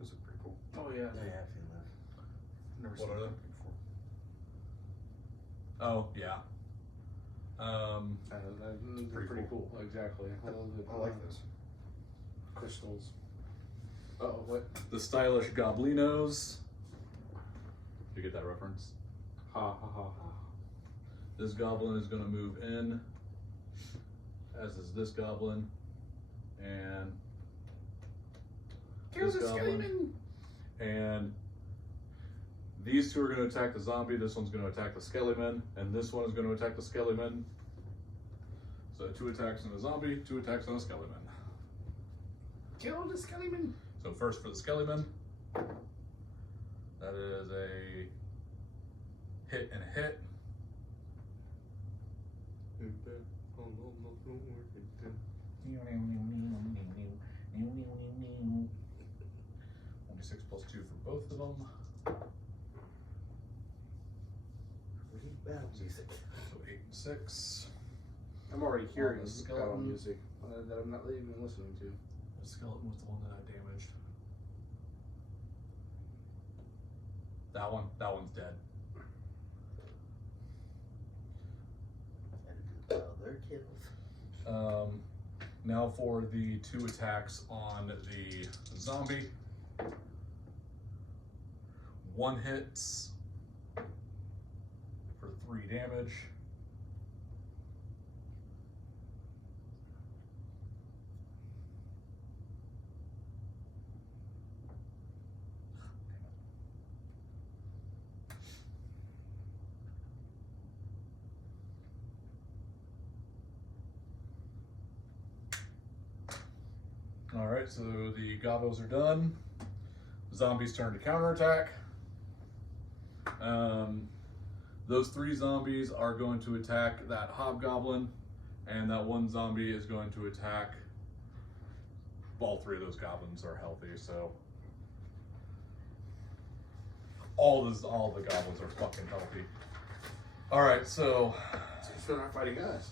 This is pretty cool. oh yeah. Yeah, I've seen that. I've never What seen are that they? company before. Oh yeah. They're pretty cool. Exactly. I like this. Crystals. Oh, what? The stylish goblinos. You get that reference? Ha ha ha ha. This goblin is going to move in, as is this goblin, and this goblin. And these 2 are going to attack the zombie. This one's going to attack the skeleton, and this one is going to attack the skeleton. So 2 attacks on the zombie, 2 attacks on the skeleton. Kill the skeleton. So first for the skeleton, that is a hit and a hit. 1d6 plus 2 for both of them. Battle music. So 8 and 6. I'm already hearing the this skeleton. battle music that I'm not even listening to. The skeleton was the one that I damaged. That one's dead. Other kills. Now for the 2 attacks on the zombie. 1 hits for 3 damage. All right, so the gobos are done. Zombies turn to counterattack. Those 3 zombies are going to attack that hobgoblin, and that 1 zombie is going to attack. All 3 of those goblins are healthy, so all the goblins are fucking healthy. All right, so They're not fighting us.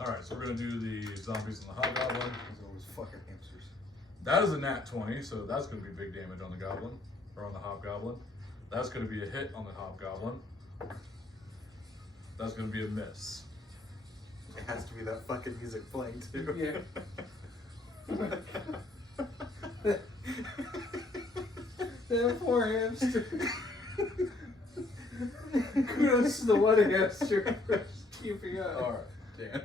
all right, so we're gonna do the zombies and the hobgoblin. These are always fucking hamsters. That is a nat 20, so that's going to be big damage on the goblin, or on the hobgoblin. That's going to be a hit on the hobgoblin. That's going to be a miss. It has to be that fucking music playing too. Yeah. That poor hamster. Kudos to the one hamster for keeping up. All right, Dan.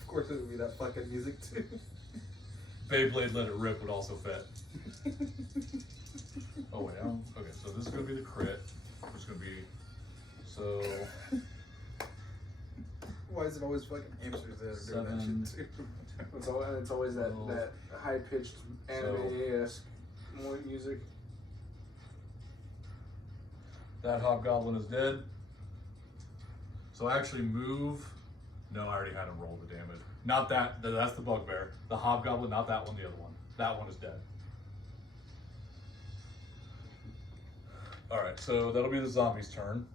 Of course, it would be that fucking music too. Beyblade Let It Rip would also fit. Oh wait, okay, so this is gonna be the crit. It's gonna be so Why is it always fucking hamsters that are doing Seven. that shit too? It's always that, Oh. that high pitched anime-esque music. that hobgoblin is dead. So actually move. No, I already had him roll the damage. Not that. That's the bugbear. The hobgoblin, not that one. The other one. That one is dead. All right, so that'll be the zombie's turn.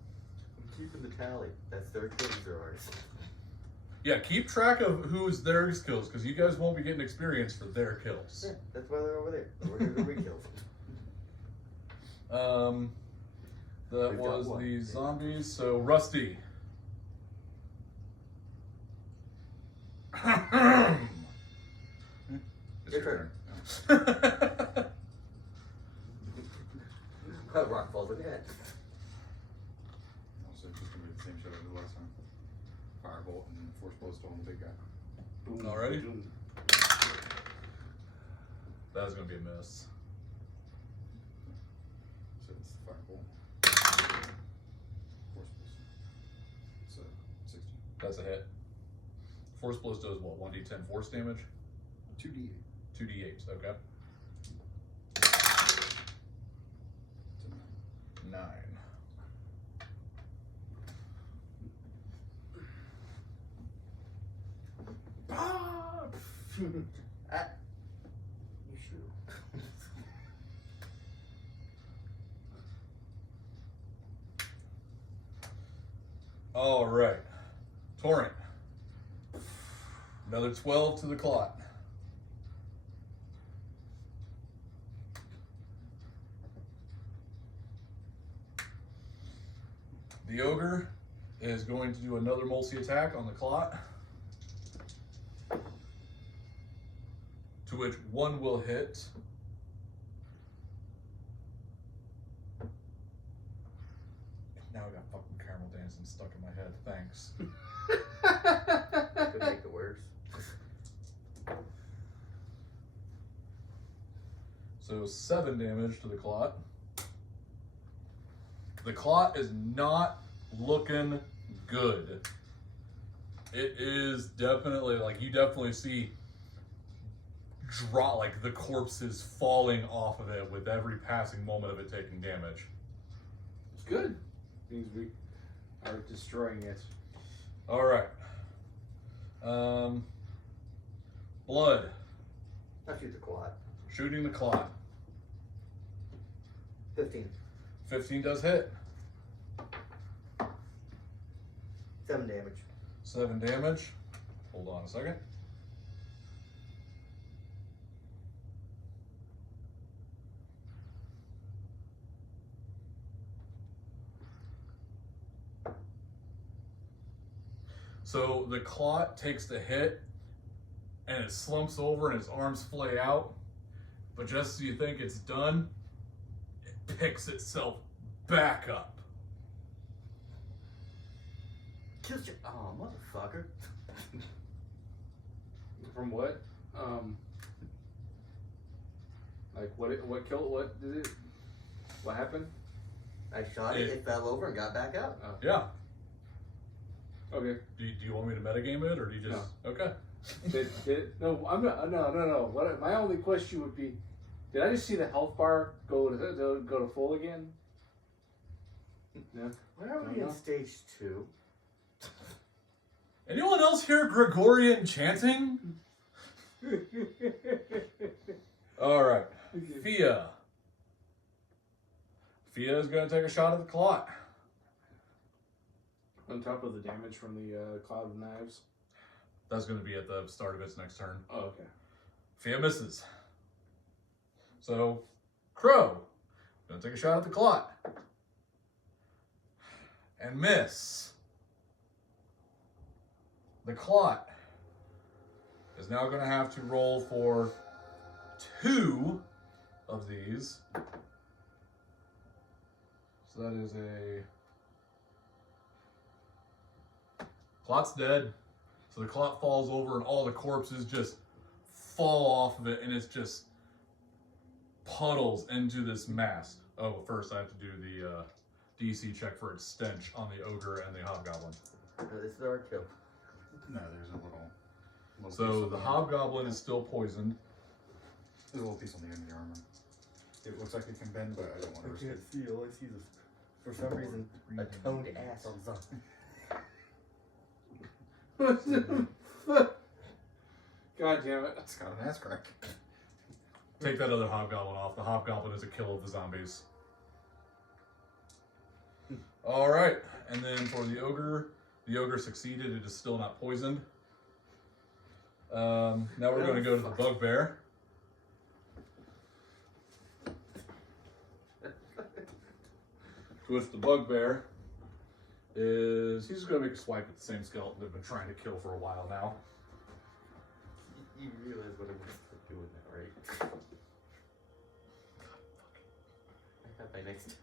I'm keeping the tally. That's their kills or ours. Yeah, keep track of who's their kills, because you guys won't be getting experience for their kills. Yeah, that's why they're over there. We're here to re-kills. That We've got was one. the zombies. So Rusty. It's Your turn. Rock falls in the head. Also, it's just gonna be the same shit I did last time. Firebolt and force blowstone on the big guy. Alrighty. That's gonna be a miss. So it's the firebolt. Force blowstone. So 60. That's a hit. Force blows does what? 1d10 force damage? 2d8. 2d8s, okay. It's a 9. 9. You shoot. All right. Torrent. Another 12 to the clot. The ogre is going to do another multi attack on the clot, to which one will hit. Now I got fucking caramel dancing stuck in my head. Thanks. Could make it worse. So 7 damage to the clot. The clot is not looking good. It is definitely, like, you definitely see like the corpses falling off of it with every passing moment of it taking damage. It's good. Means we are destroying it. All right. Blood. I'll shoot the quad. Shooting the clot. 15. 15 does hit. 7 damage. 7 damage. Hold on a second. So the clot takes the hit and it slumps over and its arms flay out. But just as you think it's done, it picks itself back up. Kill shot. Oh, motherfucker. From what? Like what killed? What did it? What happened? I shot it, it fell over and got back up. Yeah. Okay. Do you want me to metagame it or do you just... No. Okay. No, I'm not. No. What? My only question would be, did I just see the health bar go to full again? No. Why are we No. in stage 2? Anyone else hear Gregorian chanting? All right. Fia. Fia is going to take a shot at the clot. On top of the damage from the cloud of knives. That's going to be at the start of its next turn. Oh, okay. Fia misses. So, Crow, going to take a shot at the clot. And miss. The clot is now going to have to roll for 2 of these. So that is a... Clot's dead. So the clot falls over and all the corpses just fall off of it, and it's just puddles into this mass. Oh, but first I have to do the DC check for its stench on the ogre and the hobgoblin. This is our kill. No, there's a little piece So on the end. hobgoblin is still poisoned. There's a little piece on the end of the armor. It looks like it can bend, but I don't want to I risk it. can't see. All I see is For some reason, a toned ass on something. God damn it. It's got an ass crack. Take that other hobgoblin off. The hobgoblin is a kill of the zombies. All right, and then for the ogre succeeded. It is still not poisoned. Now we're going to go to the bugbear. Which the bugbear is, he's just going to make a swipe at the same skeleton they've been trying to kill for a while now. You realize what I'm doing now, right? I have my next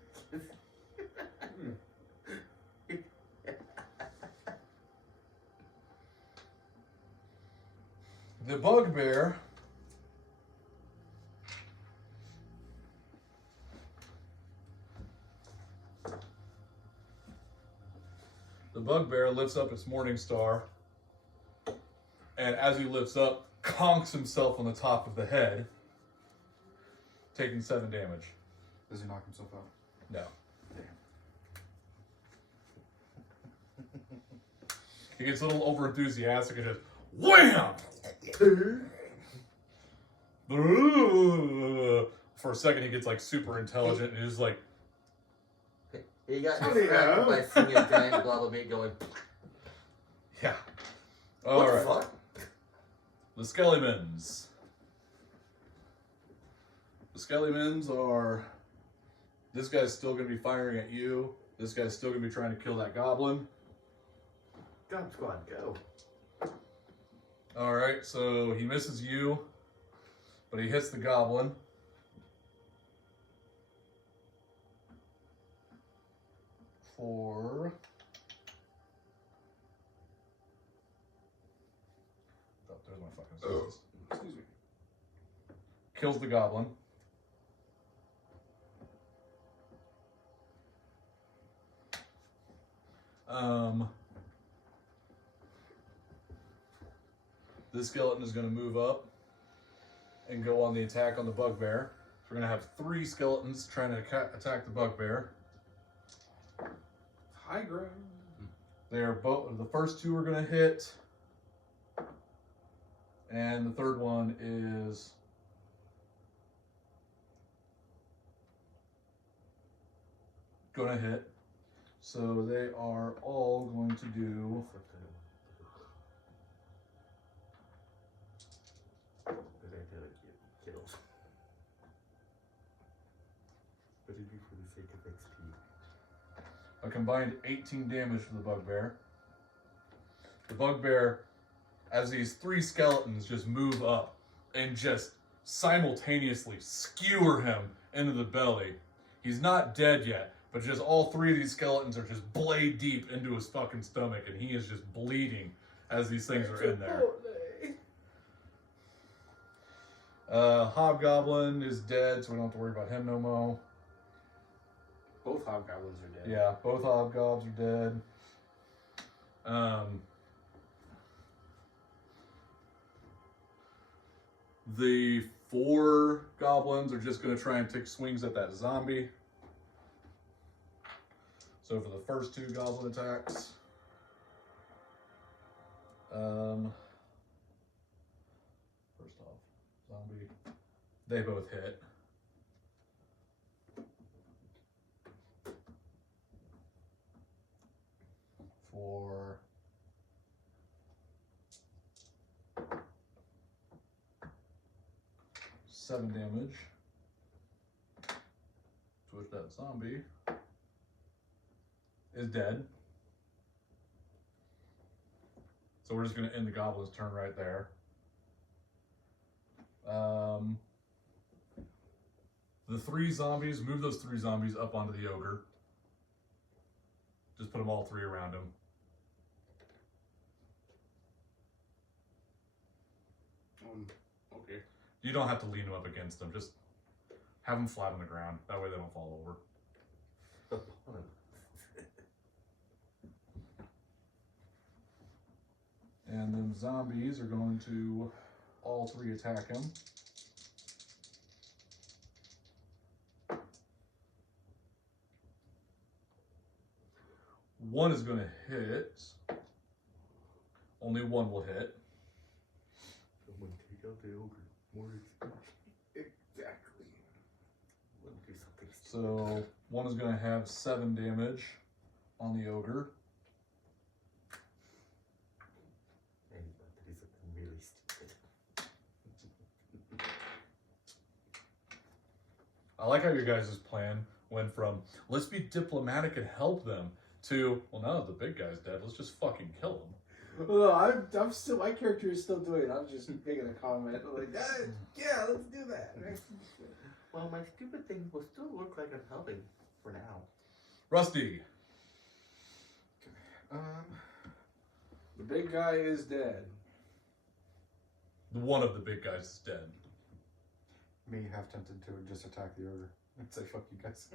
The bugbear lifts up its morning star, and as he lifts up, conks himself on the top of the head, taking 7 damage. Does he knock himself out? No. Damn. He gets a little over enthusiastic and just wham! For a second, he gets like super intelligent and he's like, He got Tell distracted me by seeing a giant blob of meat going, yeah. what All the right. fuck? The Skellimans. The Skellimans are... This guy's still going to be firing at you. This guy's still going to be trying to kill that goblin. God squad, go. Alright, so he misses you, but he hits the goblin. For... Oh, there's my fucking stats. Excuse me. Kills the goblin. This skeleton is going to move up and go on the attack on the bugbear. So we're going to have 3 skeletons trying to attack the bugbear. High ground. They are both, the first 2 are going to hit, and the third one is going to hit. So they are all going to do Kills. But it'd be for the sake of XP. a combined 18 damage to the bugbear. The bugbear, as these 3 skeletons just move up and just simultaneously skewer him into the belly. He's not dead yet, but just all 3 of these skeletons are just blade deep into his fucking stomach, and he is just bleeding as these things are in there. Hobgoblin is dead, so we don't have to worry about him no more. Both hobgoblins are dead. Yeah, both hobgobs are dead. The 4 goblins are just going to try and take swings at that zombie. So for the first 2 goblin attacks, first off, zombie, they both hit. For 7 damage, to which that zombie is dead. So we're just going to end the goblin's turn right there. The 3 zombies, move those 3 zombies up onto the ogre. Just put them all 3 around him. Okay. You don't have to lean them up against them. Just have them flat on the ground. That way they don't fall over. And then zombies are going to all 3 attack him. One is going to hit. Only one will hit. I'm gonna take out the ogre. More expensive. Exactly. Let me do something stupid. So one is going to have 7 damage on the ogre. And he's about to do something really stupid. I like how your guys' plan went from let's be diplomatic and help them to well now that the big guy's dead, let's just fucking kill him. Well, I'm still, my character is still doing it. I'm just making a comment. Like, yeah, let's do that. Well, my stupid thing will still look like I'm helping for now. Rusty. The big guy is dead. One of the big guys is dead. Me half tempted to just attack the ogre and say fuck you guys.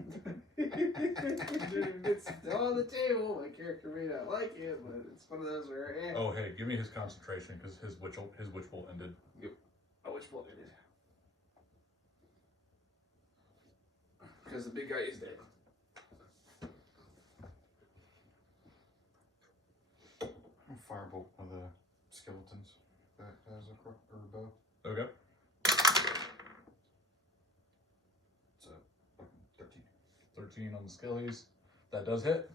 It's still on the table. My character may not like it, but it's one of those where, Oh hey, give me his concentration because his witch bolt ended. Oh, which one it is? Because the big guy is dead. I'll firebolt one of the skeletons that has a bow. Okay. It's a 13. 13 on the skellies. That does hit.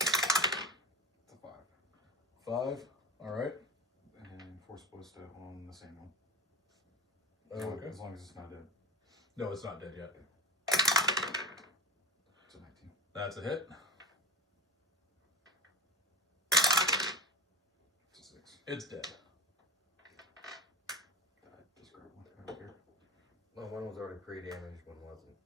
It's a 5. 5. Alright. And force ballista on the same one. Oh, okay. As long as it's not dead. No, it's not dead yet. It's a 19. That's a hit. It's a 6. It's dead. Just grab one. I don't care. Well, one was already pre-damaged, one wasn't.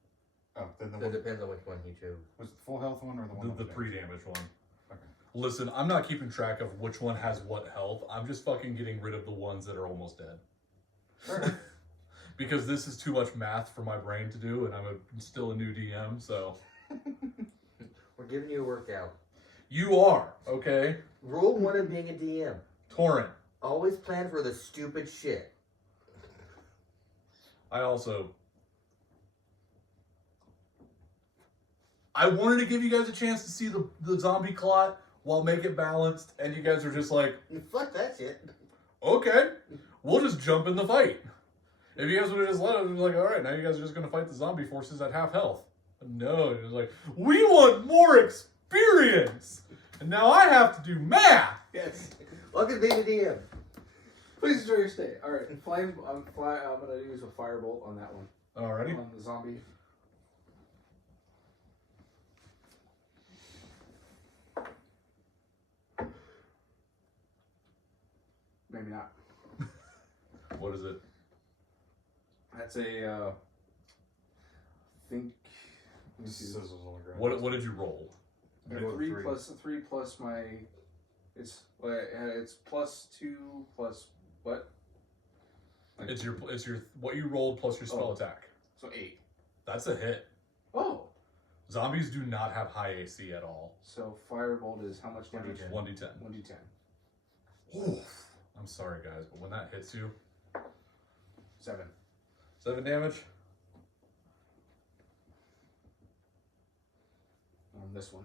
Oh, then the It one depends on which one you chose. was it the full health one or the one The that was pre-damage one. Okay. Listen, I'm not keeping track of which one has what health. I'm just fucking getting rid of the ones that are almost dead. Because this is too much math for my brain to do, and I'm still a new DM, so. We're giving you a workout. You are, okay? Rule 1 of being a DM. Torrent. Always plan for the stupid shit. I wanted to give you guys a chance to see the zombie clot while make it balanced, and you guys are just like, Fuck that shit. okay, we'll just jump in the fight. If you guys would have just let it, like, all right, now you guys are just going to fight the zombie forces at half health. No, it was like, we want more experience, and now I have to do math. Yes. Welcome to being a DM. Please enjoy your stay. All right, flame. I'm gonna use a firebolt on that one. Alrighty. On the zombie. Maybe not. What is it? That's a. I think. Let me see. Sizzles on the ground. What did you roll? I rolled a 3 3. plus 3 plus my. It's +2 plus what? Like, It's your what you rolled plus your spell attack. So 8. That's a hit. Oh. Zombies do not have high AC at all. So firebolt is how much damage? 1d10. 1d10. Oof. I'm sorry guys, but when that hits you, 7. 7 damage. On this one.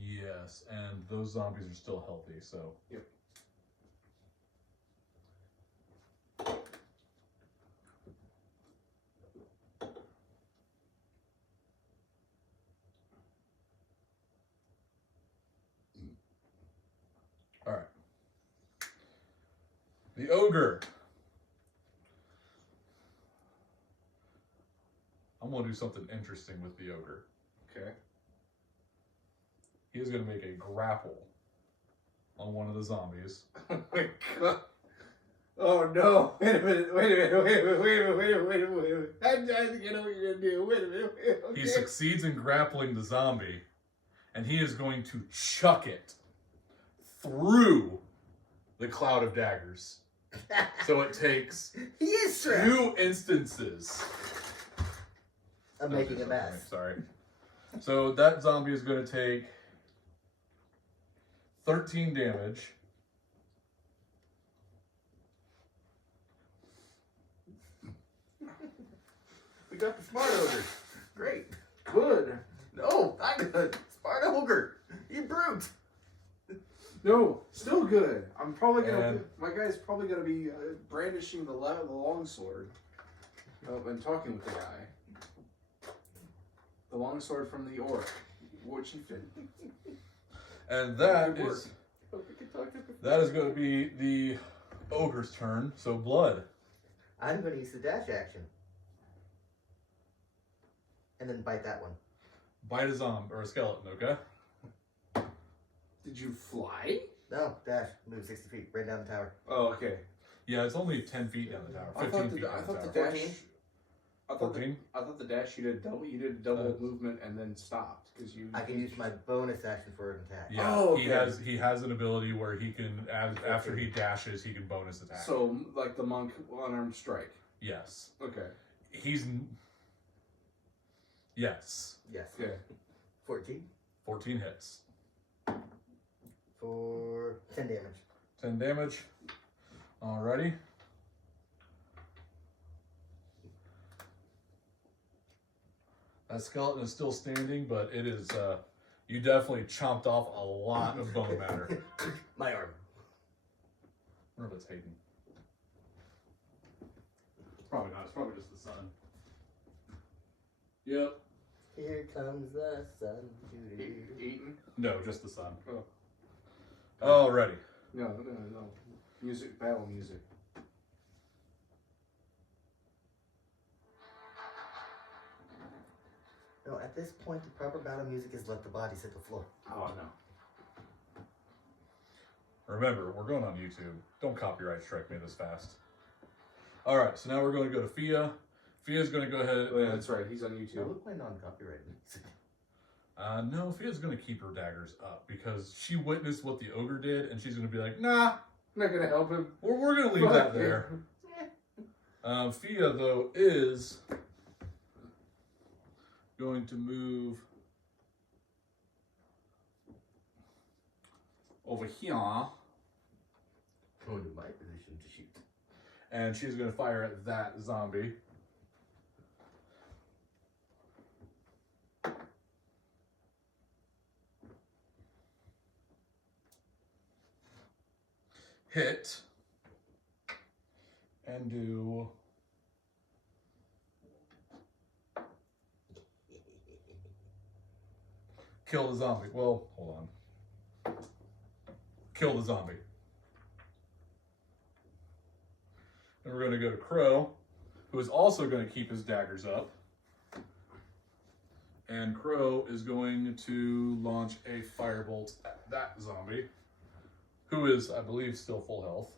Yes, and those zombies are still healthy, so. Yep. All right. The ogre. I'm gonna do something interesting with the ogre. Okay. He is gonna make a grapple on one of the zombies. Oh my god. Oh no! Wait a minute! Wait a minute! Wait a minute! Wait a minute! Wait a minute! Wait a minute! Wait a minute! I'm trying to get what you're gonna do. Wait a minute! Wait a minute. He succeeds in grappling the zombie, and he is going to chuck it through the cloud of daggers. So it takes He is trapped. 2 instances. I'm making a mess. Sorry. So that zombie is going to take 13 damage. We got the smart ogre. Great. Good. No, not good. Smart ogre. You brute. No, still good. I'm probably gonna. And- My guy's probably gonna be brandishing the longsword. And talking with the guy. The longsword from the orc, war chieftain. And that Good work. is Hope we can talk to him. that is going to be the ogre's turn. So blood. I'm going to use the dash action. And then bite that one. Bite a zombie or a skeleton, okay? Did you fly? No, dash. Move 60 feet. Right down the tower. Oh, okay. Yeah, it's only 10 feet down the tower. I 15 thought feet the, down I the thought tower. the dash. 14? I thought the dash you did double. You did a double movement and then stopped because you. I can use my bonus action for an attack. Yeah, Oh, he okay. he has an ability where he can after he dashes, he can bonus attack. So like the monk unarmed strike. yes, Okay. he's yes, Yes. Okay. 14 14 hits, for 10 damage. 10 damage. Alrighty. That skeleton is still standing, but it is you definitely chomped off a lot of bone matter. My arm. I wonder if it's Hayden. It's probably not. It's probably just the sun. Yep. Here comes the sun. Eaton. No, just the sun. Oh. Alrighty. No. Music. Battle music. No, at this point, the proper battle music is let the bodies hit the floor. Oh no. Remember, we're going on YouTube. Don't copyright strike me this fast. Alright, so now we're going to go to Fia. Fia's going to go ahead Oh, yeah, and... that's right. He's on Now YouTube. look my non-copyrighted music. No, Fia's going to keep her daggers up because she witnessed what the ogre did and she's going to be like, nah, I'm not gonna help him. we're going to leave that there. Fia, though, is going to move over here. Go into my position to shoot. And she's going to fire at that zombie. Hit. And do... Kill the zombie. Well, hold on. Kill the zombie. And we're going to go to Crow, who is also going to keep his daggers up. And Crow is going to launch a firebolt at that zombie, who is, I believe, still full health.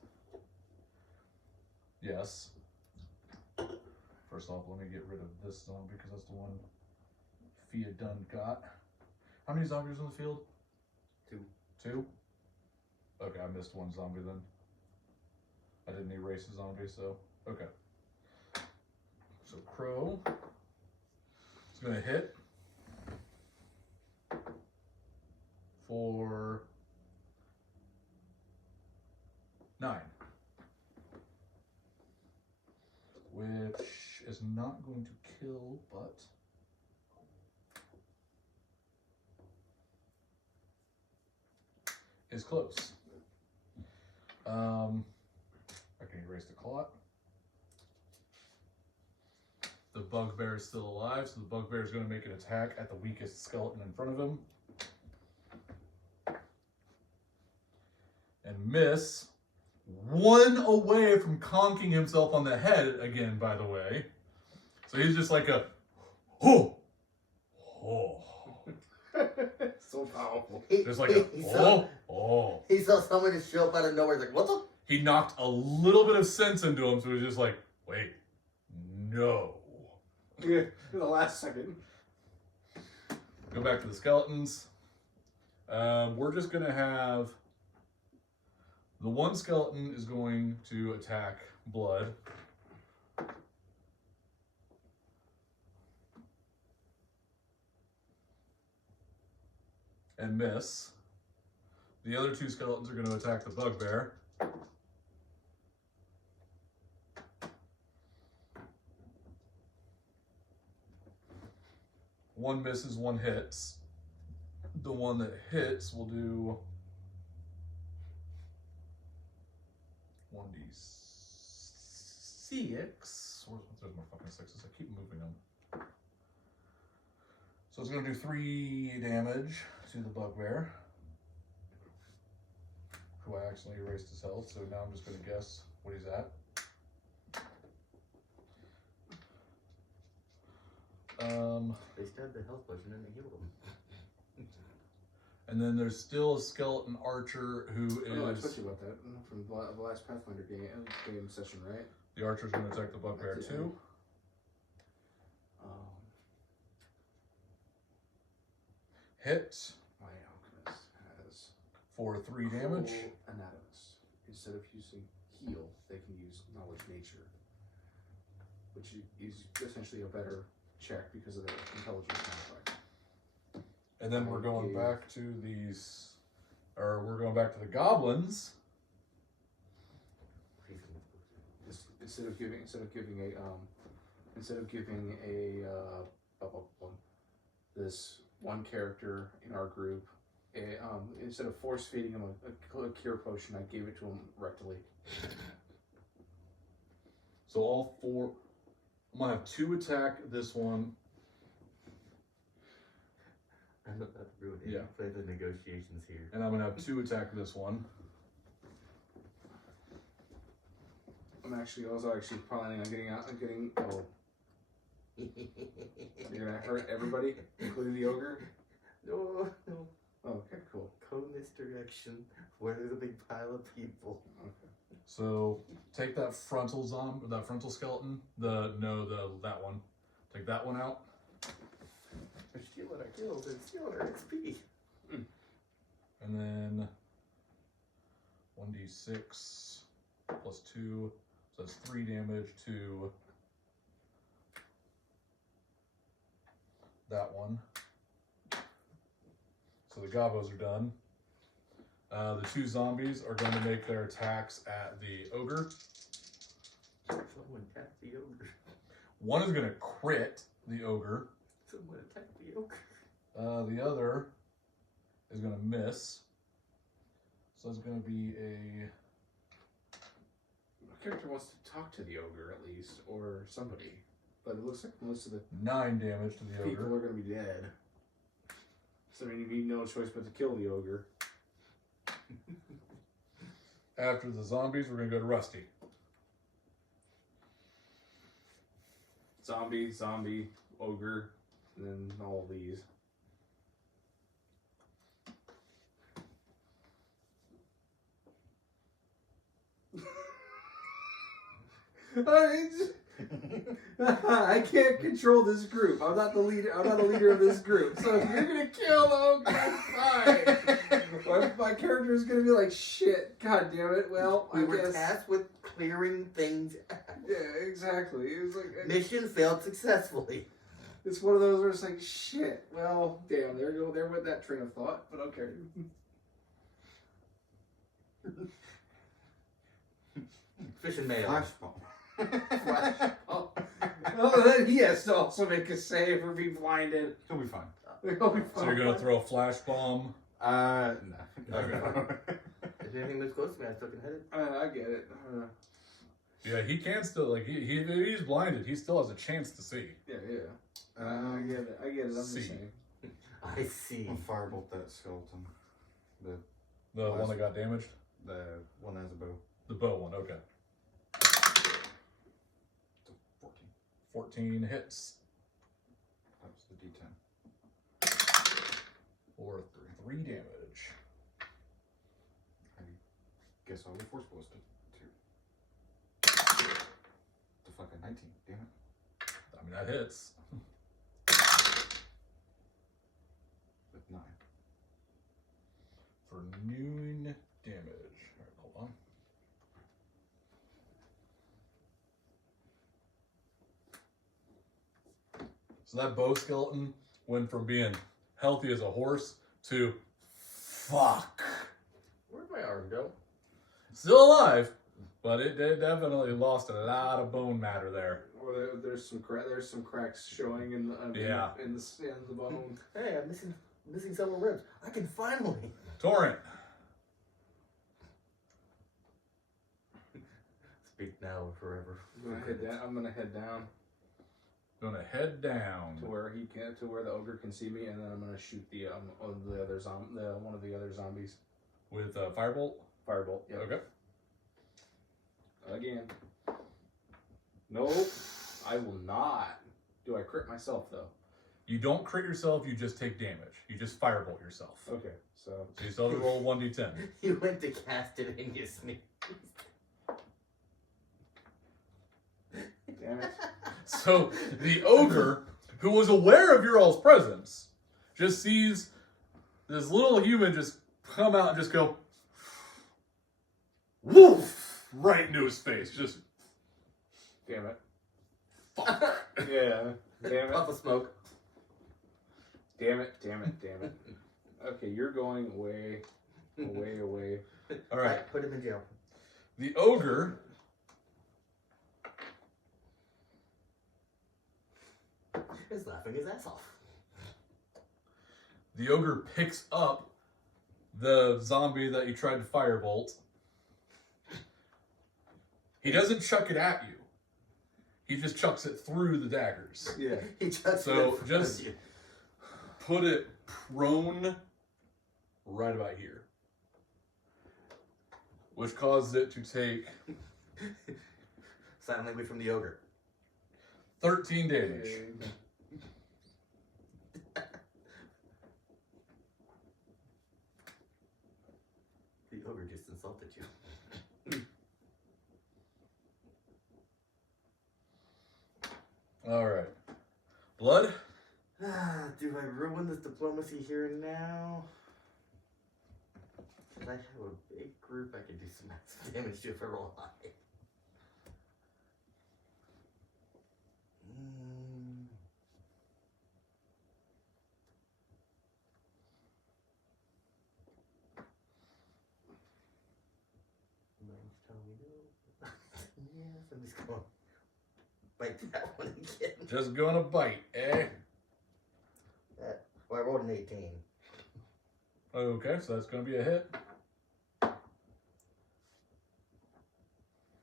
Yes. First off, let me get rid of this zombie because that's the one Fia done got. How many zombies on the field? 2. 2? Okay, I missed one zombie then. I didn't erase a zombie, so okay. So Crow is going to hit for 9, which is not going to kill, but is close. I can erase the clot. The bugbear is still alive, so the bugbear is going to make an attack at the weakest skeleton in front of him. And miss. 1 away from conking himself on the head again, by the way. So he's just like a, oh, oh. So powerful. Just like a, he saw, oh, oh. he saw someone just show up out of nowhere. He's like, what the? He knocked a little bit of sense into him, so he was just like, wait, no. Yeah, in the last second. Go back to the skeletons. We're just going to have... The one skeleton is going to attack Blood. And miss. The other two skeletons are going to attack the bugbear. One misses, one hits. The one that hits will do 1d6. Where's my fucking sixes? I keep moving them. So it's going to do 3 damage to the bugbear, who I accidentally erased his health, so now I'm just going to guess what he's at. They stabbed the health potion and they healed him. And then there's still a skeleton archer who is... Oh, I spoke to you about that from the last Pathfinder game session, right? The archer's going to attack the bugbear too. Hit My alchemist has for 3 damage. Cool anatomist. Instead of using heal, they can use knowledge nature, which is essentially a better check because of the intelligence modifier. And then we're going back to these, or we're going back to the goblins. Instead of giving this one character in our group, instead of force feeding him a cure potion, I gave it to him rectally. So all 4, I'm gonna have 2 attack this one. I'm about to ruin it. Yeah. Play the negotiations here. And I'm gonna have 2 attack this one. I'm also planning on getting. Oh, you're gonna hurt everybody, including the ogre. No. Oh, okay, cool. Go in this direction where there's a big pile of people. Okay. So take that frontal that frontal skeleton. That one. Take that one out. They're stealing our kills and stealing our XP. And then 1d6 plus 2. So that's 3 damage to that one. So the gobos are done. The 2 zombies are going to make their attacks at the ogre. Someone attack the ogre. One is going to crit the ogre. Someone attack the ogre. The other is going to miss. So it's going to be a... My character wants to talk to the ogre at least, or somebody. But it looks like most of the 9 damage to the people ogre. are going to be dead. So I mean, you need no choice but to kill the ogre. After the zombies, we're going to go to Rusty. Zombie, ogre, and then all of these. I can't control this group. I'm not the leader of this group. So if you're gonna kill the ogre, fine. My character is gonna be like, shit, god damn it. Well, We I were guess. tasked with clearing things out. Yeah, exactly. It was like Mission failed successfully. it's one of those where it's like, shit. Well, damn. There went that train of thought. But okay. Fish and mail. Flash bomb. Oh, then he has to also make a save or be blinded. He'll be fine. He'll be So you're going to throw a flash bomb. No. If anything moves close to me, I still can hit it. I get it. Yeah, he can still, like, he's blinded. He still has a chance to see. Yeah. I get it. I'm just See. saying. I see. I'll firebolt that skeleton. The one that got damaged? The one that has a bow. The bow one, okay. 14. 14 hits That was the D10. for 3 damage. I guess I'll be force posted. 19. Damn it. I mean, that hits. With 9. For 9 damage. Alright, hold on. So that bow skeleton went from being healthy as a horse to fuck. Where'd my arm go? Still alive, but it definitely lost a lot of bone matter there. Or there's some cracks showing in the Yeah. in the bone. Hey, I'm missing several ribs. I can finally. Torrent. Speak now or forever. I'm gonna head down Gonna head down. to where the ogre can see me, and then I'm gonna shoot the one of the other zombies. With Firebolt. Firebolt. Yep. Okay. Again. Nope. I will not. Do I crit myself though? You don't crit yourself, you just take damage. You just Firebolt yourself. Okay. So So you still have to roll 1d10. You went to cast it and you sneezed. damn it. So the ogre, who was aware of your all's presence, just sees this little human just come out and just go woof right into his face. Just Damn it. fuck. Yeah. Damn Puff it. of smoke. Damn it. Damn it. Damn it. Okay, you're going away. Away. All right. Put him in jail. The ogre He's laughing his ass off. The ogre picks up the zombie that you tried to firebolt. He doesn't chuck it at you. He just chucks it through the daggers. Yeah. He just So just put it prone right about here. Which causes it to take silent language from the ogre. 13 damage. The ogre just insulted you. Alright. Blood? Do I ruin this diplomacy here and now? Because I have a big group I can do some massive damage to if I roll high. Mine's telling me no. Yes, I'm just going to bite that one again. Just gonna bite, eh? Well, I rolled an 18. Okay, so that's gonna be a hit.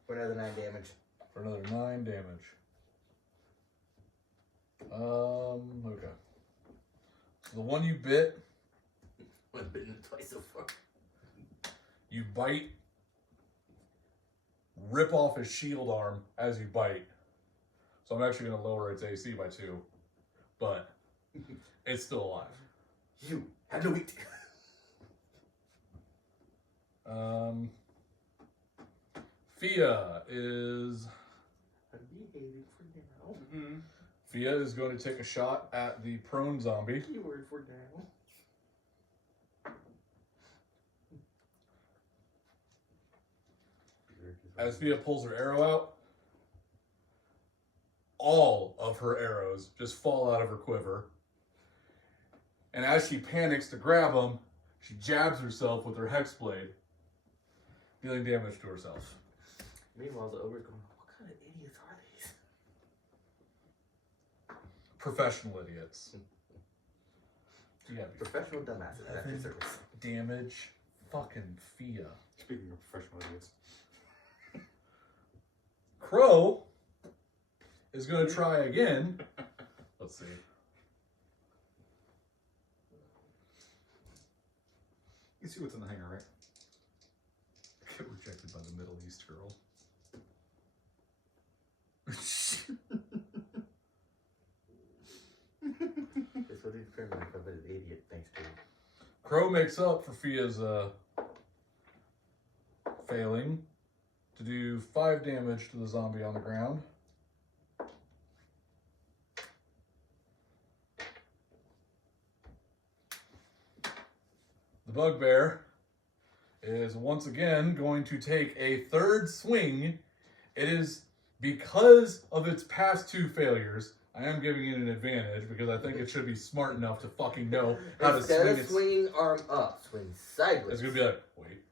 For another 9 damage. For another 9 damage. Okay. So the one you bit, I've bitten it twice so far. you bite, rip off his shield arm as you bite. So I'm actually gonna lower its AC by 2. But it's still alive. You had to eat. Fia is I'm behaving for now. Mm-hmm. Fia is going to take a shot at the prone zombie. Keyword for now. As Fia pulls her arrow out, all of her arrows just fall out of her quiver. And as she panics to grab them, she jabs herself with her hex blade, dealing damage to herself. Meanwhile, the ogre's going, what kind of idiots are these? Professional idiots. Yeah, Professional dumbasses at your service. damage. Fucking Fia. Speaking of professional idiots. Crow is going to try again. Let's see. You see what's in the hangar, right? Get rejected by the Middle East girl. This will determine if I've been an idiot, thanks to Crow makes up for Fia's failing to do 5 damage to the zombie on the ground. The bugbear is once again going to take a third swing. It is because of its past 2 failures. I am giving it an advantage because I think it should be smart enough to fucking know how to Instead swing of its... swinging arm up, swing sideways. It's gonna be like, wait,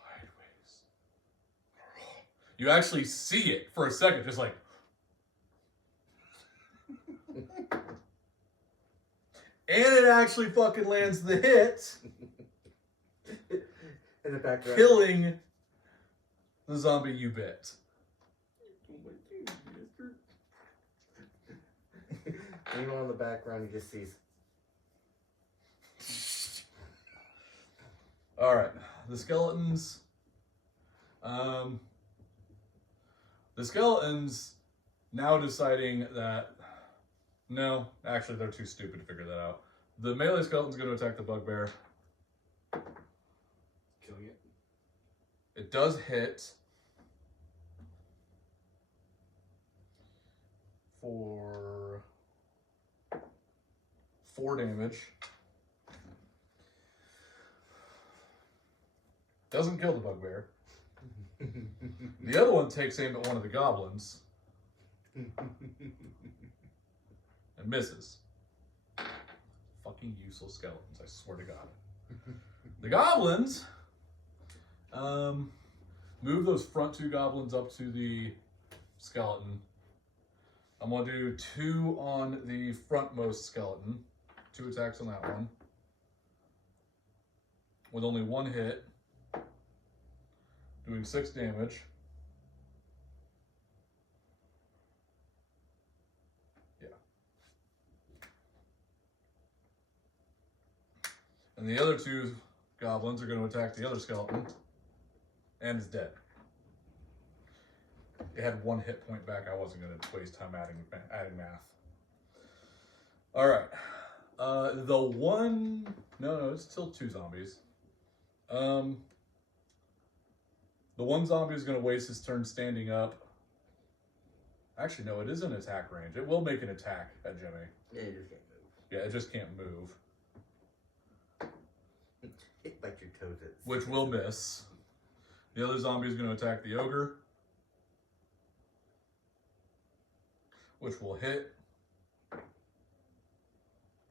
sideways. You actually see it for a second, just like... And it actually fucking lands the hit, in the background. killing the zombie you bit. Meanwhile, in the background, you just see. All right, the skeletons. The skeletons now deciding that no, actually they're too stupid to figure that out. The melee skeleton's going to attack the bugbear. Killing it. It does hit for 4 damage. Doesn't kill the bugbear. The other one takes aim at one of the goblins and misses. Fucking useless skeletons, I swear to God. The goblins move those front 2 goblins up to the skeleton. I'm going to do 2 on the frontmost skeleton. 2 attacks on that one. With only 1 hit. Doing 6 damage. Yeah. And the other 2 goblins are going to attack the other skeleton. And is dead. It had 1 hit point back. I wasn't going to waste time adding math. All right. The one... No, it's still 2 zombies. The one zombie is going to waste his turn standing up. Actually, no, it is in attack range. It will make an attack at Jimmy. Yeah, you just can't move. Yeah, it just can't move. It bites your toes. Which will miss. The other zombie is going to attack the ogre. Which will hit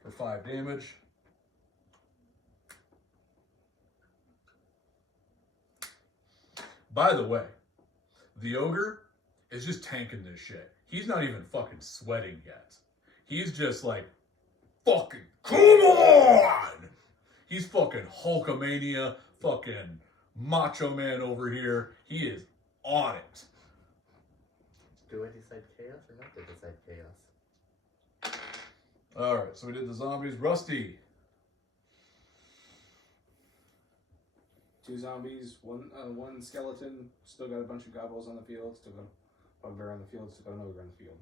for 5 damage. By the way, the ogre is just tanking this shit. He's not even fucking sweating yet. He's just like, fucking, come on! He's fucking Hulkamania, fucking Macho Man over here. He is on it. Do I decide chaos or not to decide chaos? Alright, so we did the zombies. Rusty. 2 zombies, one skeleton, still got a bunch of goblins on the field, still got a bugbear on the field, still got an ogre on the field.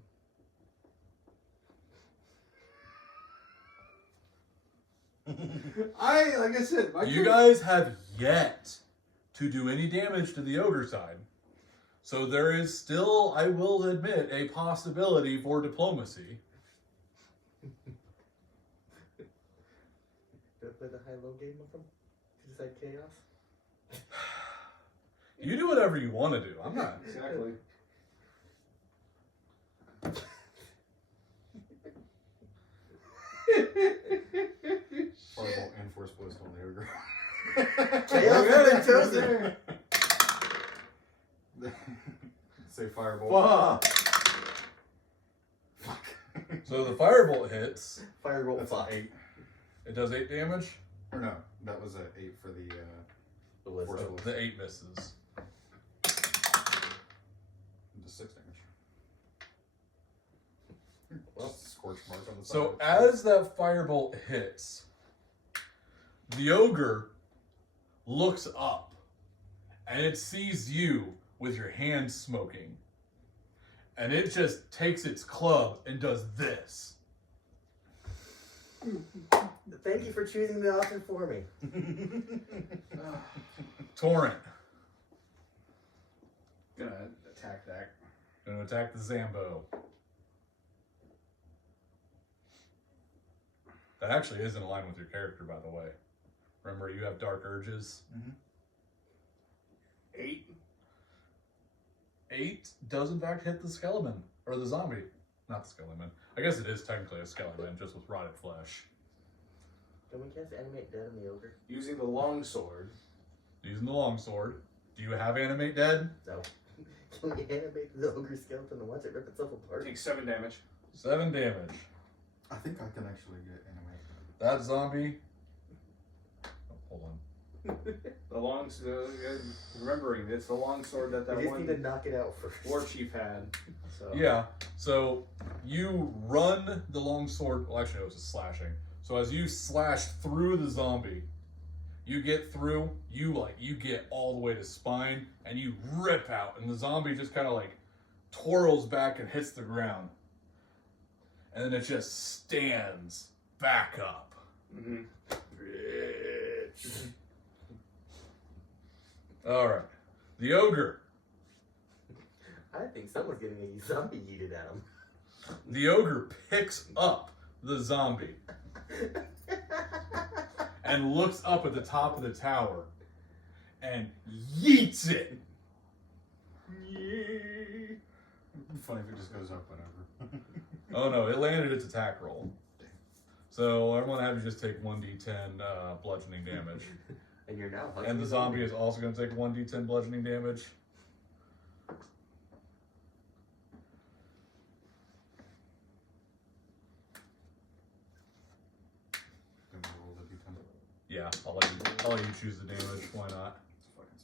Like I said, You guys have yet to do any damage to the ogre side. So there is still, I will admit, a possibility for diplomacy. Do I play the high-low game with them? To decide chaos? You do whatever you want to do. I'm not. Exactly. Fireball and Force Blast on the ogre. Chaos has been chosen! Say Fireball. Fuck. So the firebolt hits. Firebolt That's an 5. 8. It does 8 damage. Or no, that was an 8 for the Force Ballista. Blast. The 8 misses. Just 6 damage. Well, Scorch mark on the side. So as that firebolt hits, the ogre looks up and it sees you with your hands smoking. And it just takes its club and does this. Thank you for choosing the option for me. Torrent. Gonna attack that. Gonna attack the Zambo. That actually is in line with your character, by the way. Remember, you have dark urges. 8. 8 does in fact hit the skeleton, or the zombie. Not the skeleton. I guess it is technically a skeleton, just with rotted flesh. Can we cast Animate Dead on the ogre? Using the longsword. Using the longsword. Do you have Animate Dead? No. Can we animate the ogre skeleton and watch it rip itself apart? Takes 7 damage. 7 damage. I think I can actually get animated. That zombie. Oh, hold on. Remembering, it's the longsword that We just one need to knock it out first. war chief had. So. Yeah, so you run the longsword. Well, actually, no, it was a slashing. So as you slash through the zombie, you get through, you get all the way to spine, and you rip out, and the zombie just kind of like twirls back and hits the ground. And then it just stands back up. Mm-hmm. All right. The ogre. I think someone's getting a zombie yeeted at him. The ogre picks up the zombie and looks up at the top of the tower and yeets it. It'd be funny if it just goes up whenever. Oh no, it landed its attack roll. So I want to have you just take 1d10 bludgeoning damage. And you're now And the zombie is also going to take 1d10 bludgeoning damage. Then we roll the d10. Yeah, I'll let you choose the damage. Why not? It's fucking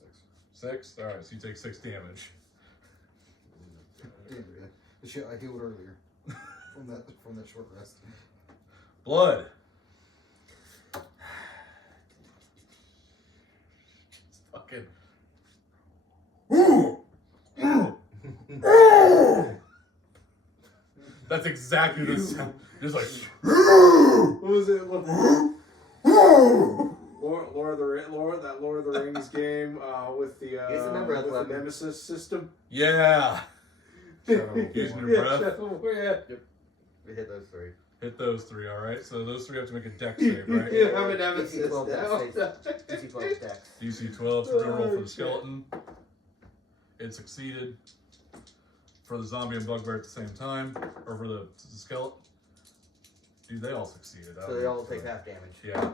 6. 6? Alright, so you take 6 damage. Yeah, the shit I healed earlier from that short rest. Blood. It's fucking. That's exactly the sound. Just like. What was it? Lord of the Rings game with the with the Nemesis system. Yeah. Shadow Using War. your breath. Yeah. We hit those 3. Hit those 3, alright? So those 3 have to make a dex save, right? You have a Nemesis DC 12 now. DC 12 dex. DC 12, so we're gonna roll for Oh, the shit. skeleton. It succeeded. For the zombie and bugbear at the same time, or for the skeleton. Dude, they all succeeded. I So don't they know. all take half damage. Yeah.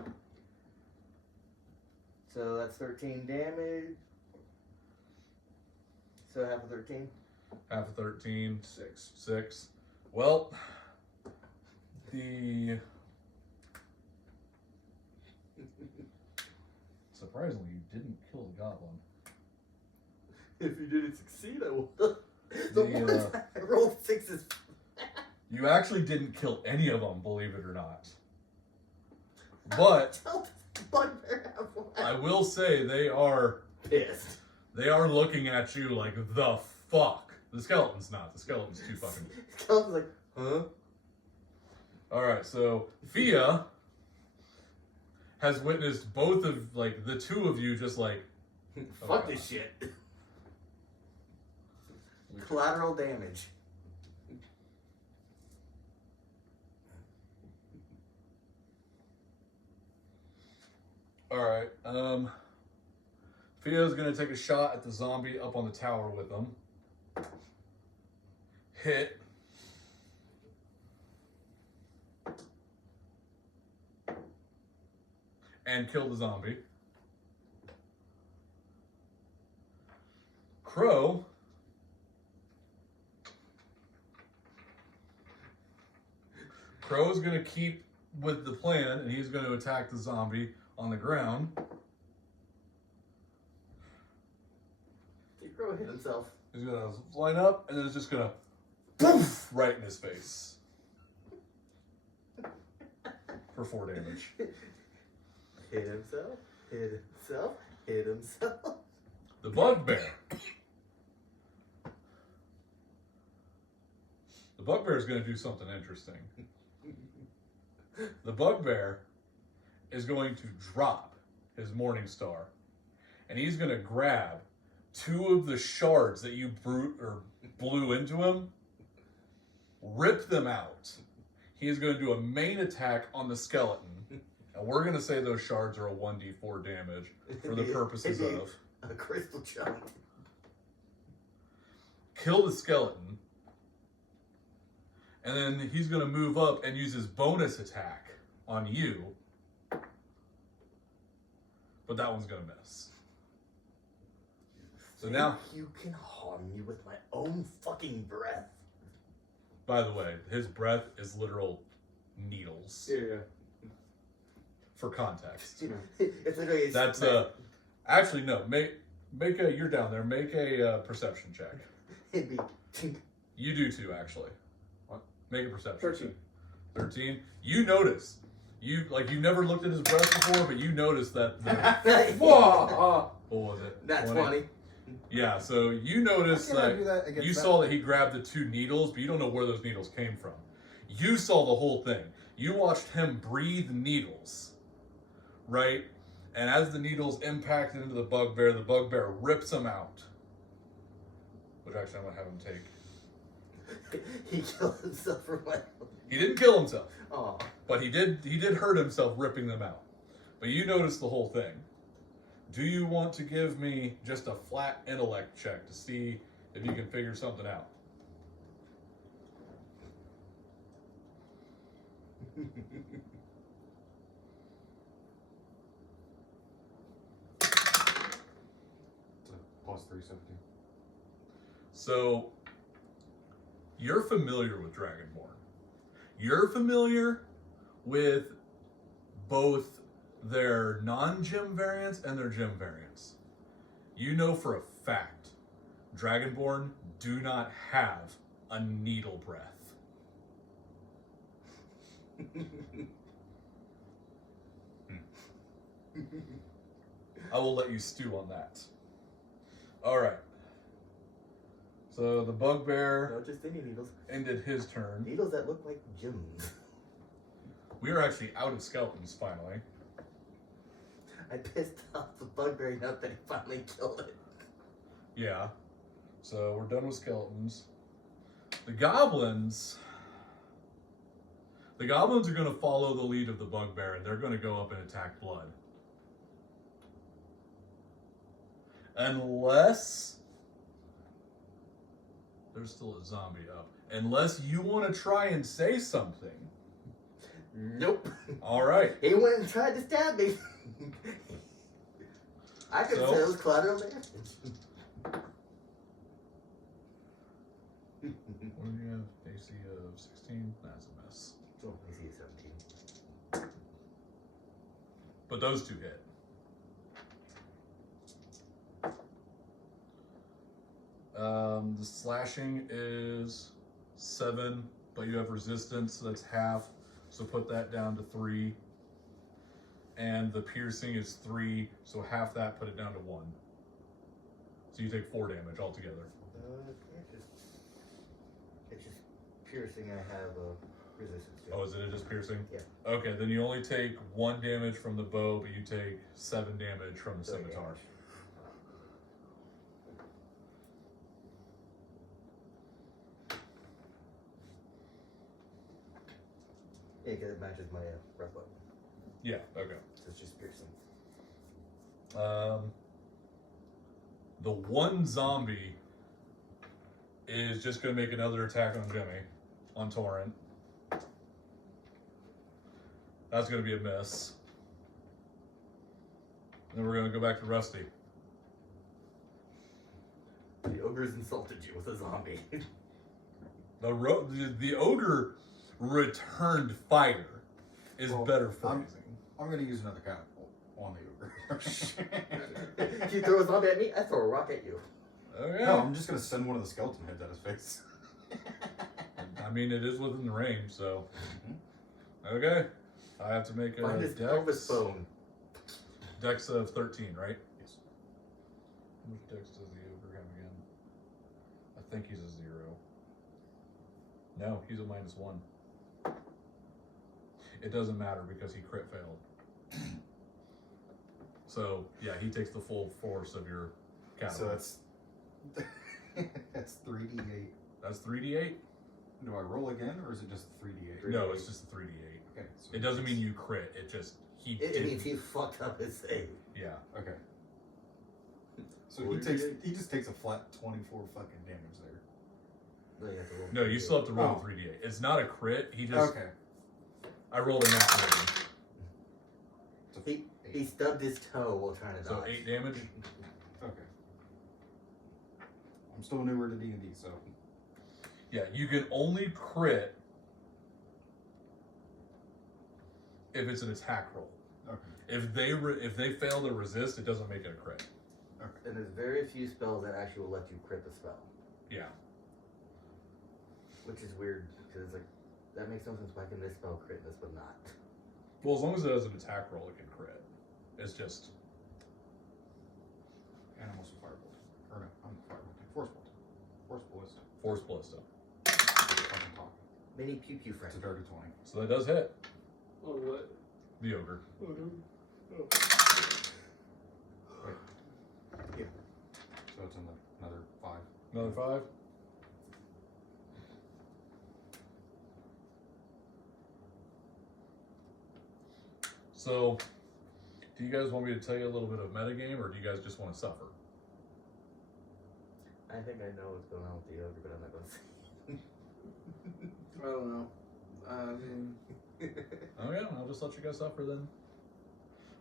So that's 13 damage. So half of 13. Half of 13. 6. 6. Well, the surprisingly, you didn't kill the goblin. If you didn't succeed, I would. The The, worst I rolled 6s. You actually didn't kill any of them, believe it or not. But Tell the bugbear have one. I will say they are Pissed. looking at you like the fuck. The skeleton's not. The skeleton's too fucking. Skeleton's like, huh? All right, so Fia has witnessed both of the two of you just like Fuck this shit. Collateral damage. All right. Fia's gonna take a shot at the zombie up on the tower with them. Hit. And kill the zombie. Crow. Crow's gonna keep with the plan, and he's gonna attack the zombie on the ground. Did Crow hit himself? He's gonna line up, and then it's just gonna poof right in his face for 4 damage. Hit himself. Hit himself. Hit himself. The bugbear. The bugbear is gonna do something interesting. The bugbear is going to drop his morning star, and he's gonna grab 2 of the shards that you blew into him, rip them out. He is going to do a main attack on the skeleton And we're going to say those shards are a 1d4 damage for the purposes of a crystal chunk. kill the skeleton, and then he's going to move up and use his bonus attack on you. But that one's going to miss. So now, you can harm me with my own fucking breath. by the way, his breath is literal needles. Yeah. For context. It's literally That's actually no. Make a. You're down there. Make a perception check. It'd be You do too, actually. What? Make a perception. 13. check. 13. You notice. You never looked at his breath before, but you noticed that. Whoa! What was it? That's 20. Yeah. So you noticed How can I that do that against you that? saw that he grabbed the 2 needles, but you don't know where those needles came from. You saw the whole thing. You watched him breathe needles, right? And as the needles impacted into the bugbear rips him out. Which actually I'm gonna have him take. He killed himself for what? He didn't kill himself, Oh. but he did hurt himself ripping them out. But you noticed the whole thing. Do you want to give me just a flat intellect check to see if you can figure something out? It's a plus 317. So, you're familiar with Dragonborn. You're familiar with both their non-gym variants and their gym variants. You know for a fact, Dragonborn do not have a needle breath. I will let you stew on that. All right. So the bugbear No, just any needles. ended his turn. Needles that look like gems. We are actually out of skeletons finally. I pissed off the bugbear enough that he finally killed it. Yeah. So we're done with skeletons. The goblins are going to follow the lead of the bugbear, and they're going to go up and attack Blood. Unless there's still a zombie up. Unless you want to try and say something. Nope. All right. He went and tried to stab me. I could have So? said it was collateral damage. What do you have? AC of 16? That's a mess. Oh, AC is 17. But those two hit. The slashing is 7, but you have resistance, so that's half. So put that down to 3. And the piercing is 3, so half that, put it down to 1. So you take 4 damage altogether. It's just piercing. I have a resistance to. Oh, is it just piercing? Yeah. Okay, then you only take 1 damage from the bow, but you take 7 damage from the So, yeah. scimitar. Yeah, because it matches my breath weapon. Yeah, okay. So it's just piercing. The one zombie is just going to make another attack on Jimmy, on Torrent. That's going to be a miss. And then we're going to go back to Rusty. The ogre's insulted you with a zombie. The ogre returned fire is Well, better phrasing. I'm gonna use another catapult on the ogre. If you throw a zombie at me, I throw a rock at you. Okay. No, I'm just gonna send one of the skeleton heads at his face. I mean, it is within the range, so. Okay. I have to make a Find his pelvis bone. dex of 13, right? Yes. How much dex does the ogre have again? I think he's a 0. No, he's a -1. It doesn't matter because he crit failed. So, yeah, he takes the full force of your catapult. So that's 3d8. That's 3d8? Do I roll again, or is it just 3d8? No, it's just a 3d8. Okay. So It doesn't mean you crit. It just he It did. means he fucked up his save. Yeah. Okay. So Roll he your takes d8. he just takes a flat 24 fucking damage there. No, you have to roll. No, you still have to roll Oh. a 3d8. It's not a crit. He just. Okay. I rolled a nat 20. So He stubbed his toe while trying to So dodge. 8 damage. okay. I'm still newer to D&D, so Yeah, you can only crit if it's an attack roll. okay. If they fail to resist, it doesn't make it a crit. And there's very few spells that actually will let you crit the spell, Yeah. which is weird because like that makes no sense. Why can this spell crit and this one not? Well, as long as it has an attack roll, it can crit. It's just And I'm also firebolt. Or no, I'm firebolt. Force bolt. Force ballista. force ballista. Fucking talk. Mini pew pew friend. It's a dirty 20. So that does hit Oh, what? the ogre. So it's another 5. Another 5. So, do you guys want me to tell you a little bit of metagame, or do you guys just want to suffer? I think I know what's going on with the ogre, but I'm not going to say. I don't know. I mean, Oh yeah, I'll just let you guys suffer then.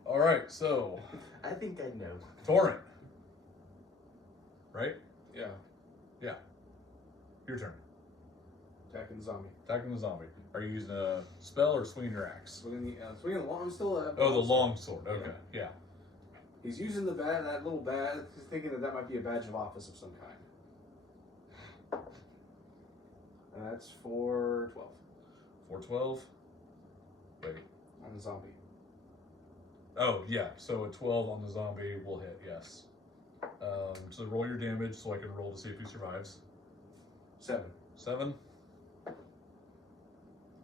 All right, so I think I know. Torrent, right? yeah, Your turn. attacking the zombie. Attacking the zombie. Are you using a spell or swinging your axe? Swinging the long. I'm still. Oh, the long sword. Okay, yeah. He's using that little badge, thinking that might be a badge of office of some kind. And that's for 12 412. Wait. on the zombie. Oh yeah. So a 12 on the zombie will hit. Yes. So roll your damage so I can roll to see if he survives. 7. 7.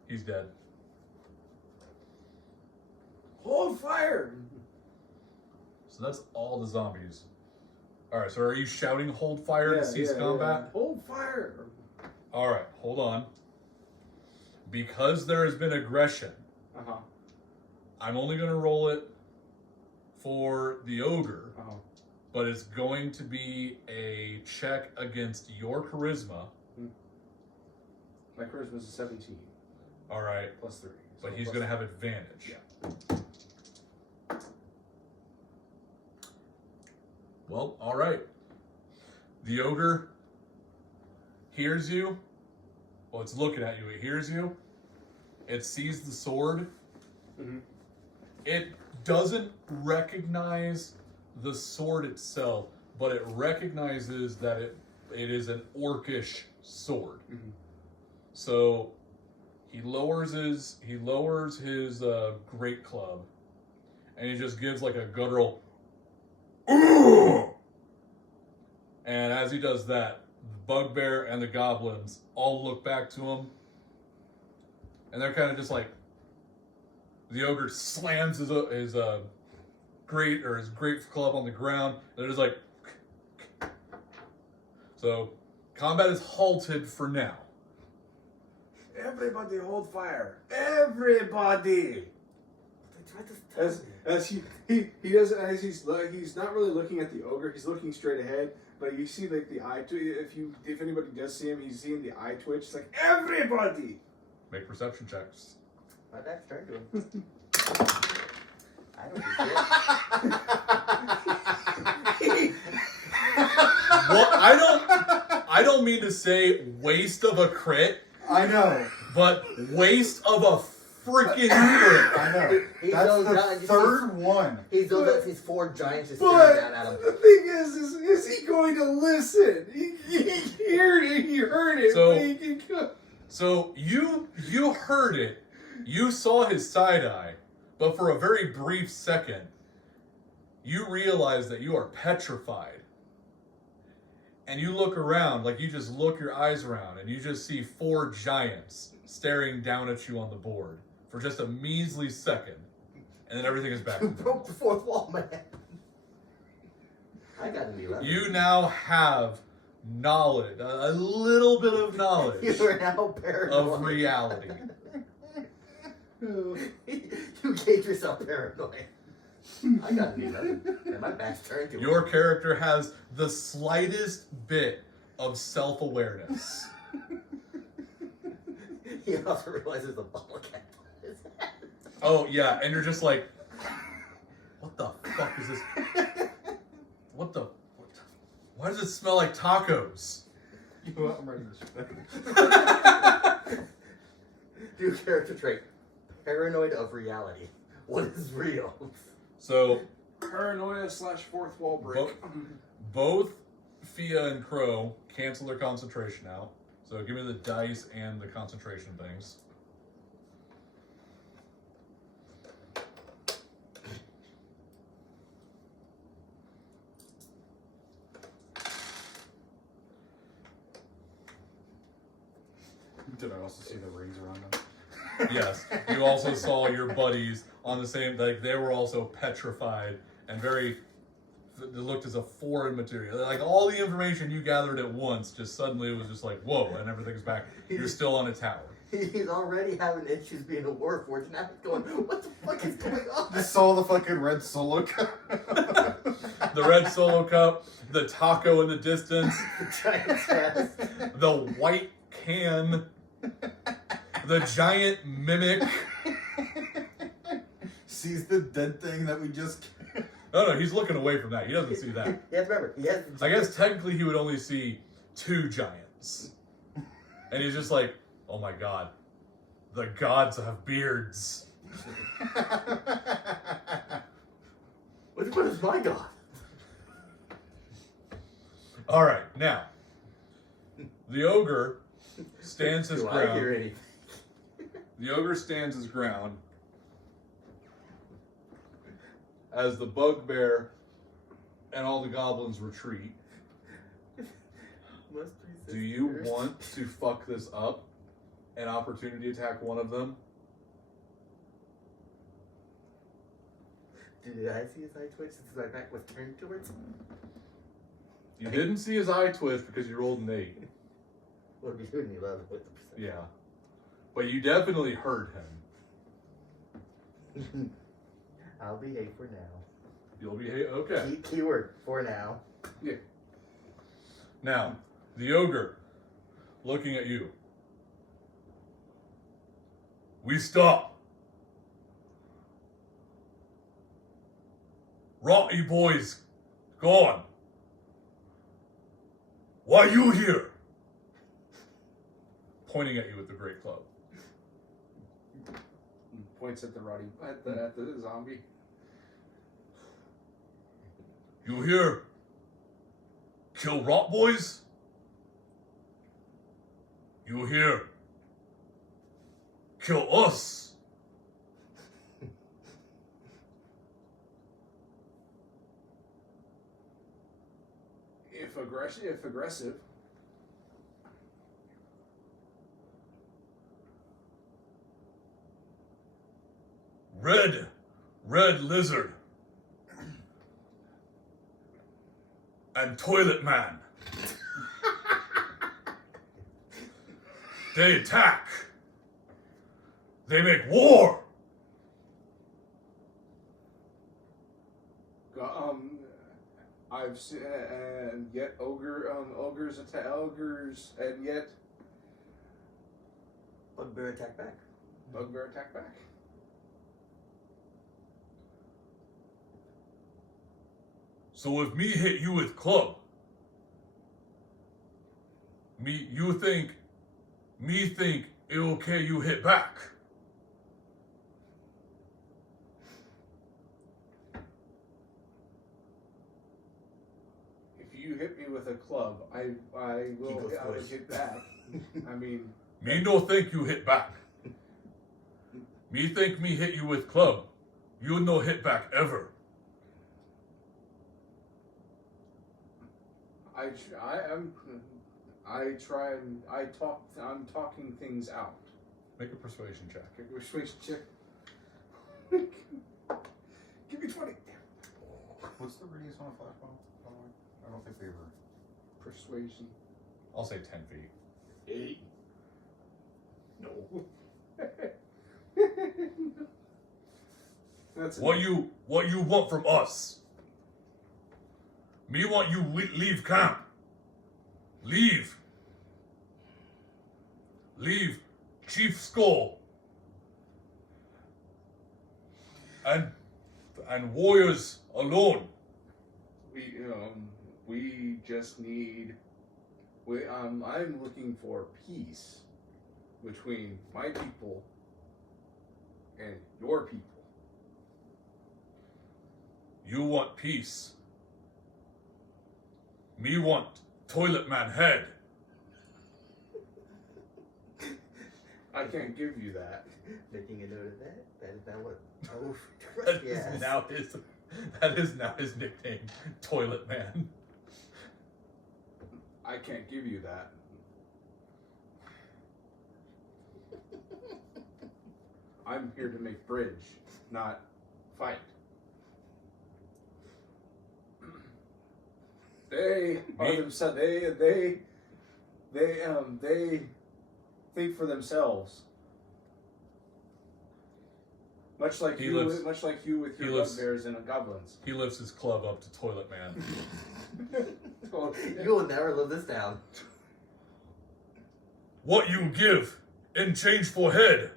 He's dead. Hold fire! So that's all the zombies. All right. So are you shouting "Hold fire" to cease combat? Yeah. Hold fire! All right. Hold on. Because there has been aggression, Uh huh. I'm only going to roll it for the ogre, Uh huh. but it's going to be a check against your charisma. My charisma is a 17 All right. plus 3. But So he's plus going to have advantage. Yeah. Well, all right. The ogre hears you. Well, it's looking at you. It hears you. It sees the sword. Mhm. It doesn't recognize the sword itself, but it recognizes that it is an orcish sword. Mhm. So he lowers his great club, and he just gives like a guttural "Ooh!" And as he does that, the bugbear and the goblins all look back to him, and they're kind of just like, the ogre slams his great club on the ground, and they're just like, so combat is halted for now. Everybody hold fire! Everybody! They tried to tell As me. he does as he's not really looking at the ogre. He's looking straight ahead. But you see like the eye. If anybody does see him, he's seeing the eye twitch. It's like everybody. Make perception checks. My back's turned to him. I don't do shit. Well, I don't mean to say waste of a crit, I know. but waste of a freaking crit. I know. He That's goes the down and just third one. He's those up these 4 giants just But staring down at him. the thing is he going to listen? He heard it. He heard it. So- He can go- So you heard it, you saw his side eye, but for a very brief second, you realize that you are petrified. And you look around, like you just look your eyes around, and you just see 4 giants staring down at you on the board for just a measly second, and then everything is back to You broke the 4th wall, man. I got an 11. You now have knowledge, a little bit of knowledge You are now paranoid. of reality. You gave yourself paranoid. I got to do nothing. And my back's turned to Your character has the slightest bit of self-awareness. He also realizes the bottle cap on his head. Oh yeah, and you're just like, what the fuck is this? What the? Why does it smell like tacos? You know what? I'm ready to spend. New character trait. Paranoid of reality. What is real? So Paranoia / fourth wall break. both Fia and Crow cancel their concentration out. So give me the dice and the concentration things. Did I also see the rings around them? Yes, you also saw your buddies on the same, like they were also petrified and very, it looked as a foreign material. Like all the information you gathered at once, just suddenly it was just like, whoa, and everything's back. You're still on a tower. He's already having issues being a warforged. Now he's going, what the fuck is going on? Just saw the fucking red solo cup. The red solo cup, the taco in the distance, The giant chest. the white can, the giant mimic. Sees the dead thing that we just. No, he's looking away from that. He doesn't see that. You have to remember, he has. I guess technically he would only see 2 giants. And he's just like, oh my god, the gods have beards. Which one is my god? Alright, now, the ogre stands his Do I hear ground. anything? The ogre stands his ground as the bugbear and all the goblins retreat. Must resist Do you first. want to fuck this up and opportunity attack one of them? Did I see his eye twitch since my back was turned towards him? You didn't see his eye twist because you rolled an 8. What would be doing 11 with the percent? Yeah. But you definitely heard him. I'll behave for now. You'll be okay. Keyword for now. Yeah. Now, the ogre looking at you. We stop. Rocky boys gone. Why you here? Pointing at you with the great club. Points at the at the zombie. You here? Kill rot boys? You here? Kill us? If aggressive. Red lizard. And toilet man. They attack. They make war. I've seen, and yet ogres, and yet Bugbear attack back. bugbear attack back. So if me hit you with club, me think it okay you hit back. If you hit me with a club, I will hit back. I mean, Me no think you hit back. Me think me hit you with club. You no hit back ever. I'm talking things out. Make a persuasion check. Persuasion check. Give me 20. What's the radius on a flashball, by the way? I don't think we ever. persuasion. I'll say 10 feet. 8. No. That's What you want from us? Me want you leave camp. Leave. Leave Chief Skull. And warriors alone. We just need. I'm looking for peace between my people and your people. You want peace. Me want Toilet Man head. I can't give you that. Making a note of that. That is now what. Oh, That yes. is now his nickname, Toilet Man. I can't give you that. I'm here to make bridge, not fight. They are themselves. They think for themselves. Much like you with your bugbears and goblins. He lifts his club up to Toilet Man. You will never live this down. What you give in change for head?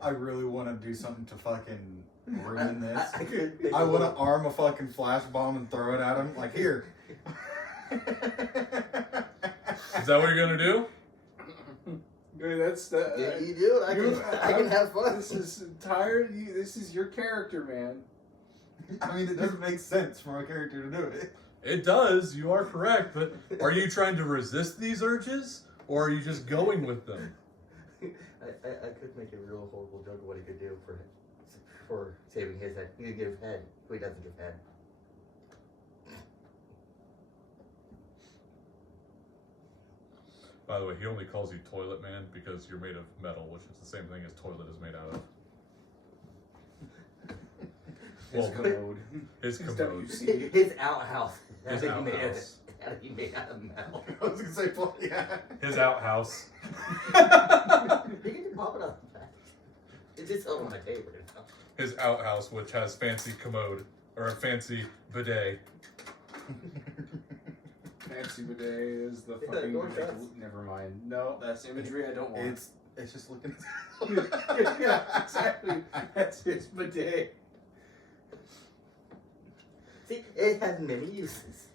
I really want to do something to fucking ruin this. I could make I a want to little- arm a fucking flash bomb and throw it at him. Like, here. Is that what you're gonna do? Dude, that's the. Yeah, you do it. I can have fun. This is tired. This is your character, man. I mean, it doesn't make sense for a character to do it. It does, you are correct, but are you trying to resist these urges? Or are you just going with them? I could make a real horrible joke of what he could do for saving his head. He could give head, who he doesn't give head. By the way, he only calls you Toilet Man because you're made of metal, which is the same thing as toilet is made out of. His Well, commode. His His commode. WC. His outhouse. His That'd be made out of- outhouse. that'd be made out of metal. I was gonna say, well, yeah. His outhouse. You can just pop it up. It's just on my table. You know? His outhouse, which has fancy commode, or a fancy bidet. Fancy bidet is the Yeah, fucking. go with that. Never mind. No, that's imagery I don't want. It's just looking. Yeah, exactly. That's his bidet. See, it has many uses.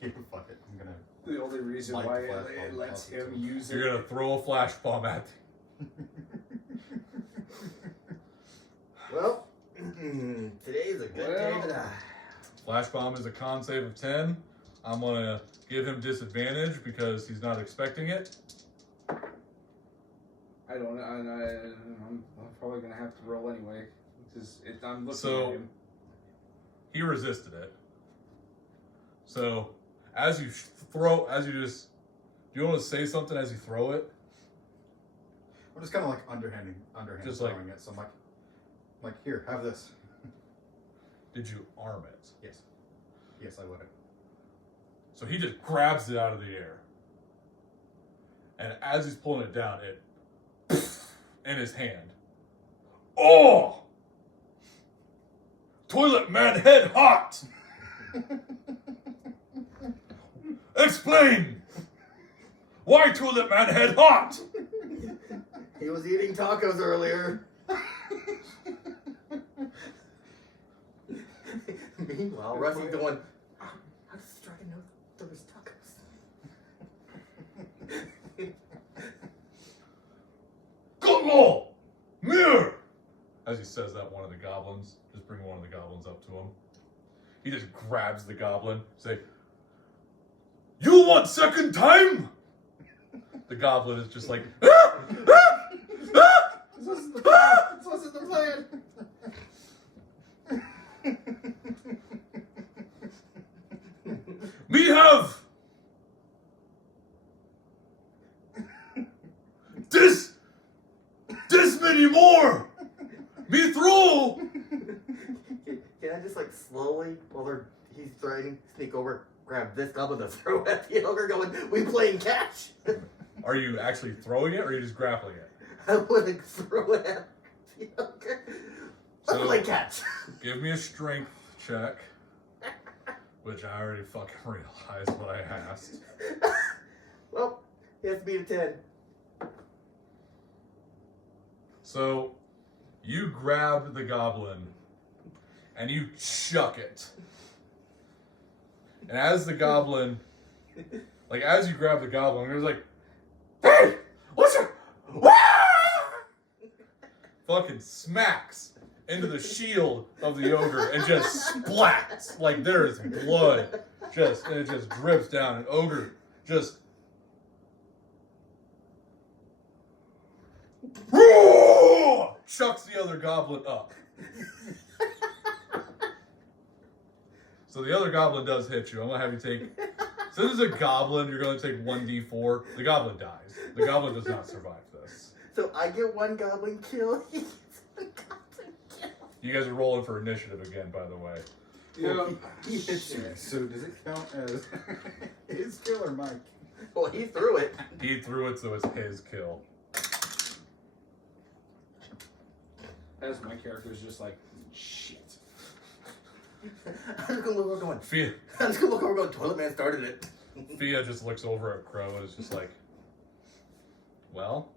Yeah, fuck it. I'm gonna. The only reason Light why the flash it bomb lets up him to- use You're it. gonna throw a flash bomb at Well, today's a good day Well. to die. Flash bomb is a con save of 10. I'm gonna give him disadvantage because he's not expecting it. I don't. I'm probably gonna have to roll anyway. Because I'm looking So- at him. He resisted it. So, do you want to say something as you throw it? I'm just kind of like underhand Just like- throwing it. So I'm like, here, have this. Did you arm it? Yes, I would. So he just grabs it out of the air. And as he's pulling it down, it in his hand. Oh! Toilet Man head hot! Explain! Why Toilet Man head hot? He was eating tacos earlier. Meanwhile, Rusty's going, how does the dragon know there was tacos? Goggle! Mirror! As he says that, one of the goblins, just bring one of the goblins up to him. He just grabs the goblin, say, "You want second time?" The goblin is just like, "Ah! Ah! Ah! This wasn't the plan. This wasn't the plan. Me have this many more. Me throw. Can can I just like slowly, while he's threatening, sneak over, grab this goblin to throw at the ogre, going, "We playing catch." Are you actually throwing it, or are you just grappling it? I want to throw it at the ogre. Let's So- play catch. Give me a strength check, which I already fucking realized what I asked. Well, he has to beat a 10. So, you grab the goblin, and you chuck it. And as the goblin, like as you grab the goblin, there's like, "Hey, what's your?" Fucking smacks into the shield of the ogre and just splats. Like there is blood. And it just drips down. And ogre just chucks the other goblin up. So the other goblin does hit you. I'm gonna have you take. So this is a goblin. You're gonna take 1d4. The goblin dies. The goblin does not survive this. So I get one goblin kill. He gets one goblin kill. You guys are rolling for initiative again, by the way. Yeah. He hits you. So does it count as his kill or Mike? Well, he threw it. He threw it, so it's his kill. As my character is just like, shit. I'm just gonna look over going, Fia, I'm just gonna look over going, Toilet Man started it. Fia just looks over at Crow and is just like, well,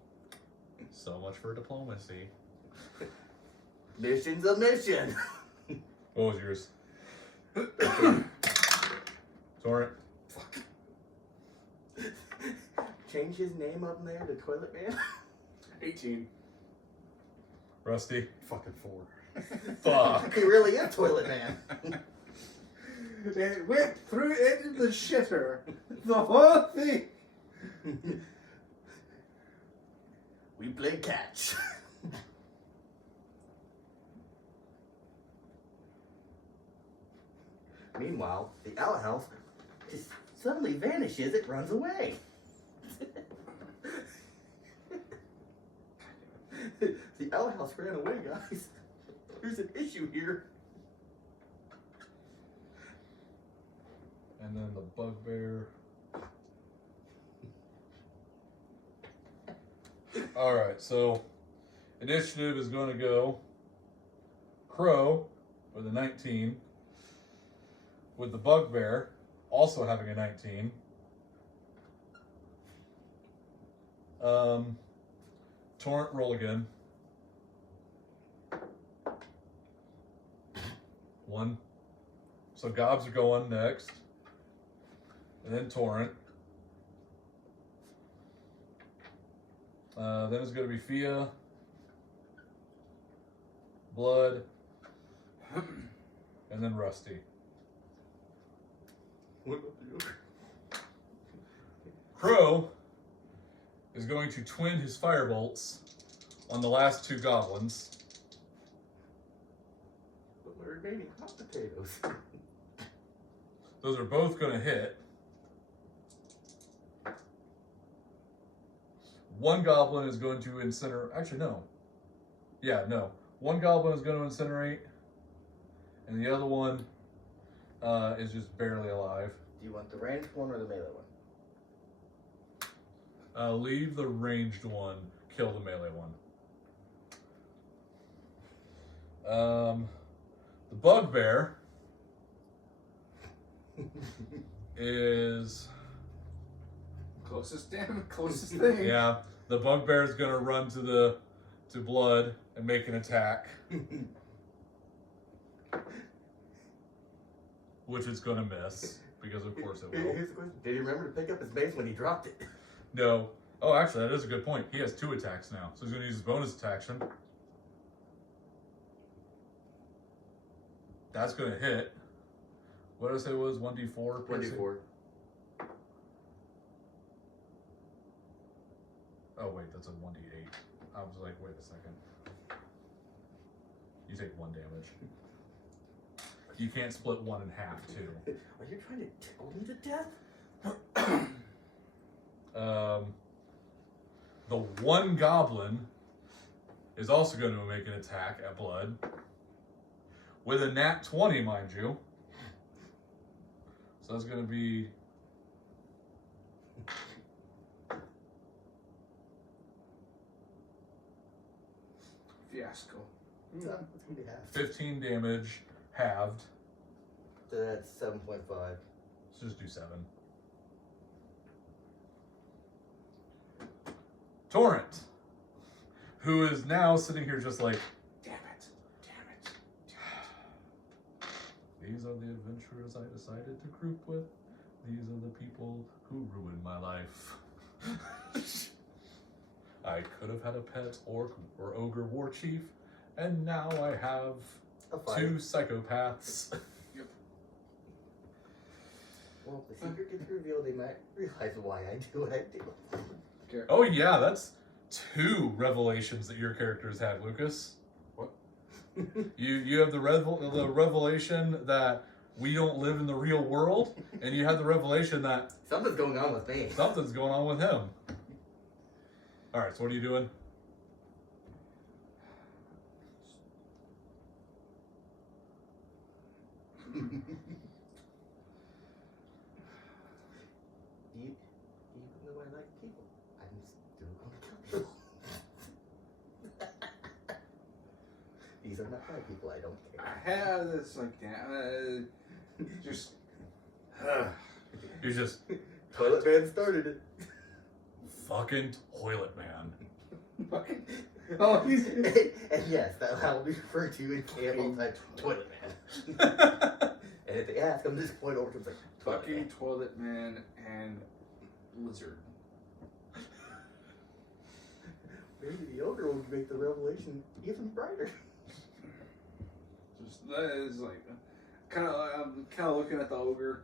so much for diplomacy. Mission's a mission. What was yours? Torrent. Change his name up there to Toilet Man. 18. Rusty. Fucking 4. Fuck. He really is Toilet Man. It went through into the shitter. The whole thing. We play catch. Meanwhile, the outhouse just suddenly vanishes. It runs away. The outhouse ran away, guys. There's an issue here. And then the bugbear. Alright, so initiative is going to go Crow with a 19, with the bugbear also having a 19. Torrent, roll again. 1. So Gobs are going next. And then Torrent. Then it's going to be Fia, Blood, and then Rusty. What about the ogre? Crow is going to twin his firebolts on the last 2 goblins. But my remaining hot potatoes. Those are both going to hit. 1 goblin is going to incinerate. Actually, no. Yeah, no. 1 goblin is going to incinerate, and the other one is just barely alive. Do you want the ranged one or the melee one? Leave the ranged one. Kill the melee one. The bugbear is Closest thing. yeah. The bugbear is gonna run to Blood and make an attack, which is gonna miss because of course it will. Here's the question: did he remember to pick up his base when he dropped it? No. Oh, actually, that is a good point. He has 2 attacks now, so he's gonna use his bonus action. That's gonna hit. What did I say it was? 1d4? 24. Oh, wait, that's a 1d8. I was like, wait a second. You take 1 damage. You can't split 1 in half, too. Are you trying to tickle me to death? The 1 goblin is also going to make an attack at Blood, with a nat 20, mind you. So that's going to be Fiasco. It's gonna be half. 15 damage, halved. So that's 7.5. Let's just do 7. Torrent, who is now sitting here just like, Damn it. Damn it. these are the adventurers I decided to group with. These are the people who ruined my life. I could have had a pet orc or ogre war chief, and now I have A 2 5. psychopaths. Well, if the secret gets revealed, they might realize why I do what I do. Oh yeah, that's 2 revelations that your characters had, Lucas. What? You have the revelation that we don't live in the real world, and you have the revelation that Something's going on with me. something's going on with him. All right, so what are you doing? Even though I like people, I'm still going to kill them. These are not my people, I don't I care. have this like just You're just Toilet Man started it. fucking toilet man. fucking. Oh, he's. And yes, that will be referred to in Campbell type Toilet Man. And if they ask, I'm just point over to him like, Toilet Fucking Man. toilet man and lizard. Maybe the ogre will make the revelation even brighter. Just that is like kind of. I'm kind of looking at the ogre,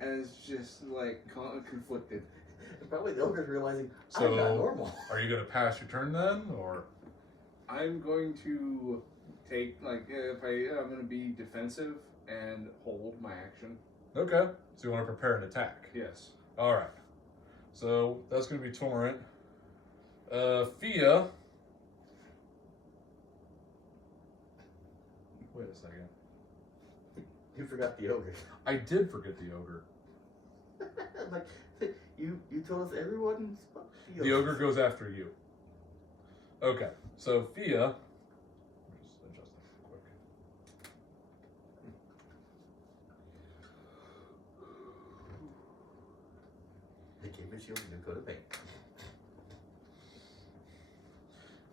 and it's just like conflicted. And probably the ogre's realizing So- I'm not normal. Are you gonna pass your turn then, or I'm going to take like I'm going to be defensive and hold my action. okay? So you want to prepare an attack? Yes. All right. So that's gonna be Torrent. Fia. Wait a second. You forgot the ogre. I did forget the ogre. Like, you told us everyone spoke The ogre goes after you. Okay, so Fia. Let me just adjust that real quick. They gave me shield and go to paint.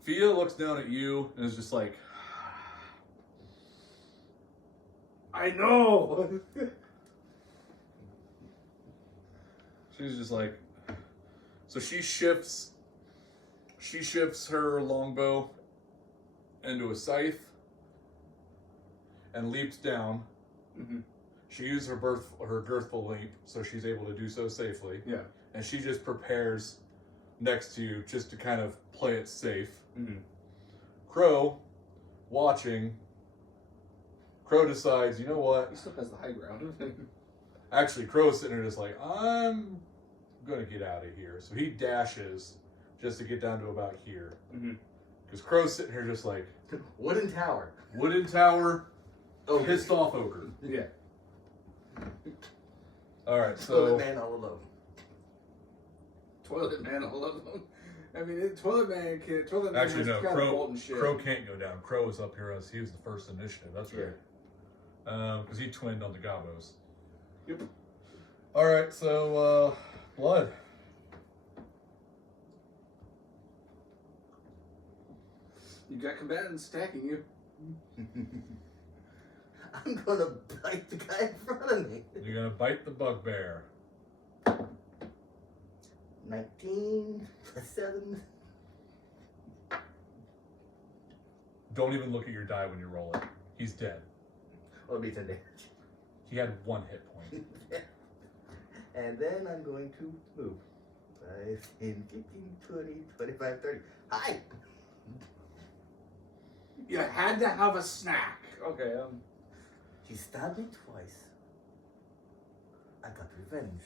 Fia looks down at you and is just like, I know. she's just like, so she shifts her longbow into a scythe and leaps down. Mhm. She used her girthful leap, so she's able to do so safely. Yeah. And she just prepares next to you just to kind of play it safe. Mm-hmm. Crow, watching. Crow decides, you know what? He still has the high ground. Actually, Crow's sitting there just like, I'm gonna get out of here. So he dashes just to get down to about here. Mm-hmm. Because Crow's sitting here just like, Wooden tower. wooden tower, Ogre. pissed off ogre. Yeah. Alright, Toilet so Man all alone. Toilet man all of them. I mean, toilet man can't. Toilet man actually has no, kind of bolt and shit. Crow can't go down. Crow is up here as he was the first initiative. That's right. Because he twinned on the Gabos. Yep. Alright, so Blood. You got combatants attacking you. I'm gonna bite the guy in front of me. You're gonna bite the bugbear. 19 plus 7. Don't even look at your die when you roll it. He's dead. Well, it'll be 10 damage. He had 1 hit point. And then I'm going to move. 5, 10, 15, 20, 25, 30. Hi! You had to have a snack. Okay. She stabbed me twice. I got revenge.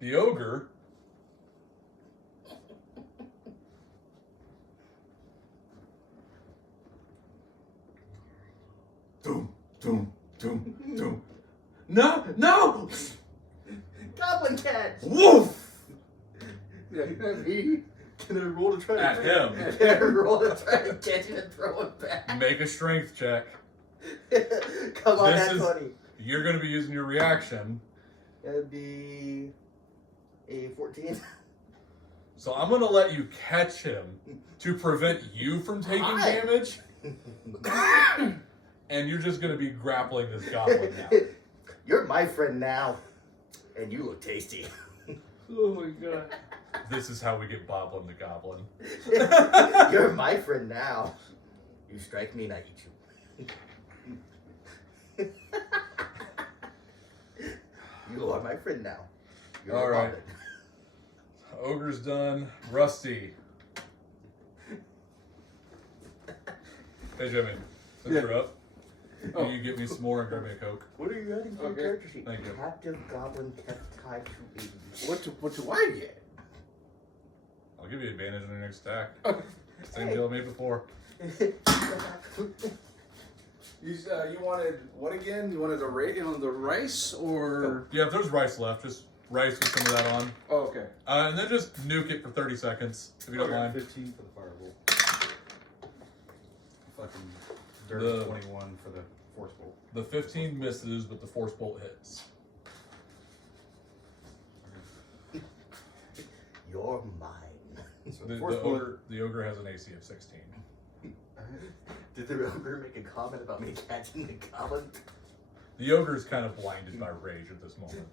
The ogre No, no! Goblin catch. Woof! Yeah, me. Can I roll to try to At him. Can I roll to try to catch it and throw it back? Make a strength check. Come on, This that is- 20. You're going to be using your reaction. That'd be a 14. So I'm going to let you catch him to prevent you from taking Hi. damage. And you're just going to be grappling this goblin now. You're my friend now, and you look tasty. Oh my god. This is how we get Boblin the Goblin. You're my friend now. You strike me and I eat you. You are my friend now. You're All a right. goblin. Ogre's done. Rusty. Hey, Jimmy. Since Yeah. you're up, Oh. will you get me some more and grab me a Coke? What are you adding to your Okay. character sheet? Thank you. Captive goblin kept tied to a... What do I get? I'll give you advantage on your next attack. Okay. Same Hey. deal I made before. You wanted what again? You wanted the rice or? Yeah, if there's rice left, just rice with some of that on. Oh, okay. And then just nuke it for 30 seconds, if you don't mind. 15 for the fireball. Fucking dirty The- 21 for the force bolt. The 15 misses, but the force bolt hits. You're mine. So The, force the, bolt. ogre has an AC of 16. Did the ogre make a comment about me catching the goblin? The ogre is kind of blinded by rage at this moment.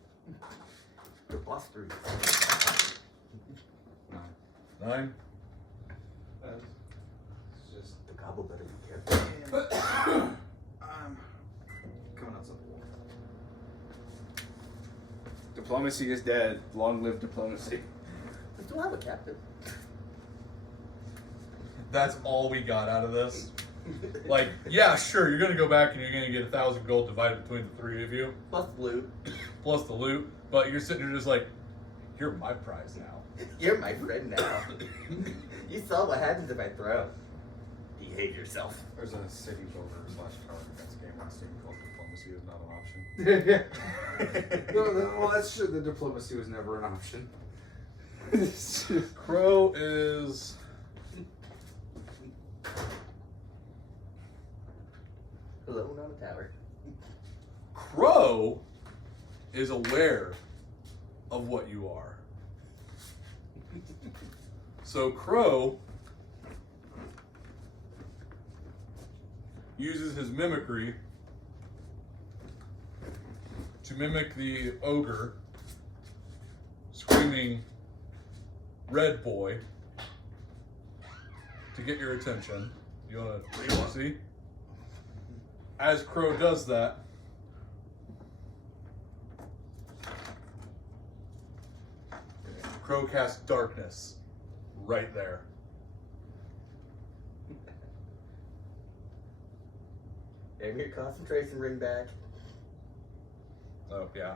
You're plus 3. 9. It's just The goblin better be careful. coming outside the wall. Diplomacy is dead. Long live diplomacy. I still have a captain. That's all we got out of this. Like, yeah, sure, you're gonna go back and you're gonna get 1,000 gold divided between the three of you, Plus blue. plus the loot, but you're sitting here just like, you're my prize now. You're my friend now. You saw what happens if I throw. Behave yourself. There's a city builder / tower defense game on Steam called Diplomacy is not an option. Well, that's true. The diplomacy was never an option. Crow is. Alone on a tower. Crow is aware of what you are. So Crow uses his mimicry to mimic the ogre screaming "Red Boy" to get your attention. You wanna see? As Crow does that, Crow casts darkness right there. Bring your concentration ring back. Oh, yeah.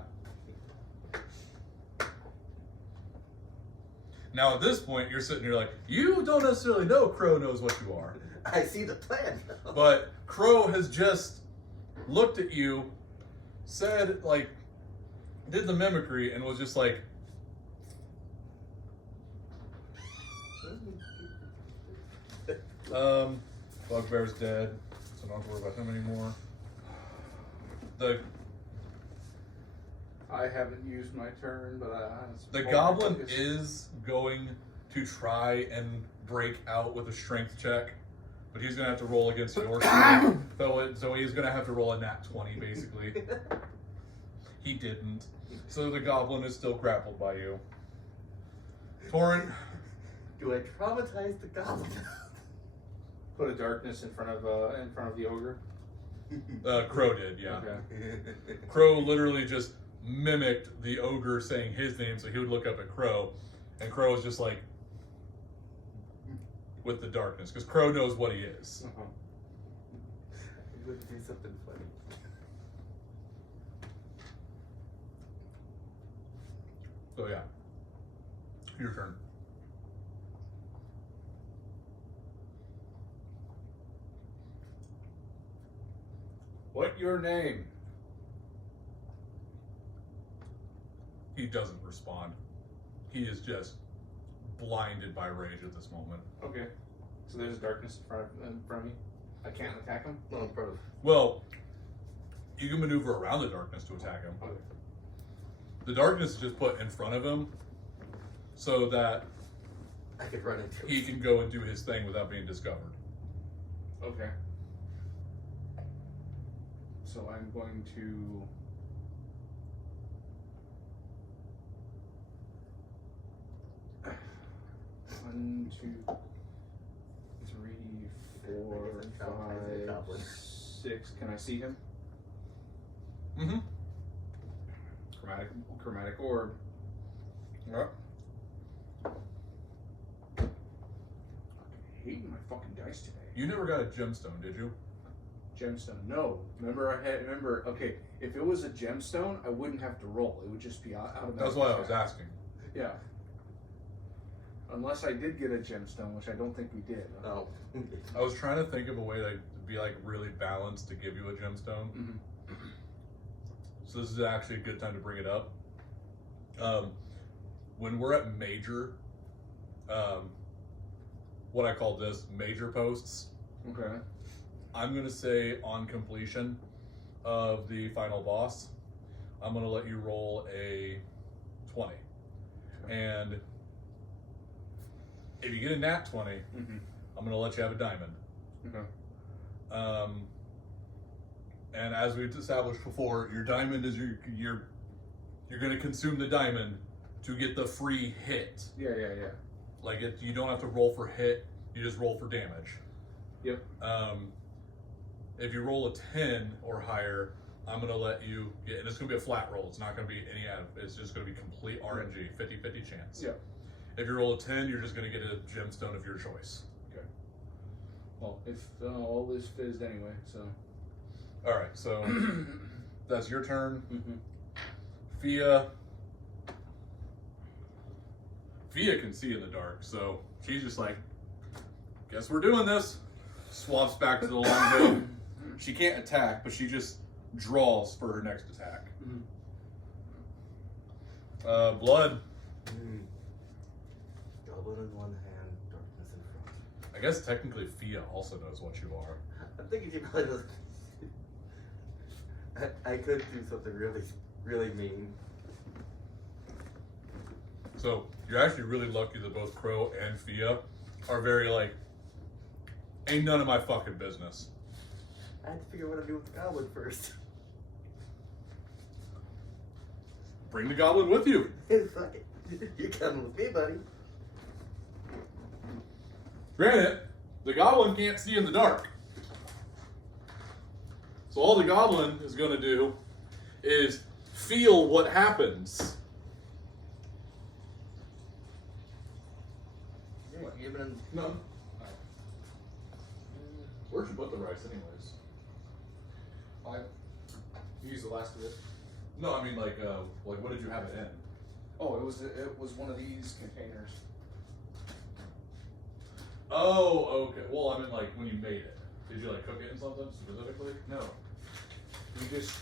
Now at this point, you're sitting here like, you don't necessarily know Crow knows what you are. I see the plan. But Crow has just looked at you, said, like, did the mimicry, and was just like, Bugbear's dead, so don't have to worry about him anymore. I haven't used my turn, but The goblin is going to try and break out with a strength check, but he's going to have to roll against your strength. So he's going to have to roll a nat 20, basically. He didn't. So the goblin is still grappled by you. Torrent, Do I traumatize the goblin? put a darkness in front of the ogre. Crow did, yeah. Okay. Crow literally just mimicked the ogre saying his name, so he would look up at Crow, and Crow was just like, with the darkness, because Crow knows what he is. Uh-huh. I'm going to do something funny. So yeah, your turn. What your name? He doesn't respond. He is just blinded by rage at this moment. Okay. So there's darkness in front of me. I can't attack him. No, in front of. Well, you can maneuver around the darkness to attack him. Okay. The darkness is just put in front of him so that I could run into. he can go and do his thing without being discovered. Okay. So I'm going to. One, two, three, four, I guess I'm traumatized by goblin. 6. Can I see him? Mm-hmm. Chromatic orb. Yep. Hating my fucking dice today. You never got a gemstone, did you? Gemstone. No. Remember. Okay. If it was a gemstone, I wouldn't have to roll. It would just be automatic. That's why I was asking. Yeah. Unless I did get a gemstone, which I don't think we did. No. I was trying to think of a way that would be like really balanced to give you a gemstone. Mm-hmm. So this is actually a good time to bring it up. When we're at major, what I call this major posts, Okay. I'm gonna say on completion of the final boss, I'm gonna let you roll a 20, and if you get a nat 20, Mm-hmm. I'm gonna let you have a diamond. Okay. And as we've established before, your diamond is you're gonna consume the diamond to get the free hit. Yeah. Like you don't have to roll for hit; you just roll for damage. Yep. If you roll a 10 or higher, I'm gonna let you get, and it's gonna be a flat roll. It's not gonna be any out. It's just gonna be complete RNG, 50-50 chance. Yeah. If you roll a 10, you're just gonna get a gemstone of your choice. Well, if all this fizzed anyway, so. All right, so that's your turn. Mm-hmm. Fia can see in the dark, so she's just like, guess we're doing this. Swaps back to the longbow. She can't attack, but she just draws for her next attack. Blood. Goblin in one hand, darkness in front. I guess technically Fia also knows what you are. I'm thinking she probably does. I could do something really, really mean. So you're actually really lucky that both Crow and Fia are very like, ain't none of my fucking business. I had to figure out what to do with the goblin first. Bring the goblin with you. Fuck it. You're coming with me, buddy. Granted, the goblin can't see in the dark. So all the goblin is going to do is feel what happens. What, you giving him? No. Where'd you put the rice anyways? You use the last of it. No, I mean like what did you have it in? Oh, it was one of these containers. Oh, okay. Well, I mean like when you made it. Did you like cook it in something specifically? No. You just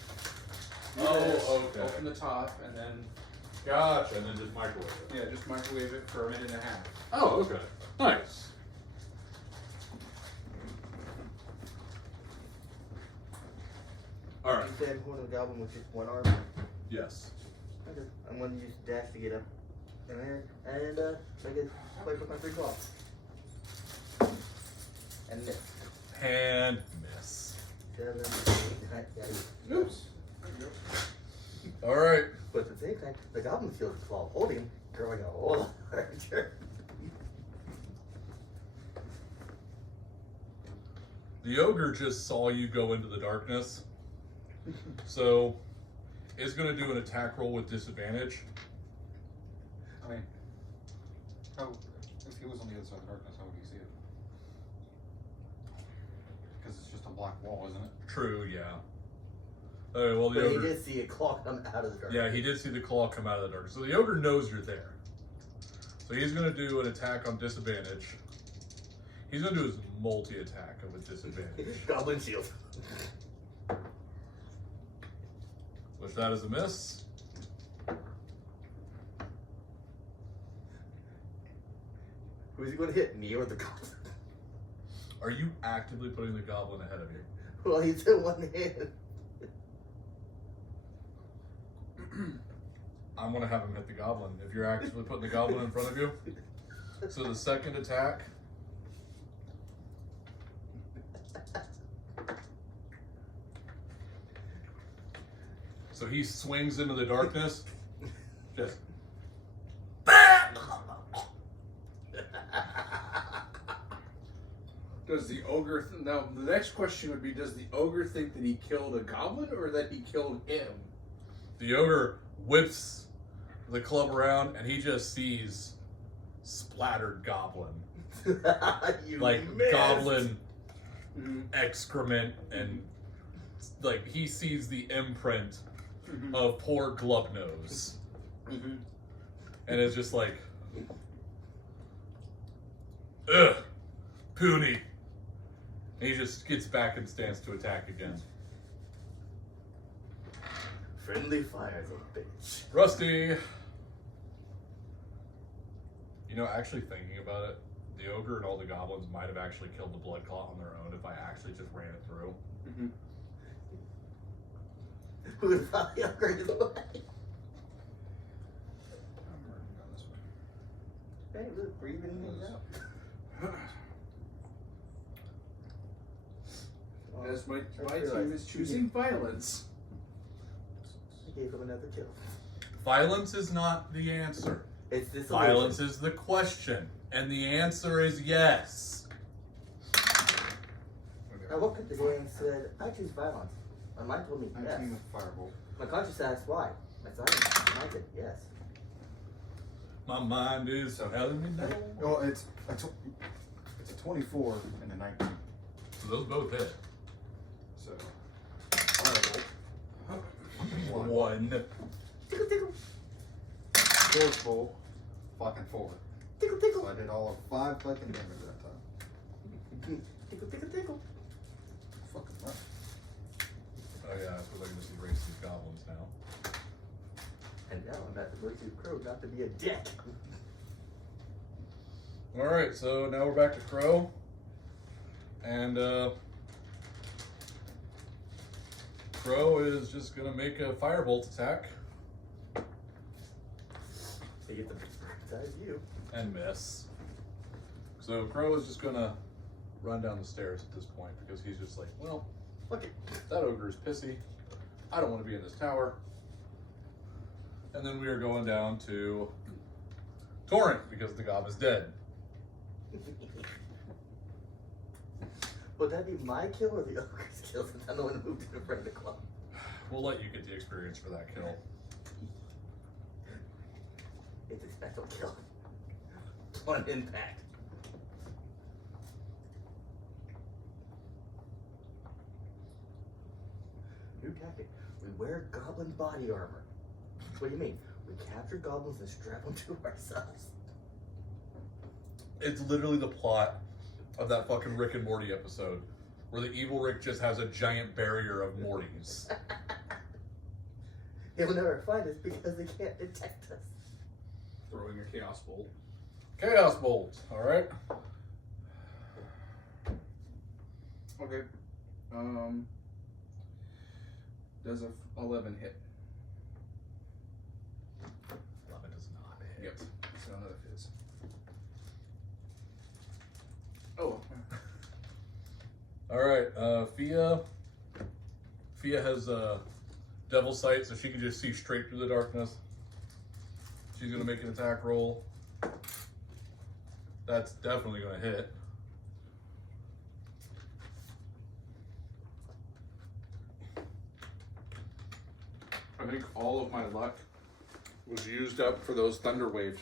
do Oh, this, okay. open the top, and then Gotcha, and then just microwave it. yeah, just microwave it for a minute and a half. Oh, okay. Nice. Alright. You say I'm holding the goblin with just one arm? Yes. Okay. I'm going to use dash to get up in there and I get play with my free claws. And miss. And miss. 7, 8, 9, 10. Oops. Alright. But at the same time, the goblin feels the claw holding him, growing a whole lot larger. The ogre just saw you go into the darkness. So it's gonna do an attack roll with disadvantage. I mean, if he was on the other side of the darkness, how would he see it? Because it's just a black wall, isn't it? True, yeah. Alright, well the But he ogre. did see a claw come out of the dark. Yeah, he did see the claw come out of the darkness. So the ogre knows you're there. So he's gonna do an attack on disadvantage. He's gonna do his multi-attack with disadvantage. Goblin shield. Which that is a miss. Who's he going to hit, me or the goblin? Are you actively putting the goblin ahead of you? Well, he's in one hand. I'm gonna have him hit the goblin if you're actively putting the goblin in front of you. So the second attack. So he swings into the darkness. Just. Does the ogre now? The next question would be: does the ogre think that he killed a goblin or that he killed him? The ogre whips the club around and he just sees splattered goblin. You Like missed. goblin excrement, and like he sees the imprint of poor Glubnose. And it's just like, ugh, puny. And he just gets back and stands to attack again. Friendly fire, little bitch. Rusty! You know, actually thinking about it, the ogre and all the goblins might have actually killed the blood clot on their own if I actually just ran it through. Who would have thought the ogre is away? I'm working on this one. Hey, look, breathing things out. As my I team realized is choosing violence. I gave him another kill. Violence is not the answer. It's this Violence is the question. And the answer is yes. I woke up today and said, I choose violence. My mind told me yes. 19 with Firebolt. My conscience asked why. My mind said yes. My mind is telling me no. Well, it's a 24 and a 19. So those both hit. So, Firebolt. One. Tickle, tickle. Force bolt. Fucking 4. Tickle, tickle. So I did all of 5 fucking damage that time. Tickle, tickle, tickle. Fucking right. Oh yeah, I suppose I can just erase these goblins now. And now I'm at the mercy of Crow not to be a dick. Alright, so now we're back to Crow. And Crow is just gonna make a firebolt attack They get the bird's eye view. and miss. So Crow is just gonna run down the stairs at this point because he's just like, well, Fuck it. that ogre is pissy. I don't want to be in this tower. And then we are going down to Torrent because the gob is dead. Would that be my kill or the ogre's kill since I'm the one who moved in front of the club? We'll let you get the experience for that kill. It's a special kill. One impact. New tactic. We wear goblin body armor. What do you mean? We capture goblins and strap them to ourselves. It's literally the plot of that fucking Rick and Morty episode where the evil Rick just has a giant barrier of Mortys. They will never find us because they can't detect us. Throwing a chaos bolt. Chaos Bolt, alright? Okay. Does a 11 hit? 11 does not hit. Yep. So none of his. Oh. Alright, Fia. Fia has Devil Sight, so she can just see straight through the darkness. She's gonna make an attack roll. That's definitely gonna hit. I think all of my luck was used up for those thunder waves.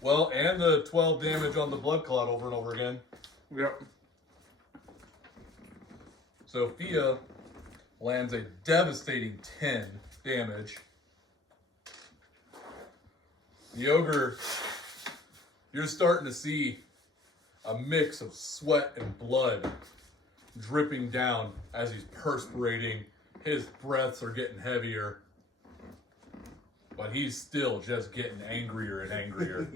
Well, and the 12 damage on the blood clot over and over again. Yep. So Fia lands a devastating 10 damage. The ogre, you're starting to see a mix of sweat and blood dripping down as he's perspirating. His breaths are getting heavier, but he's still just getting angrier and angrier.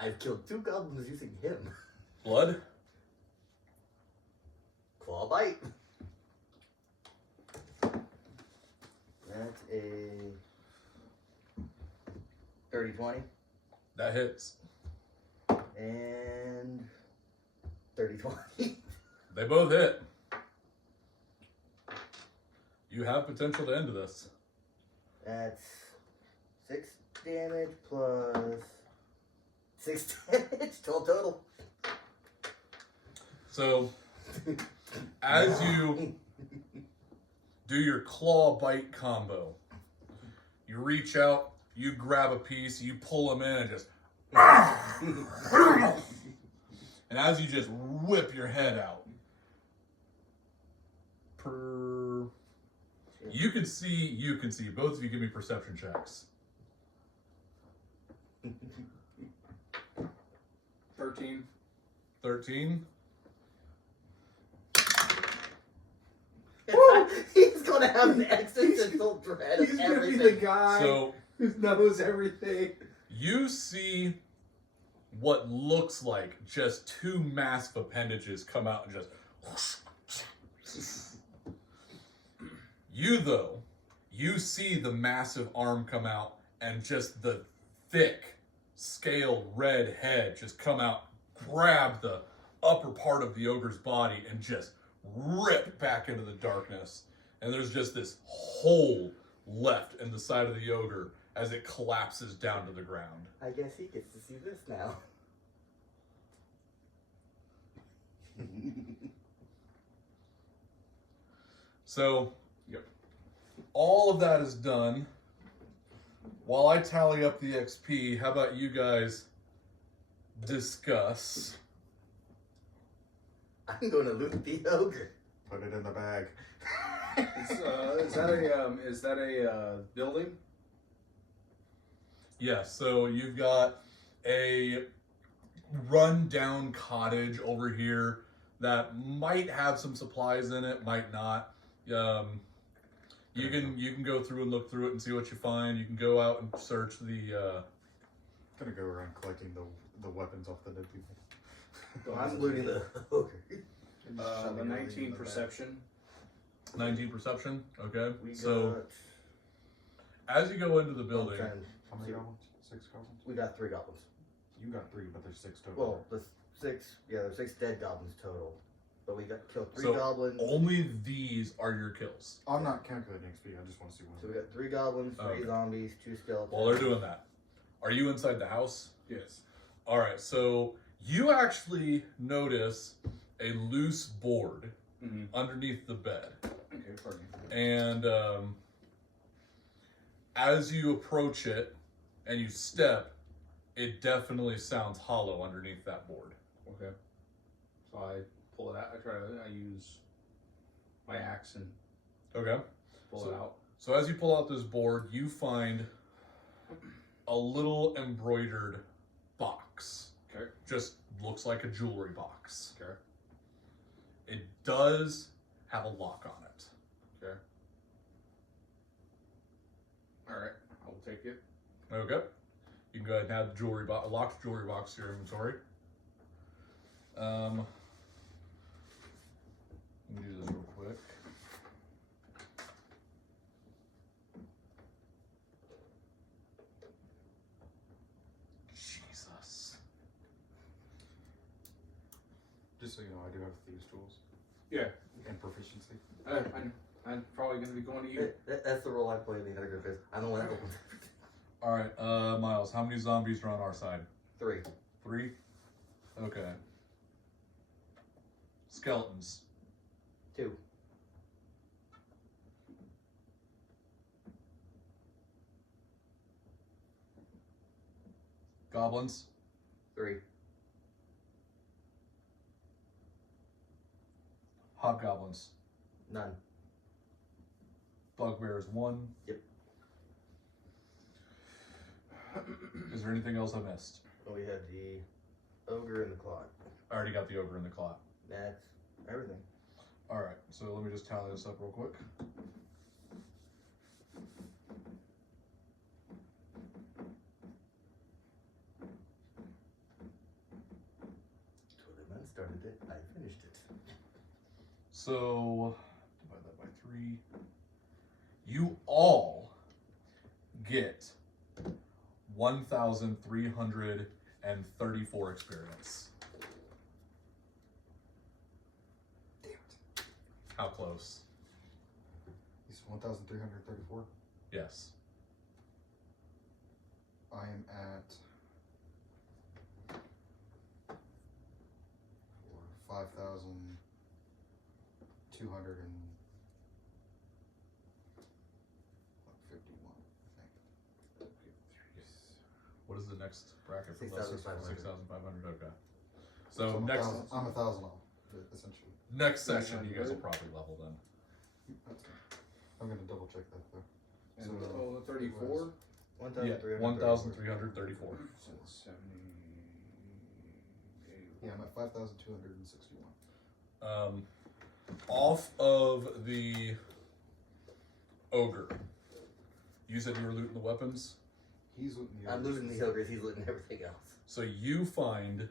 I've killed 2 goblins using him. Blood. Claw bite. That's a 30-20 That hits. and 30-20. They both hit. You have potential to end this. That's 6 damage plus 6 damage total. So, as you do your claw bite combo, you reach out, you grab a piece, you pull them in, and just. And as you just whip your head out, you can see, both of you give me perception checks. 13. 13. He's gonna have an existential dread of He's gonna everything. be the guy So, who knows everything. you see what looks like just 2 massive appendages come out and just. You see the massive arm come out and just the thick, scaled red head just come out, grab the upper part of the ogre's body, and just rip back into the darkness. And there's just this hole left in the side of the ogre as it collapses down to the ground. I guess he gets to see this now. So, all of that is done. While I tally up the XP, how about you guys discuss? I'm gonna loot the ogre. Put it in the bag. Is that a building? Yeah, so you've got a run-down cottage over here that might have some supplies in it, might not. You can go through and look through it and see what you find. You can go out and search the. Gonna go around collecting the weapons off the dead people. I'm looting the ogre. The 19 perception. 19 perception. Okay, We so got. as you go into the building, How many goblins? 6 goblins? We got 3 goblins. You got 3, but there's 6 total. Well, there's 6. Yeah, there's 6 dead goblins total. But we got killed 3 So, goblins. only these are your kills. I'm not calculating XP. I just want to see So one. we got 3 goblins, 3 Okay. zombies, 2 skeletons. While they're doing that, are you inside the house? Yes. All right, so you actually notice a loose board Mm-hmm. underneath the bed. Okay, pardon me. And as you approach it and you step, it definitely sounds hollow underneath that board. Okay. So I pull it out. I use my axe and Okay. pull it out. So as you pull out this board, you find a little embroidered box. Okay. Just looks like a jewelry box. Okay. It does have a lock on it. Okay. All right. I will take it. Okay. You can go ahead and add the jewelry box, locked jewelry box to your inventory. Let me do this real quick. Jesus. Just so you know, I do have thieves' tools Yeah. and proficiency. I'm probably going to be going to you. That's the role I play in the other group is. I'm the one that opens All right, Miles, how many zombies are on our side? 3. 3? Okay. Skeletons. 2. Goblins. 3. Hobgoblins. None. Bugbears 1. Yep. Is there anything else I missed? Oh, we had the ogre and the clock. I already got the ogre in the clot. That's everything. All right, so let me just tally this up real quick. it. I finished it. So, divide that by 3. You all get 1,334 experience. Damn it. How close? He's 1,334. Yes. I am at 5,251. I think. What is the next bracket for 6,500. 6,500. Okay. So So I'm 1,000 off, essentially. next session, you guys will probably level then. That's fine. I'm gonna double check that though. And So, the 34? 1,300. 1,334. So 70. Yeah, I'm at 5,261. Off of the ogre, you said you were looting the weapons. He's looting the I'm others. looting the ogres, he's looting everything else. So you find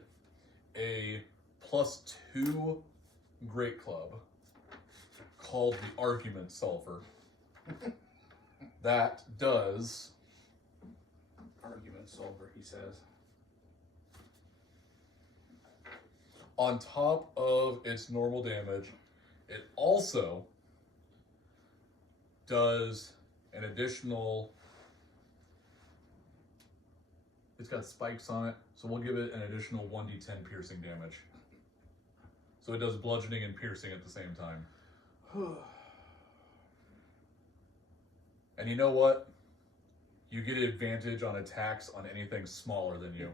a +2 great club called the Argument Sulfur that does Argument solver, he says. on top of its normal damage, it also does an additional. It's got spikes on it, so we'll give it an additional 1d10 piercing damage. So it does bludgeoning and piercing at the same time. And you know what? You get advantage on attacks on anything smaller than you.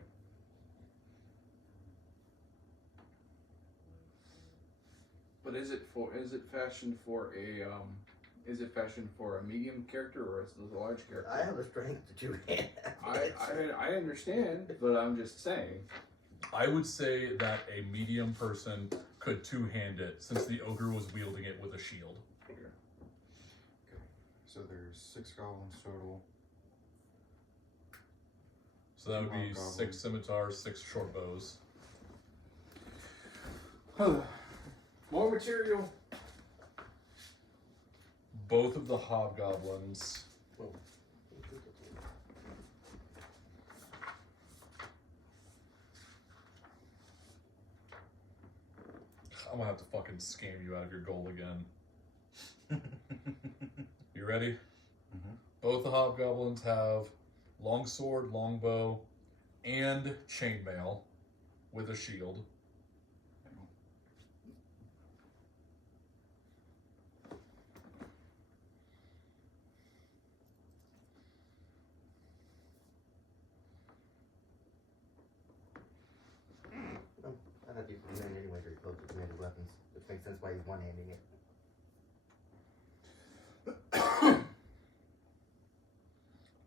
But is it fashioned for a medium character or is it a large character? I have a strength to 2 hands. I understand, but I'm just saying. I would say that a medium person could two-hand it, since the ogre was wielding it with a shield. So there's 6 goblins total. So that would be Hobgoblin. 6 scimitars, 6 short bows. More material. Both of the hobgoblins. I'm gonna have to fucking scam you out of your goal again. You ready? Mm-hmm. Both the hobgoblins have longsword, longbow, and chainmail with a shield. I have people command anyway, very close to commanded weapons, which makes sense why he's one-handing it.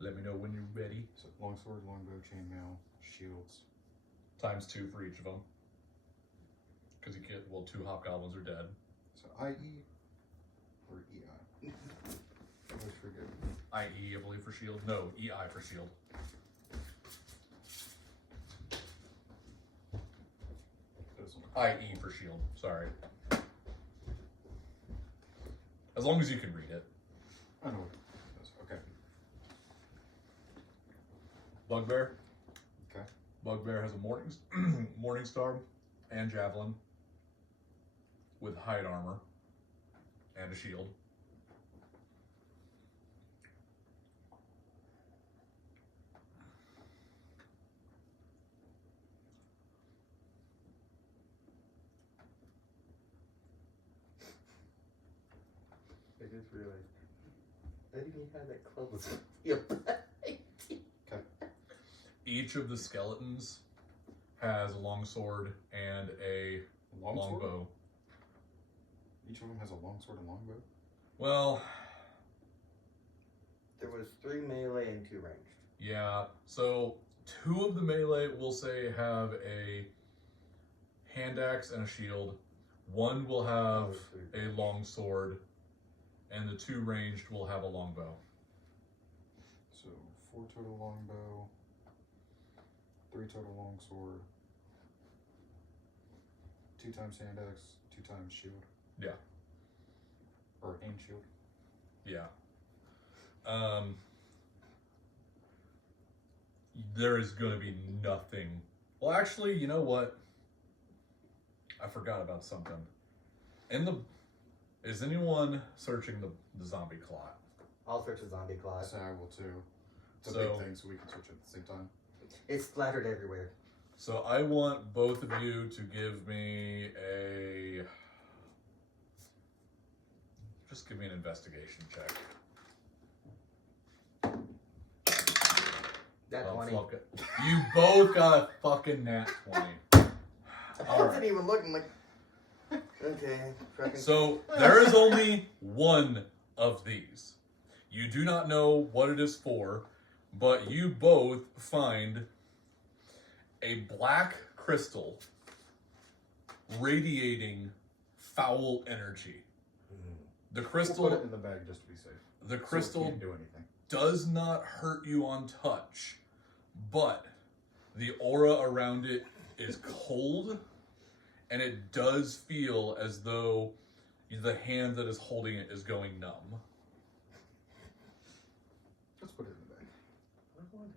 Let me know when you're ready. So longsword, longbow, chainmail, shields. ×2 for each of them. Because you can't, well, 2 hobgoblins are dead. So IE or EI? I always forget. IE, I believe, for shield. No, EI for shield. IE for shield, sorry. As long as you can read it. I know what it is. Okay. Bugbear. Okay. Bugbear has a morning star and javelin with hide armor and a shield. I just realized, I didn't even have that club with steel. Each of the skeletons has a longsword and a Longsword? longbow. Each of them has a longsword and longbow? Well, There was 3 melee and 2 ranged. yeah. So 2 of the melee, we'll say, have a hand axe and a shield. 1 will have a longsword, and the 2 ranged will have a longbow. So 4 total longbow, 3 total longsword, 2 times hand axe, 2 times shield. Yeah. Or aim shield. Yeah. There is going to be nothing. Well, actually, you know what? I forgot about something. Is anyone searching the zombie clot? I'll search the zombie closet. So I will too. It's a So- big thing, so we can switch at the same time. It's splattered everywhere. So I want both of you to give me a. Just give me an investigation check. That Oh, 20. fuck it. You both got a fucking nat 20. I All wasn't right. even looking like. Okay. Fucking- So there is only one of these. You do not know what it is for, but you both find a black crystal radiating foul energy. The We'll crystal, put it in the bag just to be safe. the So it crystal can't do anything. does not hurt you on touch, but the aura around it is cold, and it does feel as though the hand that is holding it is going numb. Let's put it in the bag. I want it.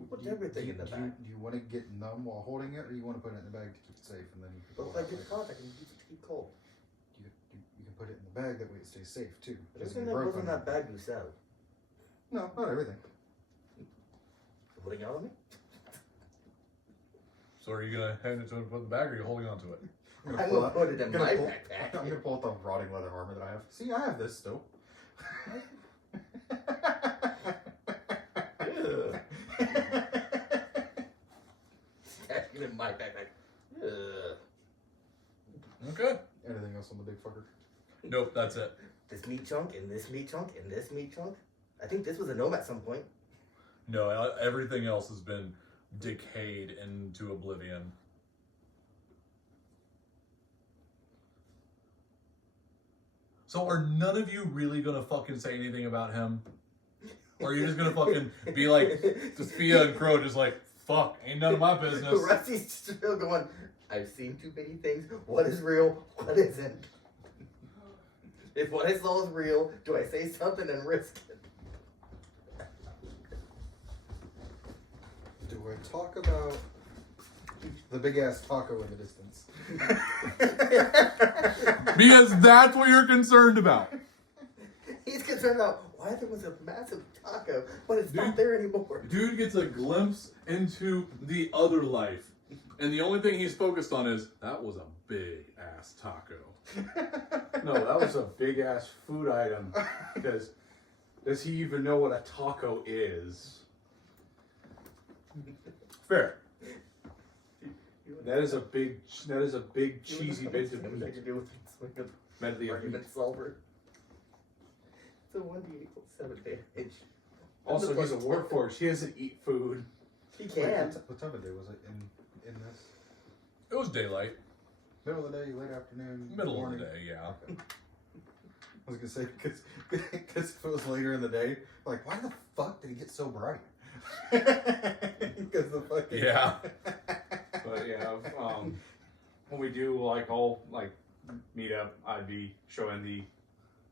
You put everything in the bag. Do you want to get numb while holding it, or you want to put it in the bag to keep it safe, and then you can But if I get caught, I can keep cold. You can put it in the bag, that way it stays safe too. It doesn't Everything get that broke goes in on that bag you sell. you. No, not everything. You putting out on me? So are you gonna hand it to him and put it in the bag, or are you holding on to it? I'm gonna put it in I'm my gonna pull- backpack. I'm gonna pull out the rotting leather armor that I have. See, I have this still. Stash it in my backpack. Ugh. Okay. Anything else on the big fucker? Nope, that's it. This meat chunk and this meat chunk and this meat chunk. I think this was a gnome at some point. No, everything else has been decayed into oblivion. So are none of you really gonna fucking say anything about him? Or are you just gonna fucking be like Sophia and Crow, just like, fuck, ain't none of my business. Rusty's still going, I've seen too many things. What is real? What isn't? If what I saw is real, do I say something and risk it? Do I talk about the big ass taco in the distance? Because that's what you're concerned about. He's concerned about why there was a massive taco, but it's not there anymore. Dude gets a glimpse into the other life. And the only thing he's focused on is, that was a big ass taco. No, that was a big ass food item. Because does he even know what a taco is? Fair. That is a big cheesy bit of Everything meat. to do with swinging Medley of meat. argument solver. It's a 1d8+7 damage. Also, he's a workforce. He doesn't eat food. He Wait, can. what time of day was it in this? It was daylight. Middle of the day, late afternoon, Middle morning? of the day, yeah. I was gonna say, because if it was later in the day, like, why the fuck did it get so bright? Because the fucking Yeah. But yeah, when we do like all like meet up, I'd be showing the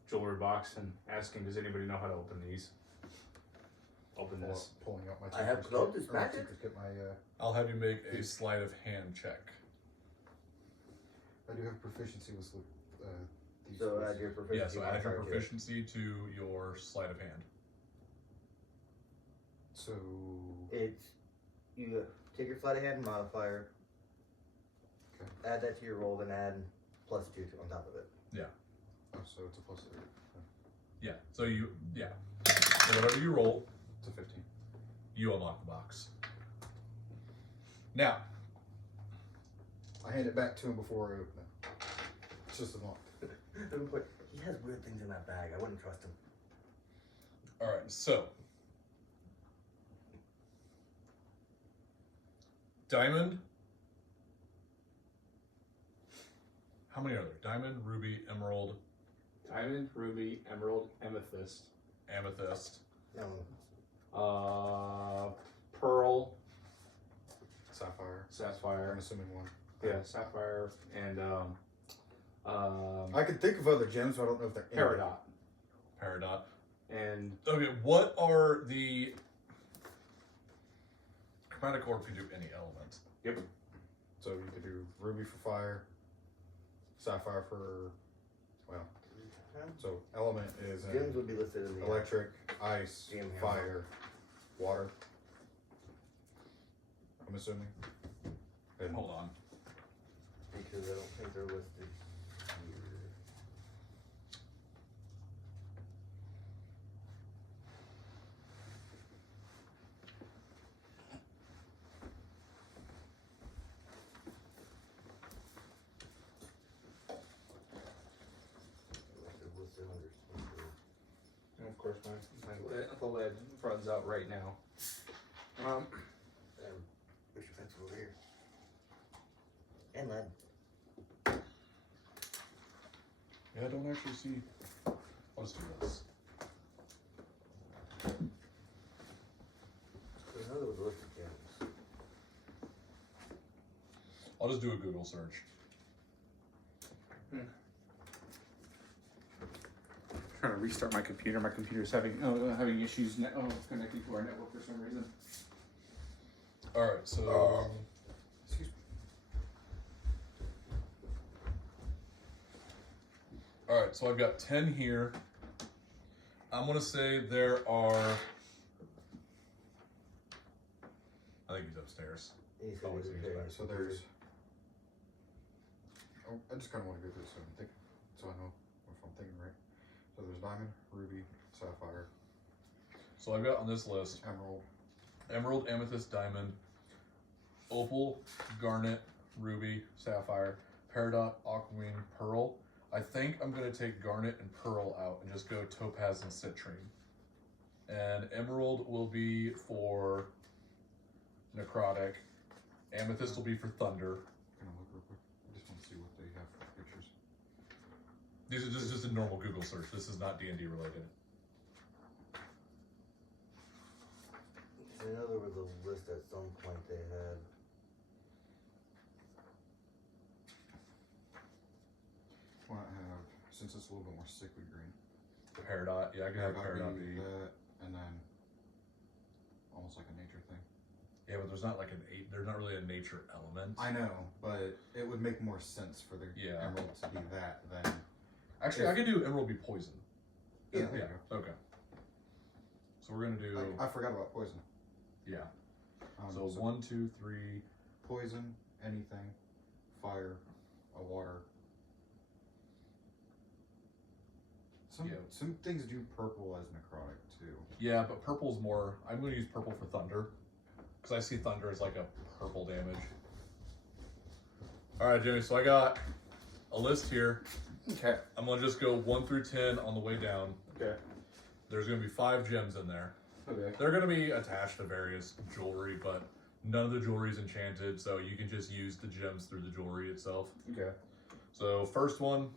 jewelry box and asking, does anybody know how to open these? Open this. pulling out my. I have tinker's gloves, kit- it's or my magic. tinker's kit, my I'll have you make a sleight of hand check. I do have proficiency with these. So tools. add your Yeah, proficiency. so add your modifier to it. proficiency to your sleight of hand. So It's you take your sleight of hand modifier, Okay. add that to your roll, then add +2 on top of it. so it's a +3. Yeah, so so whatever you roll, It's a 15. you unlock the box. Now, I hand it back to him before I open it. It's just unlocked. He has weird things in that bag. I wouldn't trust him. alright, so. Diamond. How many are there? Diamond, ruby, emerald, Diamond, ruby, emerald, amethyst, amethyst. No. pearl, Sapphire. I'm sapphire. assuming one. Yeah, sapphire and I could think of other gems, but I don't know if they're in there. peridot. Peridot. And Okay, what are the Chromatic Orb can do any element? yep, So you could do ruby for fire, sapphire for, well, so element is in Gems would be listed in the electric, ice, Gem hammer. fire, water. I'm assuming. And Hold on. because I don't think they're listed here. They're listed under something. and of course the lead runs out right now. Where's your pencil over here? And lead. Yeah, I don't actually see. I'll just do this. So I know there was a list of gems. I'll just do a Google search. Trying to restart my computer. My computer's having issues connecting to our network for some reason. All right, so excuse me. all right, so I've got 10 here. I'm gonna say there are. I think he's upstairs. He said Always he was seems very back. So there's. Oh, I just kind of want to go through this so I know if I'm thinking right. So there's diamond, ruby, sapphire, So I've got on this list emerald, emerald, amethyst, diamond, opal, garnet, ruby, sapphire, peridot, aquamarine, pearl. I think I'm gonna take garnet and pearl out and just go topaz and citrine. And emerald will be for necrotic. Amethyst will be for thunder. Can I look real quick? I just want to see what they have for pictures. This is just a normal Google search. This is not D&D related. I know there was a list at some point they had. Well, I have, since it's a little bit more sickly green. Peridot, yeah, I can have peridot be be. that, and then almost like a nature thing. Yeah, but there's not like there's not really a nature element. I know, but it would make more sense for the Yeah. emerald to be that than. Actually, I could do emerald be poison. Yeah, Yeah. Okay. So we're gonna do I forgot about poison. yeah. So 1, 2, 3. Poison, anything, fire, a water. Yeah. Some things do purple as necrotic too. Yeah, but purple's more. I'm gonna use purple for thunder, because I see thunder as like a purple damage. All right, Jimmy. So I got a list here. Okay. I'm gonna just go 1 through 10 on the way down. Okay. There's gonna be 5 gems in there. Okay. They're gonna be attached to various jewelry, but none of the jewelry is enchanted, so you can just use the gems through the jewelry itself. Okay. So first one,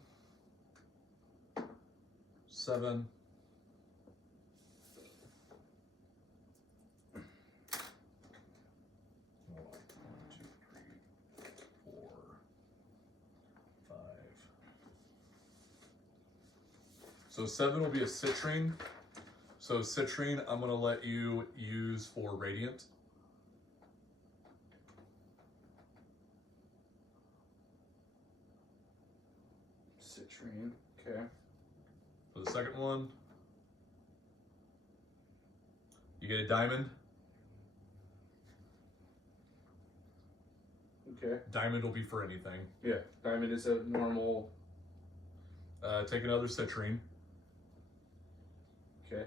7. One, 2, 3, 4, 5. So 7 will be a citrine. So citrine, I'm gonna let you use for radiant. Citrine. Okay. For the second one, you get a diamond. Okay. Diamond will be for anything. Yeah. Diamond is a normal. Take another citrine. Okay.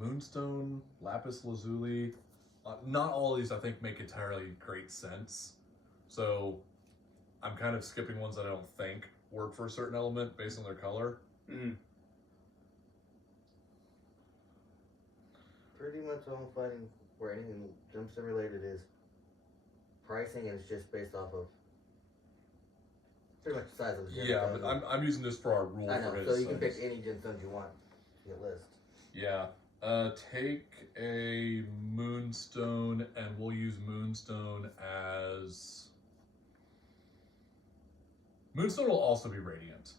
Moonstone, lapis lazuli. Not all of these I think make entirely great sense. So I'm kind of skipping ones that I don't think work for a certain element based on their color. Mm. For pretty much all fighting where anything jump sim related is pricing, and it's just based off of pretty much the size of the gym. Yeah, but I'm using this for our rule I know, for his so you can things. pick any gemstones you want to your list. Yeah. Take a moonstone, and we'll use moonstone as... Moonstone will also be radiant.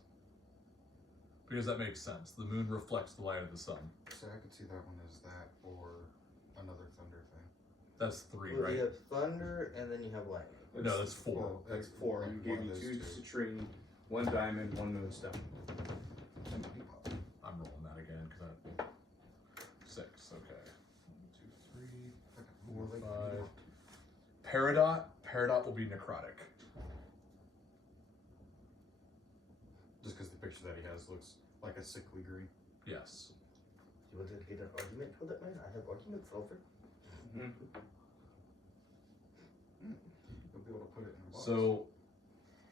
Because that makes sense. The moon reflects the light of the sun. So I could see that one as that or another thunder thing. That's 3, Well, right? you have thunder, and then you have lightning. No, that's 4. Well, That's 4. one You gave of me those 2 two. citrine, 1 diamond, 1 moonstone. I'm rolling that again because I 6. Okay. 1, 2, 3, 4, 5. Peridot. Peridot will be necrotic. Just because the picture that he has looks like a sickly green. Yes. You want to get an argument for that, man? I have argument sulfur. You'll be able to put it in a box. So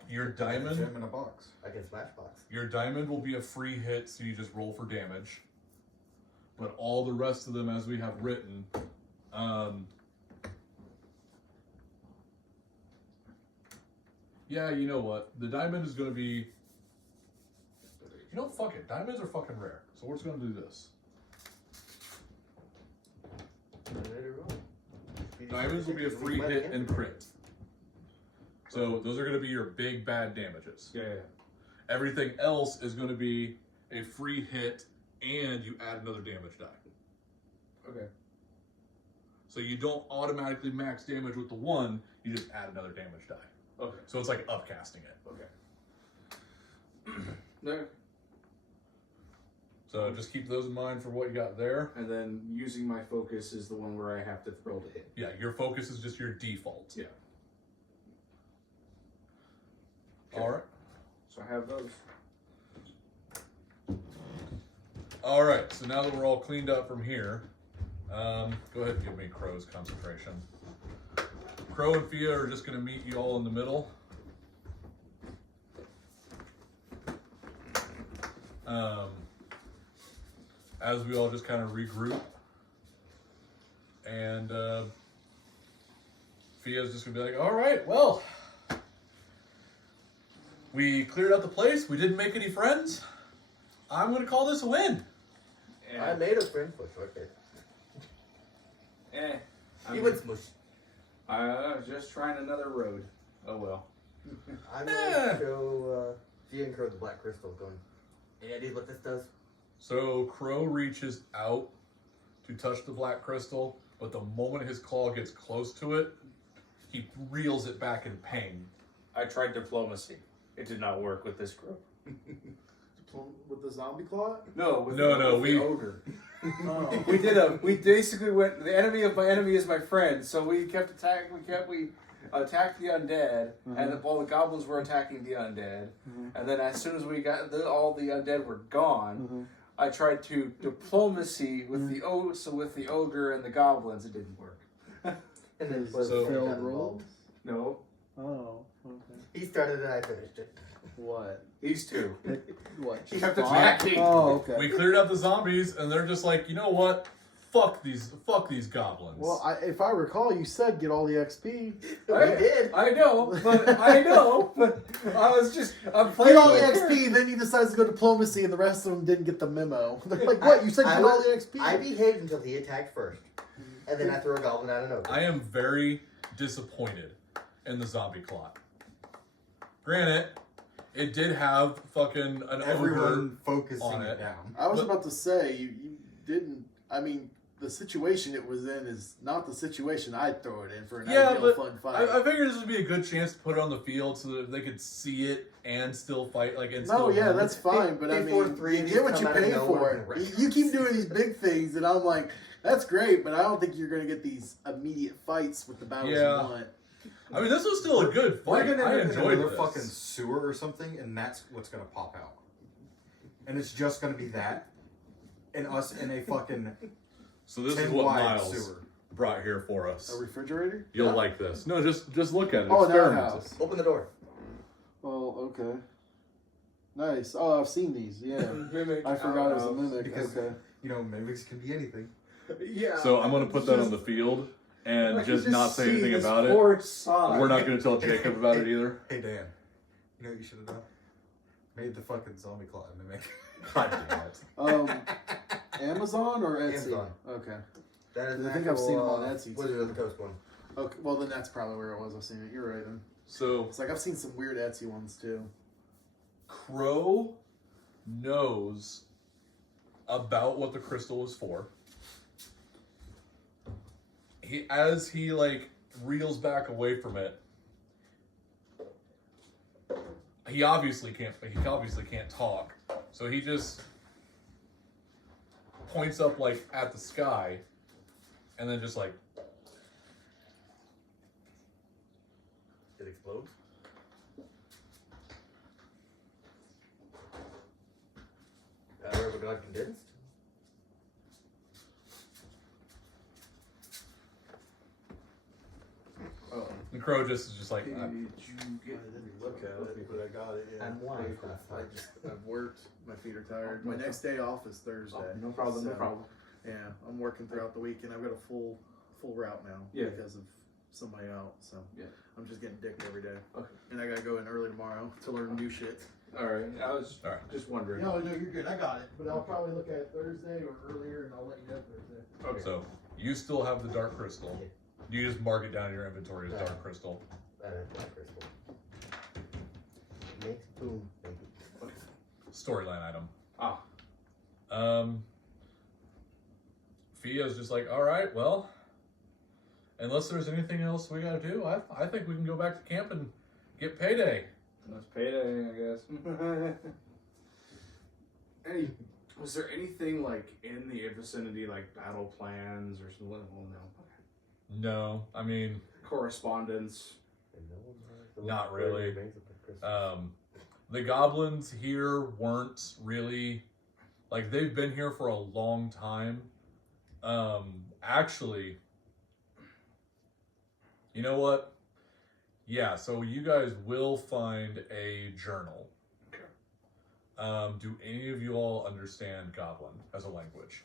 your Put a diamond. gem in a box. I can smash box. Your diamond will be a free hit, so you just roll for damage. But all the rest of them, as we have written, yeah, you know what? The diamond is going to be... You know, fuck it. Diamonds are fucking rare. So we're just going to do this. Diamonds will be a free hit and crit. So those are going to be your big bad damages. Yeah. Everything else is going to be a free hit, and you add another damage die. Okay. So you don't automatically max damage with the 1, you just add another damage die. Okay. So it's like upcasting it. Okay. No. So just keep those in mind for what you got there. And then using my focus is the one where I have to throw to hit. Yeah, your focus is just your default. Yeah. All right. So I have those. All right. So now that we're all cleaned up from here, go ahead and give me Crow's concentration. Crow and Fia are just going to meet you all in the middle. As we all just kind of regroup. And Fia's just going to be like, all right, well, we cleared out the place. We didn't make any friends. I'm going to call this a win. I made a friend for short bit. He went smush. I was just trying another road. Oh well. I'm going to show Fia and Crow the black crystal going. Any idea what this does? So Crow reaches out to touch the black crystal, but the moment his claw gets close to it, he reels it back in pain. I tried diplomacy. It did not work with this group. With the zombie claw? No, with No, the ogre. Oh. We basically went, the enemy of my enemy is my friend, so we kept attacking, we attacked the undead, and while the goblins were attacking the undead, and then as soon as we got, all the undead were gone, I tried to diplomacy with the ogre and the goblins, it didn't work. And then So- Failed roll? No, Oh, okay. He started and I finished it. What? these two. What? He kept Five? attacking. Oh, okay. We cleared out the zombies, and they're just like, you know what? Fuck these goblins. Well, if I recall, you said get all the XP. We did. I know, but I'm Get playing all the my XP, then he decides to go diplomacy, and the rest of them didn't get the memo. They're like, what? You said get all the XP? I behaved until he attacked first. And then I threw a goblin at an ogre. I am very disappointed in the zombie plot. Granted, it did have fucking an ogre. Everyone focusing on it it. down. I was But- about to say, you didn't. I mean, the situation it was in is not the situation I'd throw it in for an Yeah, ideal but fun fight. I figured this would be a good chance to put it on the field so that they could see it and still fight. And No, still yeah, win. that's fine, but I Before mean, three you of get these what you come out of pay nowhere for. and wreck. You keep doing these big things, and I'm like, that's great, but I don't think you're going to get these immediate fights with the battles Yeah. you want. I mean, this was still a good We're fight. gonna I end up in enjoyed another this. fucking sewer or something, and that's what's gonna pop out. And it's just gonna be that, and us in a fucking So this is 10 what wide Miles sewer. brought here for us. A refrigerator? You'll like this. No, just look at it. Oh, an Experiment outhouse. it. Open the door. Oh, okay. Nice. Oh, I've seen these. Yeah. I forgot it was a mimic. Because Okay. you know mimics can be anything. Yeah. So I'm gonna put that on the field and just not say anything about it. We're not gonna tell Jacob about it either. Hey Dan, you know what you should have done? Made the fucking zombie claw mimic. God damn it. Amazon or Etsy? Amazon. Okay. That is I think I've seen them on Etsy, Wizard too. of the Coast one. Okay. Well, then that's probably where it was. I've seen it. You're right. Then So it's like I've seen some weird Etsy ones too. Crow knows about what the crystal is for. As he like reels back away from it, he obviously can't talk. So he just points up like at the sky and then just like It explodes. Rubber got condensed. Oh. the crow just is just like Did you get? I didn't look at it, but I got it. Yeah. And why? I've worked. My feet are tired. My next day off is Thursday. Oh, no problem. No so, problem. Yeah, I'm working throughout the week, and I've got a full route now Yeah. because of somebody out. So Yeah. I'm just getting dicked every day. Okay. And I gotta go in early tomorrow to learn new shit. All right. I was All right. just wondering. No, you're good. I got it. But I'll probably look at it Thursday or earlier, and I'll let you know Thursday. Okay. so you still have the dark crystal. You just mark it down in your inventory as Yeah. dark crystal. That is dark crystal. Makes boom, baby. Storyline item. Ah. Fia's just like, all right, well, unless there's anything else we gotta do, I think we can go back to camp and get payday. That's payday, I guess. Was there anything like in the vicinity, like battle plans or something? Well, no. No, I mean, Correspondence. And no one knows the Not little really. bird makes it for Christmas. the goblins here weren't really, like, they've been here for a long time. Actually, you know what? Yeah, so you guys will find a journal. Okay. Do any of you all understand Goblin as a language?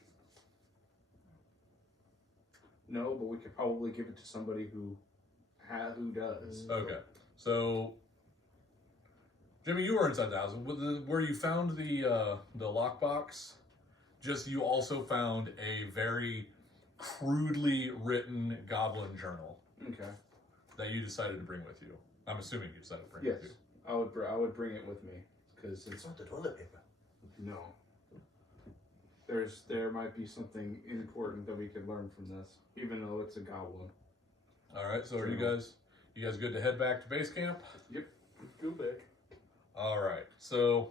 No, but we could probably give it to somebody who does. Okay, so Jimmy, you were inside the house. Where you found the lockbox, just you also found a very crudely written Goblin journal Okay. that you decided to bring with you. I'm assuming you decided to bring Yes, with you. I would bring it with me because It's it's not the toilet paper. no. There might be something important that we could learn from this, even though it's a goblin. All right, so are you Journal. guys good to head back to base camp? Yep. Go back. All right, so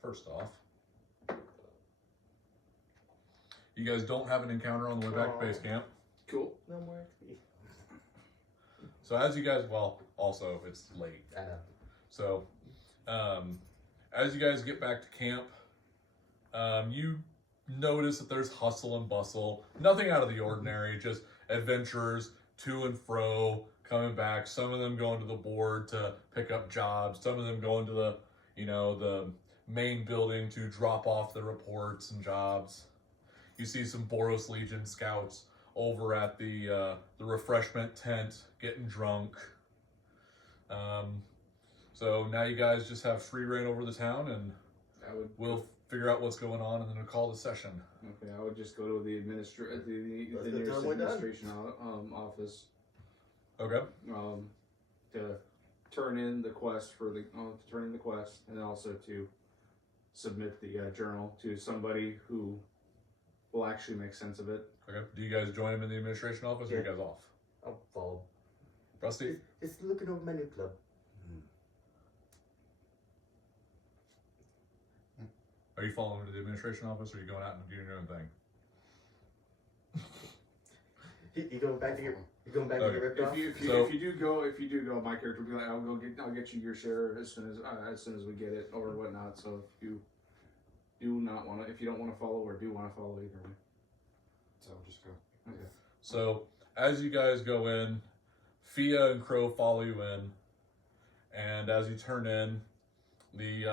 first off, you guys don't have an encounter on the way back to base camp. Cool. No more XP. So as you guys, well, also it's late. I know. So, as you guys get back to camp, you notice that there's hustle and bustle. Nothing out of the ordinary, just adventurers to and fro, coming back. Some of them going to the board to pick up jobs. Some of them going to the main building to drop off the reports and jobs. You see some Boros Legion scouts over at the refreshment tent getting drunk. So now you guys just have free reign over the town, and we'll figure out what's going on, and then we'll call the session. Okay, I would just go to the the Let's nearest go tell them we're done. administration office Okay. to turn in the quest and then also to submit the journal to somebody who will actually make sense of it. Okay. Do you guys join him in the administration office, or are you Yeah. guys off? I'll follow. Rusty? Just looking over my new club. Are you following him to the administration office, or are you going out and doing your own thing? You going back to get Okay. ripped off? If you do go, my character will be like, I'll get you your share as soon as we get it or whatnot. So if you don't want to follow or do want to follow, either way. So just go. Okay. So as you guys go in, Fia and Crow follow you in, and as you turn in, the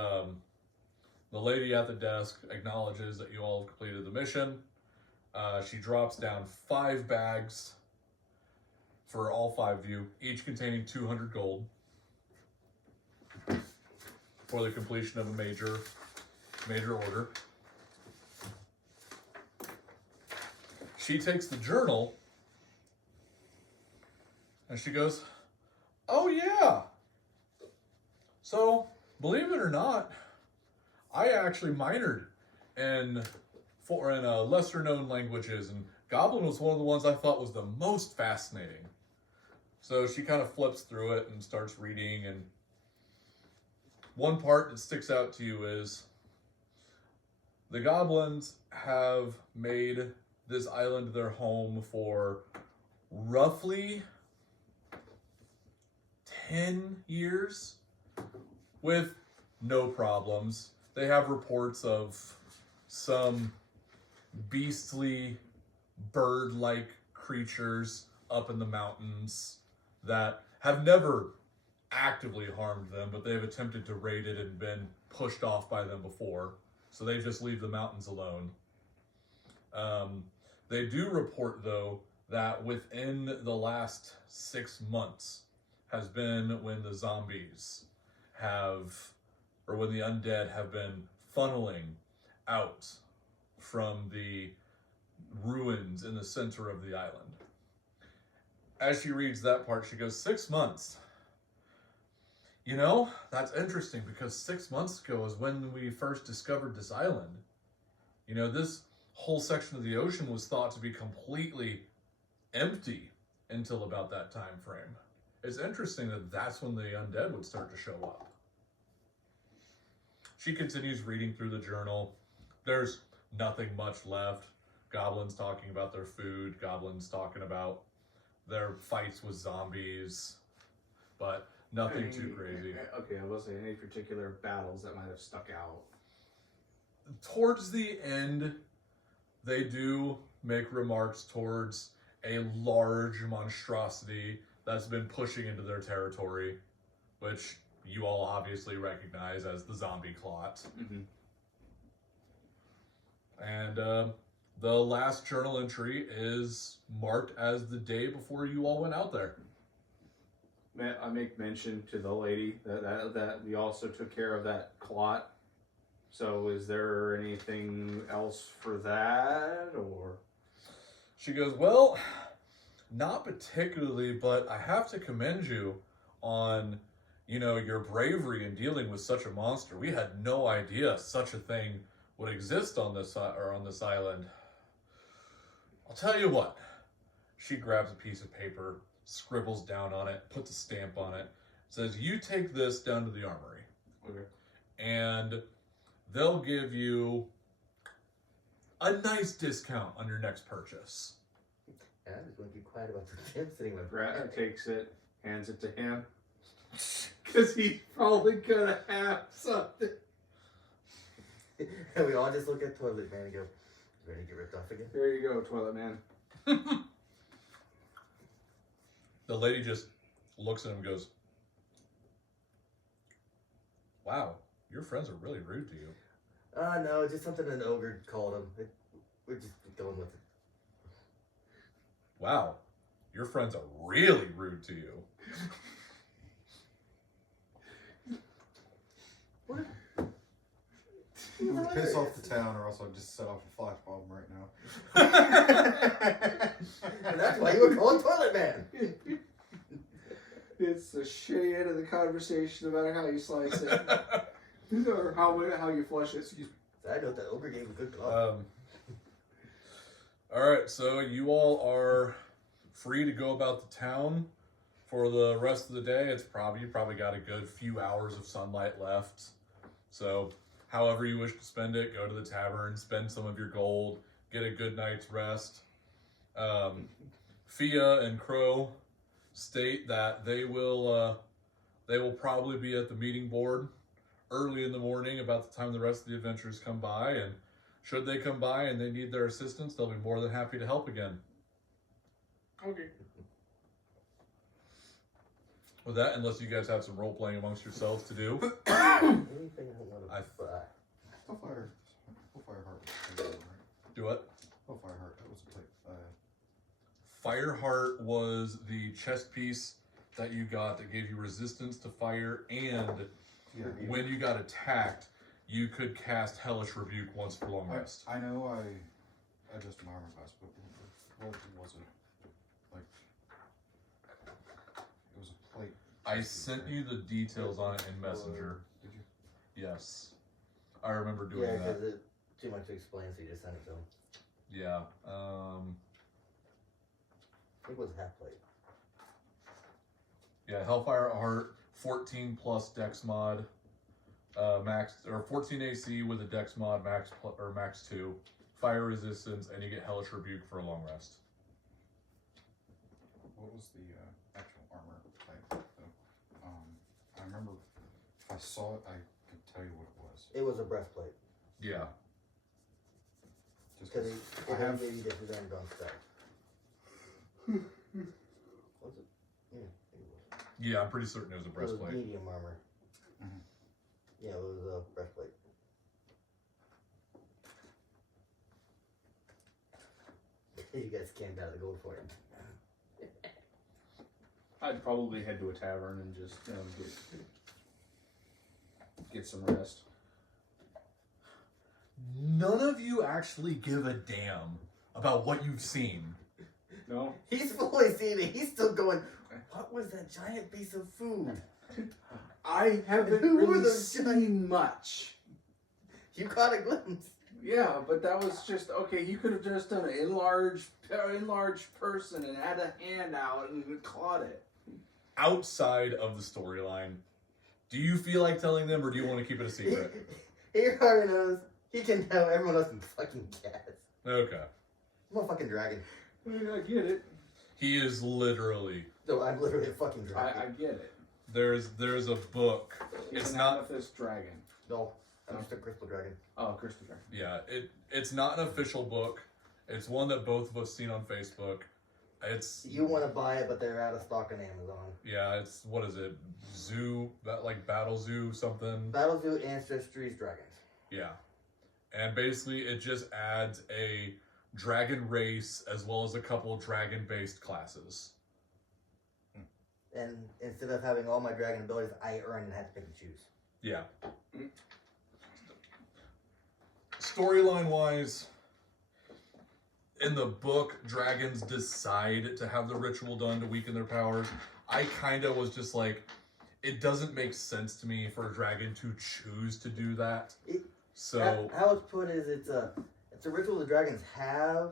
The lady at the desk acknowledges that you all have completed the mission. She drops down 5 bags for all 5 of you, each containing 200 gold for the completion of a major order. She takes the journal and she goes, "Oh yeah. So, believe it or not, I actually minored in lesser known languages, and Goblin was one of the ones I thought was the most fascinating." So she kind of flips through it and starts reading, and one part that sticks out to you is the goblins have made this island their home for roughly 10 years with no problems. They have reports of some beastly bird-like creatures up in the mountains that have never actively harmed them, but they've attempted to raid it and been pushed off by them before. So they just leave the mountains alone. They do report, though, that within the last 6 months has been when the zombies when the undead have been funneling out from the ruins in the center of the island. As she reads that part, she goes, 6 months. You know, that's interesting because 6 months ago is when we first discovered this island. You know, this whole section of the ocean was thought to be completely empty until about that time frame. It's interesting that that's when the undead would start to show up. She continues reading through the journal. There's nothing much left. Goblins talking about their food, goblins talking about their fights with zombies, but nothing too crazy. Okay, I will say any particular battles that might have stuck out. Towards the end, they do make remarks towards a large monstrosity that's been pushing into their territory, which you all obviously recognize as the zombie clot. Mm-hmm. And the last journal entry is marked as the day before you all went out there. I make mention to the lady that we also took care of that clot. So is there anything else for that, or? She goes, well, not particularly, but I have to commend you on, you know, your bravery in dealing with such a monster. We had no idea such a thing would exist on this island. I'll tell you what. She grabs a piece of paper, scribbles down on it, puts a stamp on it, says, you take this down to the armory. Okay. And they'll give you a nice discount on your next purchase. Yeah, I'm just going to be quiet about the stamp sitting in my Brad takes it, hands it to him. Because he's probably going to have something. And we all just look at Toilet Man and go, ready to get ripped off again? There you go, Toilet Man. The lady just looks at him and goes, wow, your friends are really rude to you. No, just something an ogre called him. We're just going with it. Wow, your friends are really rude to you. What? I'm gonna piss off the town, or else I'll just set off a flash bomb right now. And that's why you were calling Toilet Man. It's the shitty end of the conversation, no matter how you slice it. Or how you flush it. Excuse me. I know that ogre gave a good call. Alright, so you all are free to go about the town for the rest of the day. You probably got a good few hours of sunlight left. So however you wish to spend it, go to the tavern, spend some of your gold, get a good night's rest. Fia and Crow state that they will probably be at the meeting board early in the morning about the time the rest of the adventurers come by, and should they come by and they need their assistance, they'll be more than happy to help again. Okay. With that, unless you guys have some role-playing amongst yourselves to do. Anything I want to buy. Do what? Oh, Fireheart. That was a plate. Fireheart was the chest piece that you got that gave you resistance to fire, and Yeah. when you got attacked, you could cast Hellish Rebuke once for long rest. I know I adjusted my armor class, but what was it? Like, it was a plate. I sent you the details on it in Messenger. Did you? Yes. I remember doing Yeah, that. because it's too much to explain, so you just send it to him. Yeah. I think it was half plate. Yeah, Hellfire Heart, 14 plus Dex mod, max or 14 AC with a Dex mod, max 2, fire resistance, and you get Hellish Rebuke for a long rest. What was the actual armor type, though? I remember if I saw it, I could tell you what it was. It was a breastplate. Yeah. Just Because I it have. gave you disadvantage on stuff. Was it? Yeah, I think it was. Yeah, I'm pretty certain it was a It was breastplate. medium armor. Mhm. Yeah, it was a breastplate. You guys camped out of the gold for it. I'd probably head to a tavern and just get some rest. None of you actually give a damn about what you've seen. No, He's fully seen it. He's still going, what was that giant piece of food? I haven't Who were really those seen much. You caught a glimpse. Yeah, but that was just okay. You could have just done an enlarged person and had a hand out and caught it. Outside of the storyline, do you feel like telling them, or do you want to keep it a secret? He already knows. He can tell everyone else can fucking guess. Okay. I'm a fucking dragon. I get it. He is literally. No, I'm literally a fucking dragon. I get it. There's a book. He's It's an not. amethyst dragon. No, I'm just a crystal dragon. Oh, crystal dragon. Yeah, it's not an official book. It's one that both of us seen on Facebook. It's You want to buy it, but they're out of stock on Amazon. yeah, it's what is it? Zoo, that like Battle Zoo something. Battle Zoo Ancestries Dragons. Yeah. And basically it just adds a dragon race as well as a couple dragon based classes. And instead of having all my dragon abilities, I earn and had to pick and choose. Yeah. Storyline wise, in the book, dragons decide to have the ritual done to weaken their powers. I kind of was just like, it doesn't make sense to me for a dragon to choose to do that. So How it's put is it's a ritual the dragons have.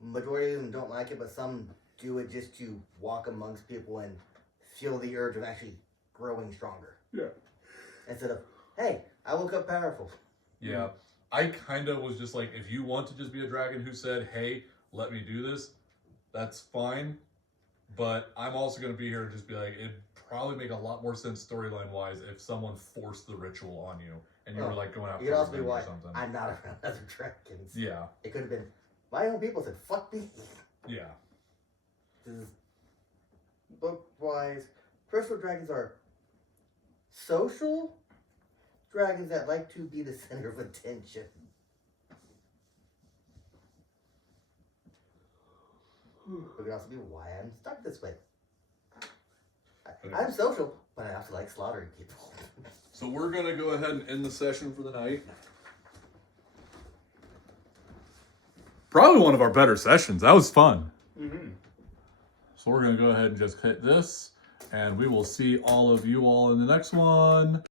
Majority of them don't like it, but some do it just to walk amongst people and feel the urge of actually growing stronger. Yeah. Instead of, hey, I woke up powerful. yeah, I kind of was just like, if you want to just be a dragon who said, hey, let me do this, that's fine. But I'm also going to be here to just be like, it'd probably make a lot more sense storyline wise if someone forced the ritual on you and you were like going out You could also be revenge or why something. I'm not around other dragons. Yeah, It could have been my own people said, fuck me. yeah. Book wise, crystal dragons are social dragons that like to be the center of attention. It could also be why I'm stuck this way. I'm social, but I also like slaughtering people. So we're going to go ahead and end the session for the night. Probably one of our better sessions. That was fun. Mm-hmm. So we're going to go ahead and just hit this, and we will see all of you all in the next one.